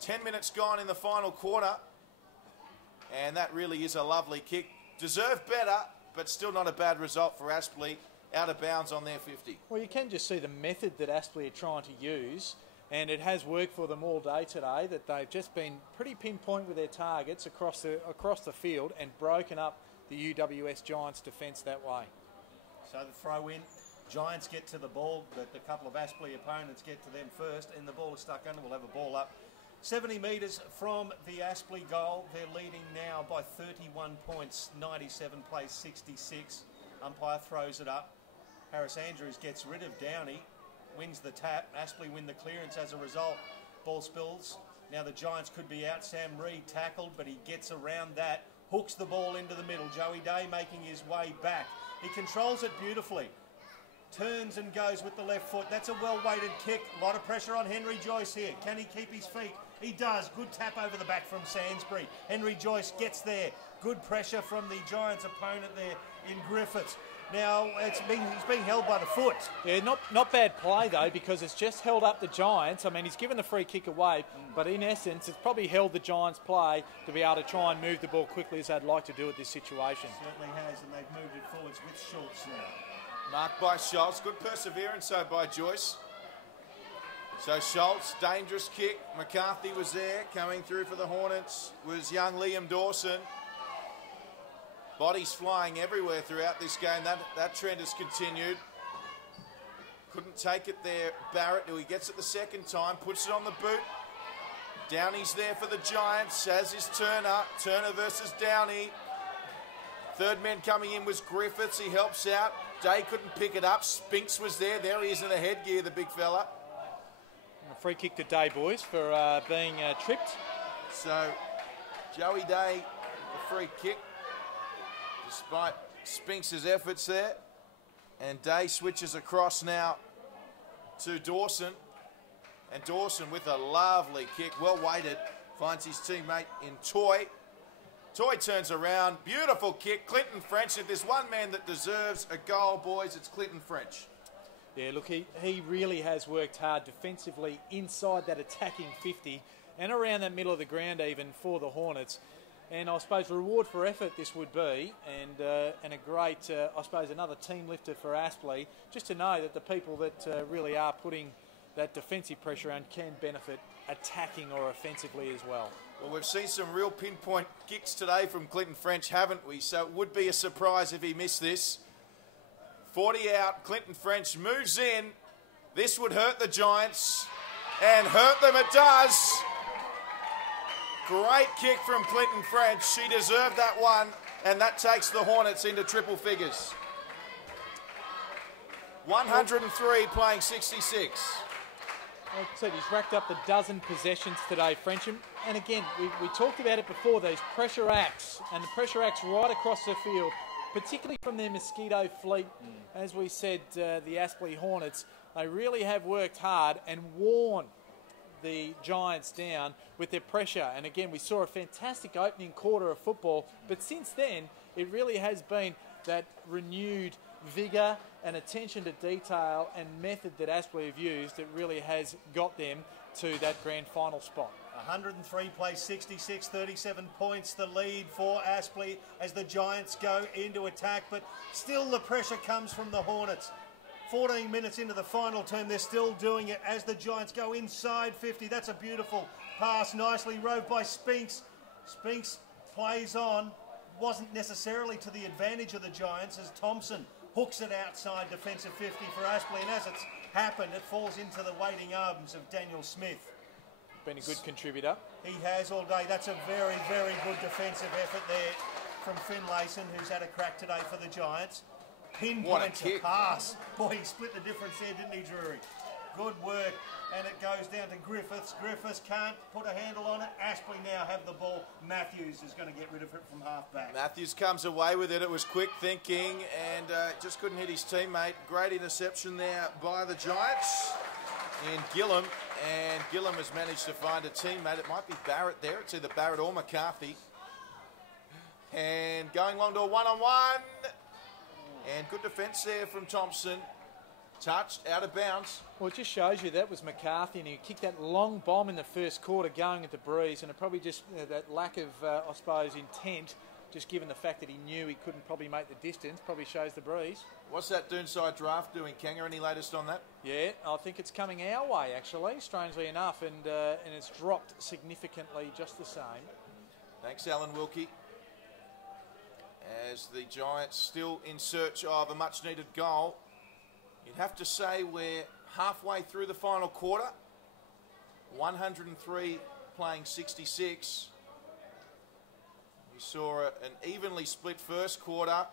10 minutes gone in the final quarter. And that really is a lovely kick. Deserved better, but still not a bad result for Aspley. Out of bounds on their 50. Well, you can just see the method that Aspley are trying to use, and it has worked for them all day today, that they've just been pretty pinpoint with their targets across the field and broken up the UWS Giants defence that way. So the throw in, Giants get to the ball, but a couple of Aspley opponents get to them first, and the ball is stuck under. We'll have a ball up 70 metres from the Aspley goal. They're leading now by 31 points, 97 plays 66. Umpire throws it up. Harris Andrews gets rid of Downey, wins the tap. Aspley win the clearance as a result. Ball spills. Now the Giants could be out. Sam Reid tackled, but he gets around that. hooks the ball into the middle. Joey Day making his way back. He controls it beautifully. Turns and goes with the left foot. That's a well-weighted kick. A lot of pressure on Henry Joyce here. Can he keep his feet? He does. Good tap over the back from Sainsbury. Henry Joyce gets there. Good pressure from the Giants' opponent there in Griffiths. Now, he's being held by the foot. Yeah, not bad play, though, because it's just held up the Giants. I mean, he's given the free kick away, but in essence, it's probably held the Giants' play to be able to try and move the ball quickly as they'd like to do at this situation. Certainly has, and they've moved it forwards with Schultz now. Marked by Schultz. Good perseverance, though, by Joyce. So Schultz, dangerous kick. McCarthy was there. Coming through for the Hornets was young Liam Dawson. Bodies flying everywhere throughout this game. That trend has continued. Couldn't take it there, Barrett, who he gets it the second time. Puts it on the boot. Downey's there for the Giants, as is Turner. Turner versus Downey. Third man coming in was Griffiths. He helps out. Day couldn't pick it up. Spinks was there. There he is in the headgear, the big fella. A free kick to Day, boys, for being tripped. So, Joey Day, the free kick, despite Spinks' efforts there. And Day switches across now to Dawson. And Dawson with a lovely kick, well weighted, finds his teammate in Toy. Toy turns around, beautiful kick. Clinton French, if there's one man that deserves a goal, boys, it's Clinton French. Yeah, look, he really has worked hard defensively inside that attacking 50 and around that middle of the ground even for the Hornets. And I suppose reward for effort this would be, and a great, I suppose, another team lifter for Aspley, just to know that the people that really are putting that defensive pressure on can benefit attacking or offensively as well. Well, we've seen some real pinpoint kicks today from Clinton French, haven't we? So it would be a surprise if he missed this. 40 out, Clinton French moves in. This would hurt the Giants, and hurt them it does. Great kick from Clinton French. She deserved that one, and that takes the Hornets into triple figures. 103 playing 66. Like I said, he's racked up a dozen possessions today, Frencham. And again, we talked about it before, those pressure acts, and the pressure acts right across the field, particularly from their mosquito fleet. As we said, the Aspley Hornets, they really have worked hard and worn the Giants down with their pressure. And again, we saw a fantastic opening quarter of football, but since then, it really has been that renewed vigour and attention to detail and method that Aspley have used that really has got them to that grand final spot. 103 plays 66, 37 points, the lead for Aspley as the Giants go into attack, but still the pressure comes from the Hornets. 14 minutes into the final term, they're still doing it as the Giants go inside 50. That's a beautiful pass, nicely rove by Spinks. Spinks plays on, wasn't necessarily to the advantage of the Giants as Thompson hooks it outside defensive 50 for Aspley, and as it's happened, it falls into the waiting arms of Daniel Smith. Been a good contributor. He has all day. That's a very, very good defensive effort there from Finlayson, who's had a crack today for the Giants. Pinpoint a pass. Boy, he split the difference there, didn't he, Drury? Good work. And it goes down to Griffiths. Griffiths can't put a handle on it. Aspley now have the ball. Matthews is going to get rid of it from half-back. Matthews comes away with it. It was quick thinking and just couldn't hit his teammate. Great interception there by the Giants in Gillum. And Gillum has managed to find a teammate. It might be Barrett there. It's either Barrett or McCarthy. And going long to a one-on-one. And good defence there from Thompson. Touched, out of bounds. Well, it just shows you that was McCarthy, and he kicked that long bomb in the first quarter going at the breeze, and it probably just that lack of, I suppose, intent, just given the fact that he knew he couldn't probably make the distance, probably shows the breeze. What's that Doonside draft doing, Kanga? Any latest on that? Yeah, I think it's coming our way, actually, strangely enough, and it's dropped significantly just the same. Thanks, Alan Wilkie. As the Giants still in search of a much-needed goal. You'd have to say we're halfway through the final quarter. 103 playing 66. We saw an evenly split first quarter.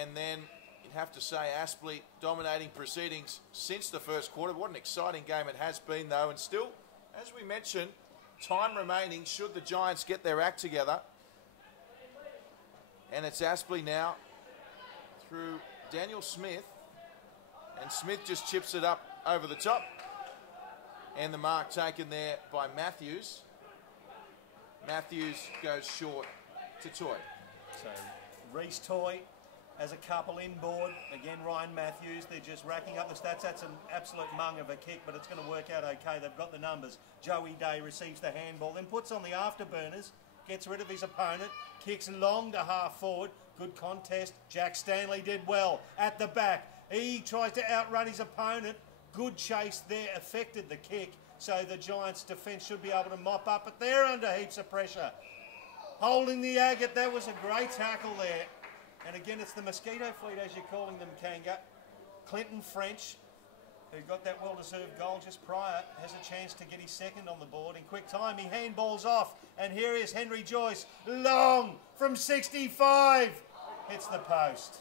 And then you'd have to say Aspley dominating proceedings since the first quarter. What an exciting game it has been, though. And still, as we mentioned, time remaining should the Giants get their act together. And it's Aspley now through Daniel Smith. And Smith just chips it up over the top. And the mark taken there by Matthews. Matthews goes short to Toy. So Reese Toy has a couple inboard. Again, Ryan Matthews, they're just racking up the stats. That's an absolute mung of a kick, but it's going to work out okay. They've got the numbers. Joey Day receives the handball, then puts on the afterburners, gets rid of his opponent, kicks long to half forward. Good contest. Jack Stanley did well at the back. He tries to outrun his opponent. Good chase there, affected the kick. So the Giants' defence should be able to mop up, but they're under heaps of pressure. Holding the agate, that was a great tackle there. And again, it's the Mosquito Fleet, as you're calling them, Kanga. Clinton French, who got that well-deserved goal just prior, has a chance to get his second on the board in quick time. He handballs off, and here is Henry Joyce, long from 65, hits the post.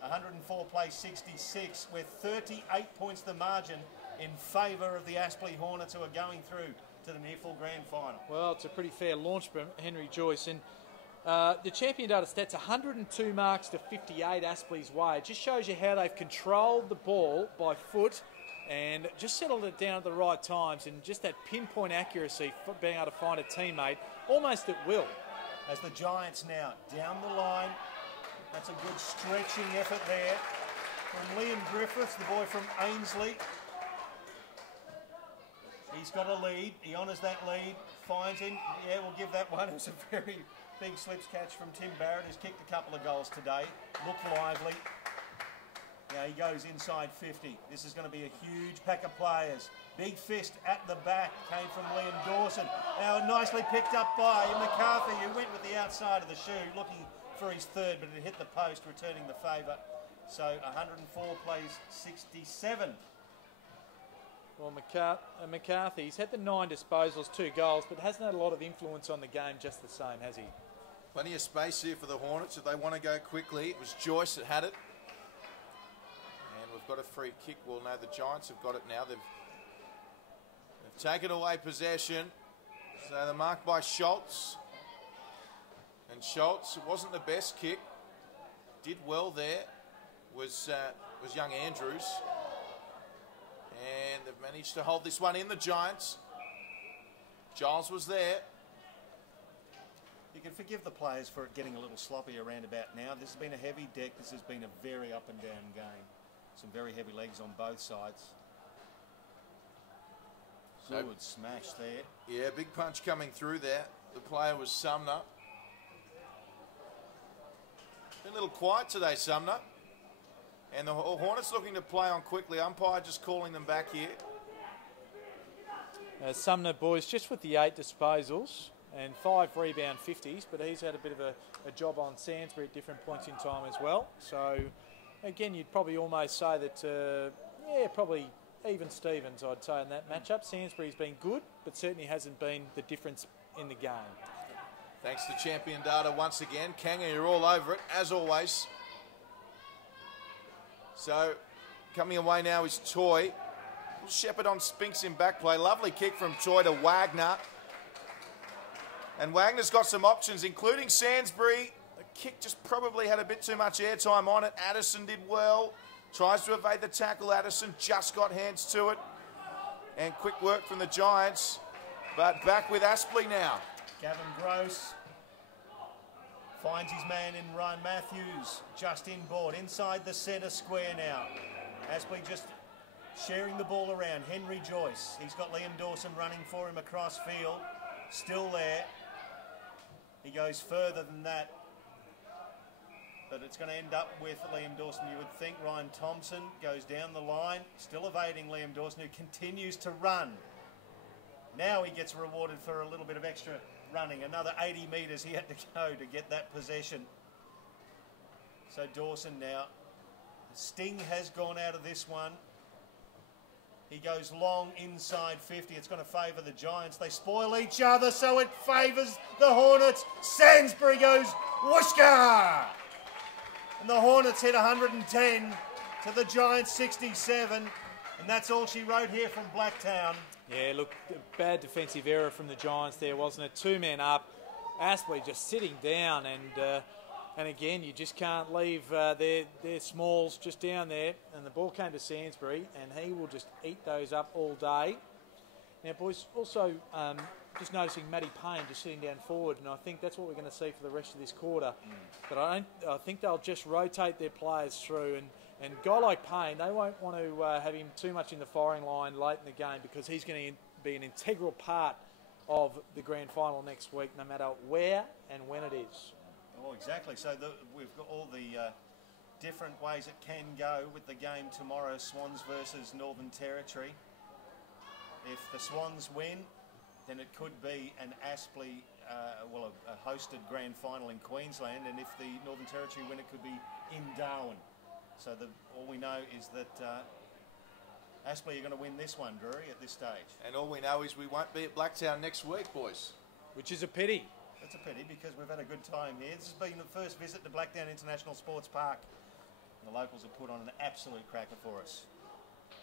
104 plays 66, with 38 points the margin in favour of the Aspley Hornets, who are going through to the near-full grand final. Well, it's a pretty fair launch from Henry Joyce. And the champion data stats, 102 marks to 58 Aspley's way. It just shows you how they've controlled the ball by foot and just settled it down at the right times, and just that pinpoint accuracy for being able to find a teammate almost at will. As the Giants now down the line, that's a good stretching effort there from Liam Griffiths, the boy from Ainsley. He's got a lead. He honours that lead. Finds him. Yeah, we'll give that one. It was a very big slips catch from Tim Barrett, who's kicked a couple of goals today. Looked lively. Now he goes inside 50. This is going to be a huge pack of players. Big fist at the back came from Liam Dawson. Now nicely picked up by McCarthy, who went with the outside of the shoe, looking for his third, but it hit the post, returning the favour. So 104 plays 67. Well, McCarthy, he's had the 9 disposals, 2 goals, but hasn't had a lot of influence on the game just the same, has he? Plenty of space here for the Hornets if they want to go quickly. It was Joyce that had it. And we've got a free kick. Well, no, the Giants have got it now. They've taken away possession. So the mark by Schultz. And Schultz, it wasn't the best kick. Did well there. Was young Andrews. And they've managed to hold this one in, the Giants. Giles was there. You can forgive the players for it getting a little sloppy around about now. This has been a heavy deck. This has been a very up and down game. Some very heavy legs on both sides. Good smash there. Yeah, big punch coming through there. The player was Sumner. Been a little quiet today, Sumner. And the Hornets looking to play on quickly. Umpire just calling them back here. Sumner, boys, just with the 8 disposals and 5 rebound 50s, but he's had a bit of a job on Sainsbury at different points in time as well. So, again, you'd probably almost say that, probably even Stevens, I'd say, in that matchup. Sainsbury's been good, but certainly hasn't been the difference in the game. Thanks to Champion Data once again. Kanga, you're all over it, as always. So, coming away now is Toy. Shepherd on Spinks in back play. Lovely kick from Toy to Wagner. And Wagner's got some options, including Sainsbury. The kick just probably had a bit too much airtime on it. Addison did well. Tries to evade the tackle. Addison just got hands to it. And quick work from the Giants. But back with Aspley now. Gavin Gross finds his man in Ryan Matthews, just inboard, inside the centre square now. Aspley just sharing the ball around. Henry Joyce, he's got Liam Dawson running for him across field. Still there. He goes further than that. But it's going to end up with Liam Dawson, you would think. Ryan Thompson goes down the line, still evading Liam Dawson, who continues to run. Now he gets rewarded for a little bit of extra running. Another 80 metres he had to go to get that possession. So Dawson now. Sting has gone out of this one. He goes long inside 50. It's going to favour the Giants. They spoil each other, so it favours the Hornets. Sainsbury goes whooshka! And the Hornets hit 110 to the Giants 67. And that's all she wrote here from Blacktown. Yeah, look, bad defensive error from the Giants there, wasn't it? 2 men up. Aspley just sitting down, and And again, you just can't leave their smalls just down there. And the ball came to Sainsbury, and he will just eat those up all day. Now, boys, also just noticing Matty Payne just sitting down forward, and I think that's what we're going to see for the rest of this quarter. But I think they'll just rotate their players through, and a guy like Payne, they won't want to have him too much in the firing line late in the game, because he's going to be an integral part of the grand final next week, no matter where and when it is. Oh, exactly. So we've got all the different ways it can go with the game tomorrow, Swans versus Northern Territory. If the Swans win, then it could be an Aspley, a hosted grand final in Queensland, and if the Northern Territory win, it could be in Darwin. So all we know is that Aspley are going to win this one, Drury, at this stage. And all we know is we won't be at Blacktown next week, boys. Which is a pity. It's a pity, because we've had a good time here. This has been the first visit to Blacktown International Sports Park. The locals have put on an absolute cracker for us.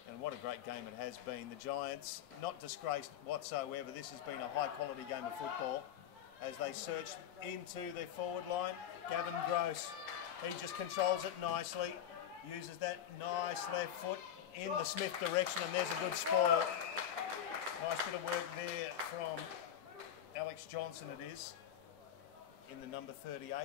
And what a great game it has been. The Giants, not disgraced whatsoever. This has been a high-quality game of football. As they search into their forward line, Gavin Gross, he just controls it nicely, uses that nice left foot in the Smith direction, and there's a good spoil. Nice bit of work there from Alex Johnson, it is, in the number 38.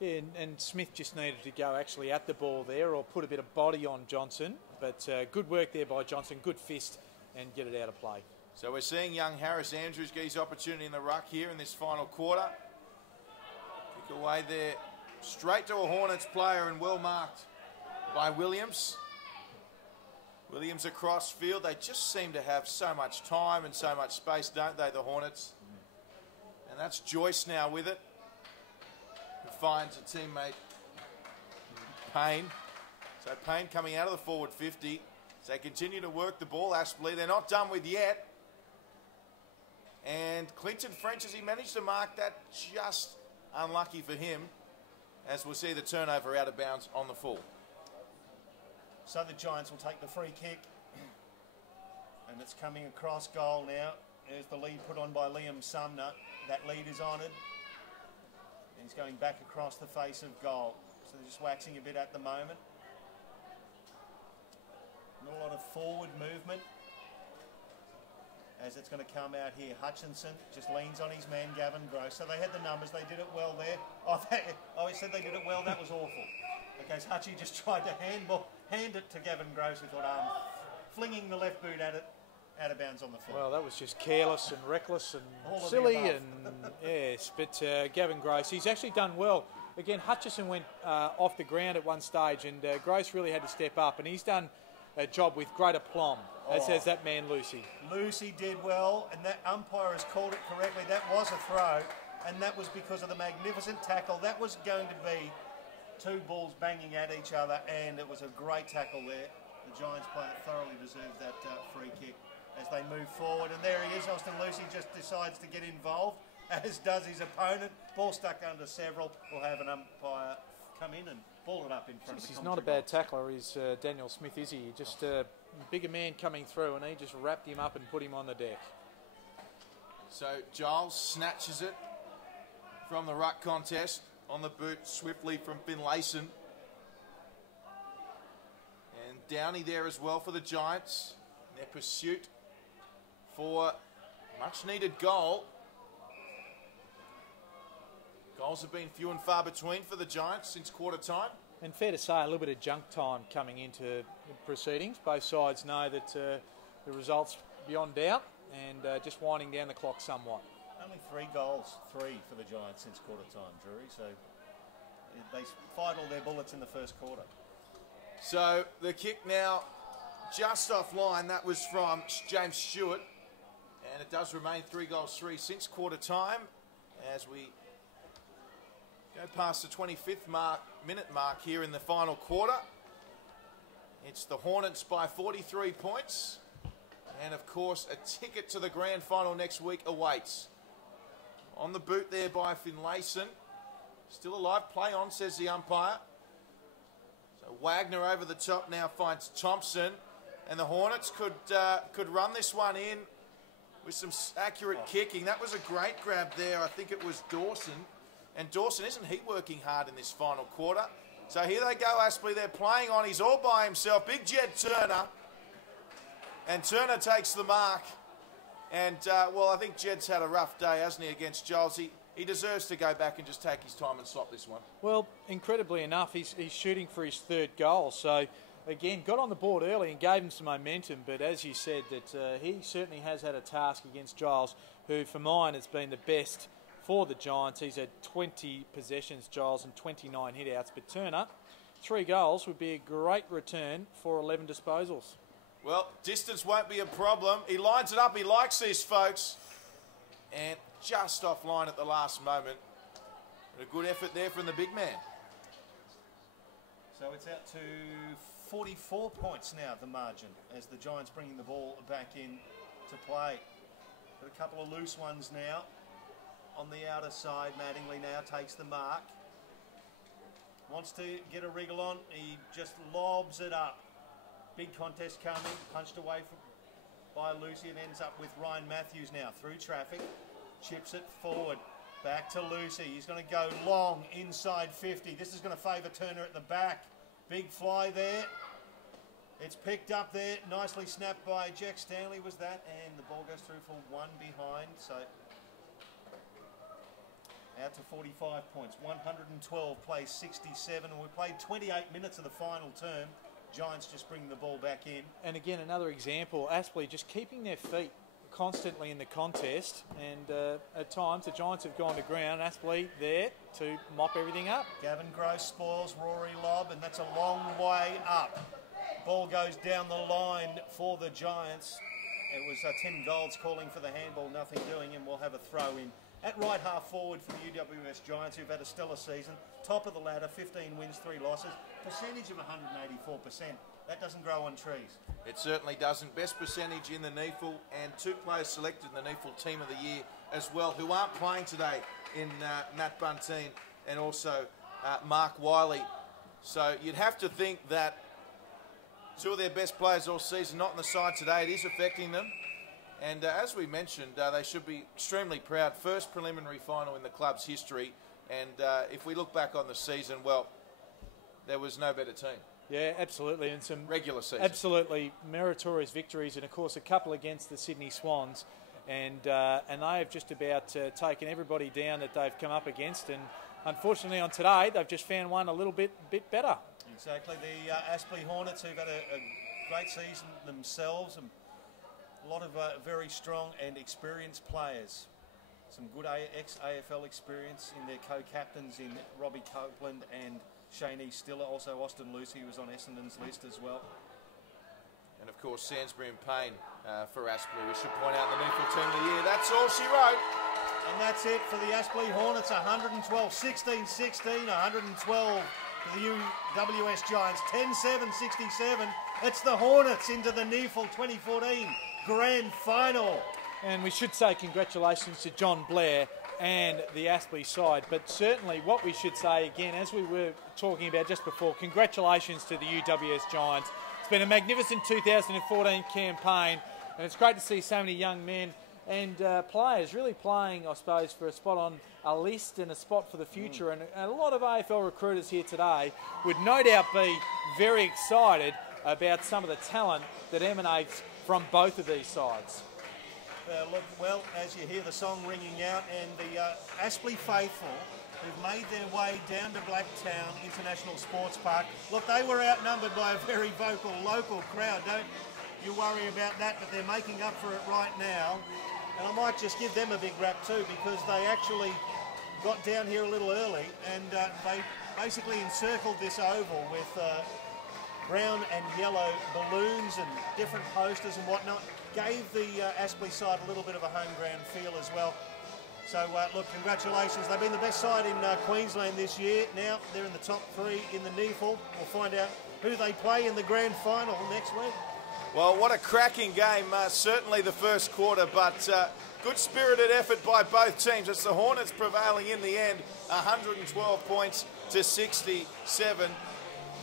Yeah, and Smith just needed to go actually at the ball there, or put a bit of body on Johnson. But good work there by Johnson, good fist, and get it out of play. So we're seeing young Harris Andrews get his opportunity in the ruck here in this final quarter. Kick away there, straight to a Hornets player, and well marked by Williams. Williams across field. They just seem to have so much time and so much space, don't they, the Hornets? And that's Joyce now with it, who finds a teammate, Payne. So Payne coming out of the forward 50. So they continue to work the ball, Aspley. They're not done with yet. And Clinton French, as he managed to mark that, just unlucky for him, as we'll see the turnover out of bounds on the full. So the Giants will take the free kick. And it's coming across goal now. There's the lead put on by Liam Sumner. That lead is honoured. And he's going back across the face of goal. So they're just waxing a bit at the moment. Not a lot of forward movement. As it's going to come out here, Hutchinson just leans on his man, Gavin Gross. So they had the numbers, they did it well there. I said they did it well, that was awful. Okay, so Hutchie just tried to hand it to Gavin Gross, who thought, flinging the left boot at it, out of bounds on the floor. Well, that was just careless and reckless and All silly, and yes, but Gavin Gross, he's actually done well. Again, Hutchison went off the ground at one stage, and Gross really had to step up, and he's done a job with great aplomb, as has that man Lucy. Lucy did well, and that umpire has called it correctly. That was a throw, and that was because of the magnificent tackle. That was going to be two balls banging at each other, and it was a great tackle there. The Giants player thoroughly deserved that free kick as they move forward. And there he is, Austin Lucy just decides to get involved, as does his opponent. Ball stuck under several. We'll have an umpire come in and ball it up in front of the He's not a bad tackler, is Daniel Smith, is he? Just a bigger man coming through, and he just wrapped him up and put him on the deck. So Giles snatches it from the ruck contest on the boot swiftly from Finlayson. And Downey there as well for the Giants. Their pursuit for much needed goal. Goals have been few and far between for the Giants since quarter time. And fair to say, a little bit of junk time coming into the proceedings. Both sides know that the result's beyond doubt, and just winding down the clock somewhat. Only 3 goals, 3 for the Giants since quarter time, Drury. So they fired all their bullets in the first quarter. So the kick now just offline. That was from James Stewart, and it does remain 3 goals, 3 since quarter time as we go past the 25th minute mark here in the final quarter. It's the Hornets by 43 points. And, of course, a ticket to the grand final next week awaits. On the boot there by Finlayson. Still alive. Play on, says the umpire. So Wagner over the top now finds Thompson. And the Hornets could run this one in with some accurate kicking. That was a great grab there. I think it was Dawson. And Dawson, isn't he working hard in this final quarter? So here they go, Aspley. They're playing on. He's all by himself. Big Jed Turner. And Turner takes the mark. And, well, I think Jed's had a rough day, hasn't he, against Giles? He deserves to go back and just take his time and slot this one. Well, incredibly enough, he's shooting for his third goal. So, again, got on the board early and gave him some momentum. But as you said, that he certainly has had a task against Giles, who, for mine, has been the best for the Giants. He's had 20 possessions, Giles, and 29 hitouts. But Turner, 3 goals would be a great return for 11 disposals. Well, distance won't be a problem. He lines it up. He likes this, folks. And just offline at the last moment. A good effort there from the big man. So it's out to 44 points now, the margin, as the Giants bringing the ball back in to play. Got a couple of loose ones now. On the outer side, Mattingly now takes the mark. Wants to get a wriggle on. He just lobs it up. Big contest coming. Punched away by Lucy and ends up with Ryan Matthews now through traffic. Chips it forward. Back to Lucy. He's going to go long inside 50. This is going to favour Turner at the back. Big fly there. It's picked up there. Nicely snapped by Jack Stanley was that. And the ball goes through for 1 behind. So out to 45 points. 112 plays 67. And we played 28 minutes of the final term. Giants just bringing the ball back in. And again, another example, Aspley just keeping their feet constantly in the contest. And at times, the Giants have gone to ground. Aspley there to mop everything up. Gavin Gross spoils Rory lob, and that's a long way up. Ball goes down the line for the Giants. It was Tim Gold's calling for the handball, nothing doing, and we'll have a throw in. At right half forward for the UWS Giants, who've had a stellar season. Top of the ladder, 15 wins, 3 losses. Percentage of 184%. That doesn't grow on trees. It certainly doesn't. Best percentage in the NEFL, and 2 players selected in the NEFL Team of the Year as well, who aren't playing today in Matt Bunteen and also Mark Wiley. So you'd have to think that 2 of their best players all season not on the side today. It is affecting them. And as we mentioned, they should be extremely proud. First preliminary final in the club's history. And if we look back on the season, well, there was no better team. Yeah, absolutely. And some regular season. Absolutely meritorious victories. And, of course, a couple against the Sydney Swans. And they have just about taken everybody down that they've come up against. And unfortunately on today, they've just found one a little bit better. Exactly. The Aspley Hornets, who've had a great season themselves. And a lot of very strong and experienced players. Some good ex-AFL experience in their co-captains in Robbie Copeland and Shane Stiller. Also Austin Lucy was on Essendon's list as well. And of course Sainsbury and Payne for Aspley. We should point out the NEFL Team of the Year. That's all she wrote. And that's it for the Aspley Hornets. 112, 16-16, 112 for the UWS Giants. 10-7, 67. It's the Hornets into the NEFL 2014 Grand Final. And we should say congratulations to John Blair and the Aspley side. But certainly what we should say again, as we were talking about just before, congratulations to the UWS Giants. It's been a magnificent 2014 campaign, and it's great to see so many young men and players really playing, I suppose, for a spot on a list and a spot for the future. And a lot of AFL recruiters here today would no doubt be very excited about some of the talent that emanates from both of these sides. Look, well, as you hear the song ringing out, and the Aspley faithful who've made their way down to Blacktown International Sports Park. Look, they were outnumbered by a very vocal local crowd. Don't you worry about that, but they're making up for it right now. And I might just give them a big rap too, because they actually got down here a little early, and they basically encircled this oval with brown and yellow balloons and different posters and whatnot. Gave the Aspley side a little bit of a home ground feel as well. So look, congratulations. They've been the best side in Queensland this year. Now they're in the top 3 in the NEFL. We'll find out who they play in the grand final next week. Well, what a cracking game. Certainly the first quarter, but good spirited effort by both teams. It's the Hornets prevailing in the end, 112 points to 67.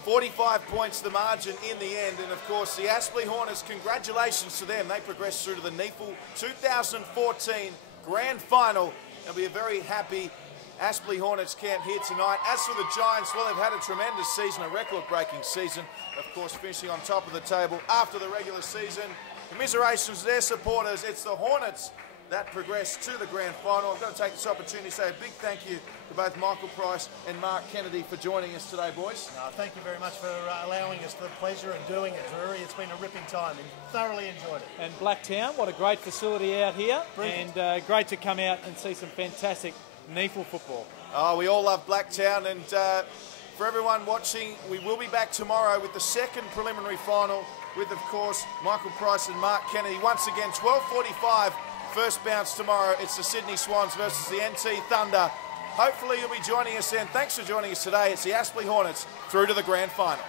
45 points the margin in the end, and of course the Aspley Hornets, congratulations to them. They progressed through to the NEFL 2014 Grand Final. They'll be a very happy Aspley Hornets can't hear tonight. As for the Giants, well, they've had a tremendous season, a record-breaking season. Of course, finishing on top of the table after the regular season. Commiserations to their supporters. It's the Hornets that progressed to the grand final. I've got to take this opportunity to say a big thank you to both Michael Price and Mark Kennedy for joining us today, boys. Thank you very much for allowing us the pleasure of doing it, Drury. It's been a ripping time and thoroughly enjoyed it. And Blacktown, what a great facility out here. Brilliant. And great to come out and see some fantastic NEFL football. Oh, we all love Blacktown, and for everyone watching, we will be back tomorrow with the second preliminary final with, of course, Michael Price and Mark Kennedy. Once again, 12:45. First bounce tomorrow. It's the Sydney Swans versus the NT Thunder. Hopefully you'll be joining us then. Thanks for joining us today. It's the Aspley Hornets through to the grand final.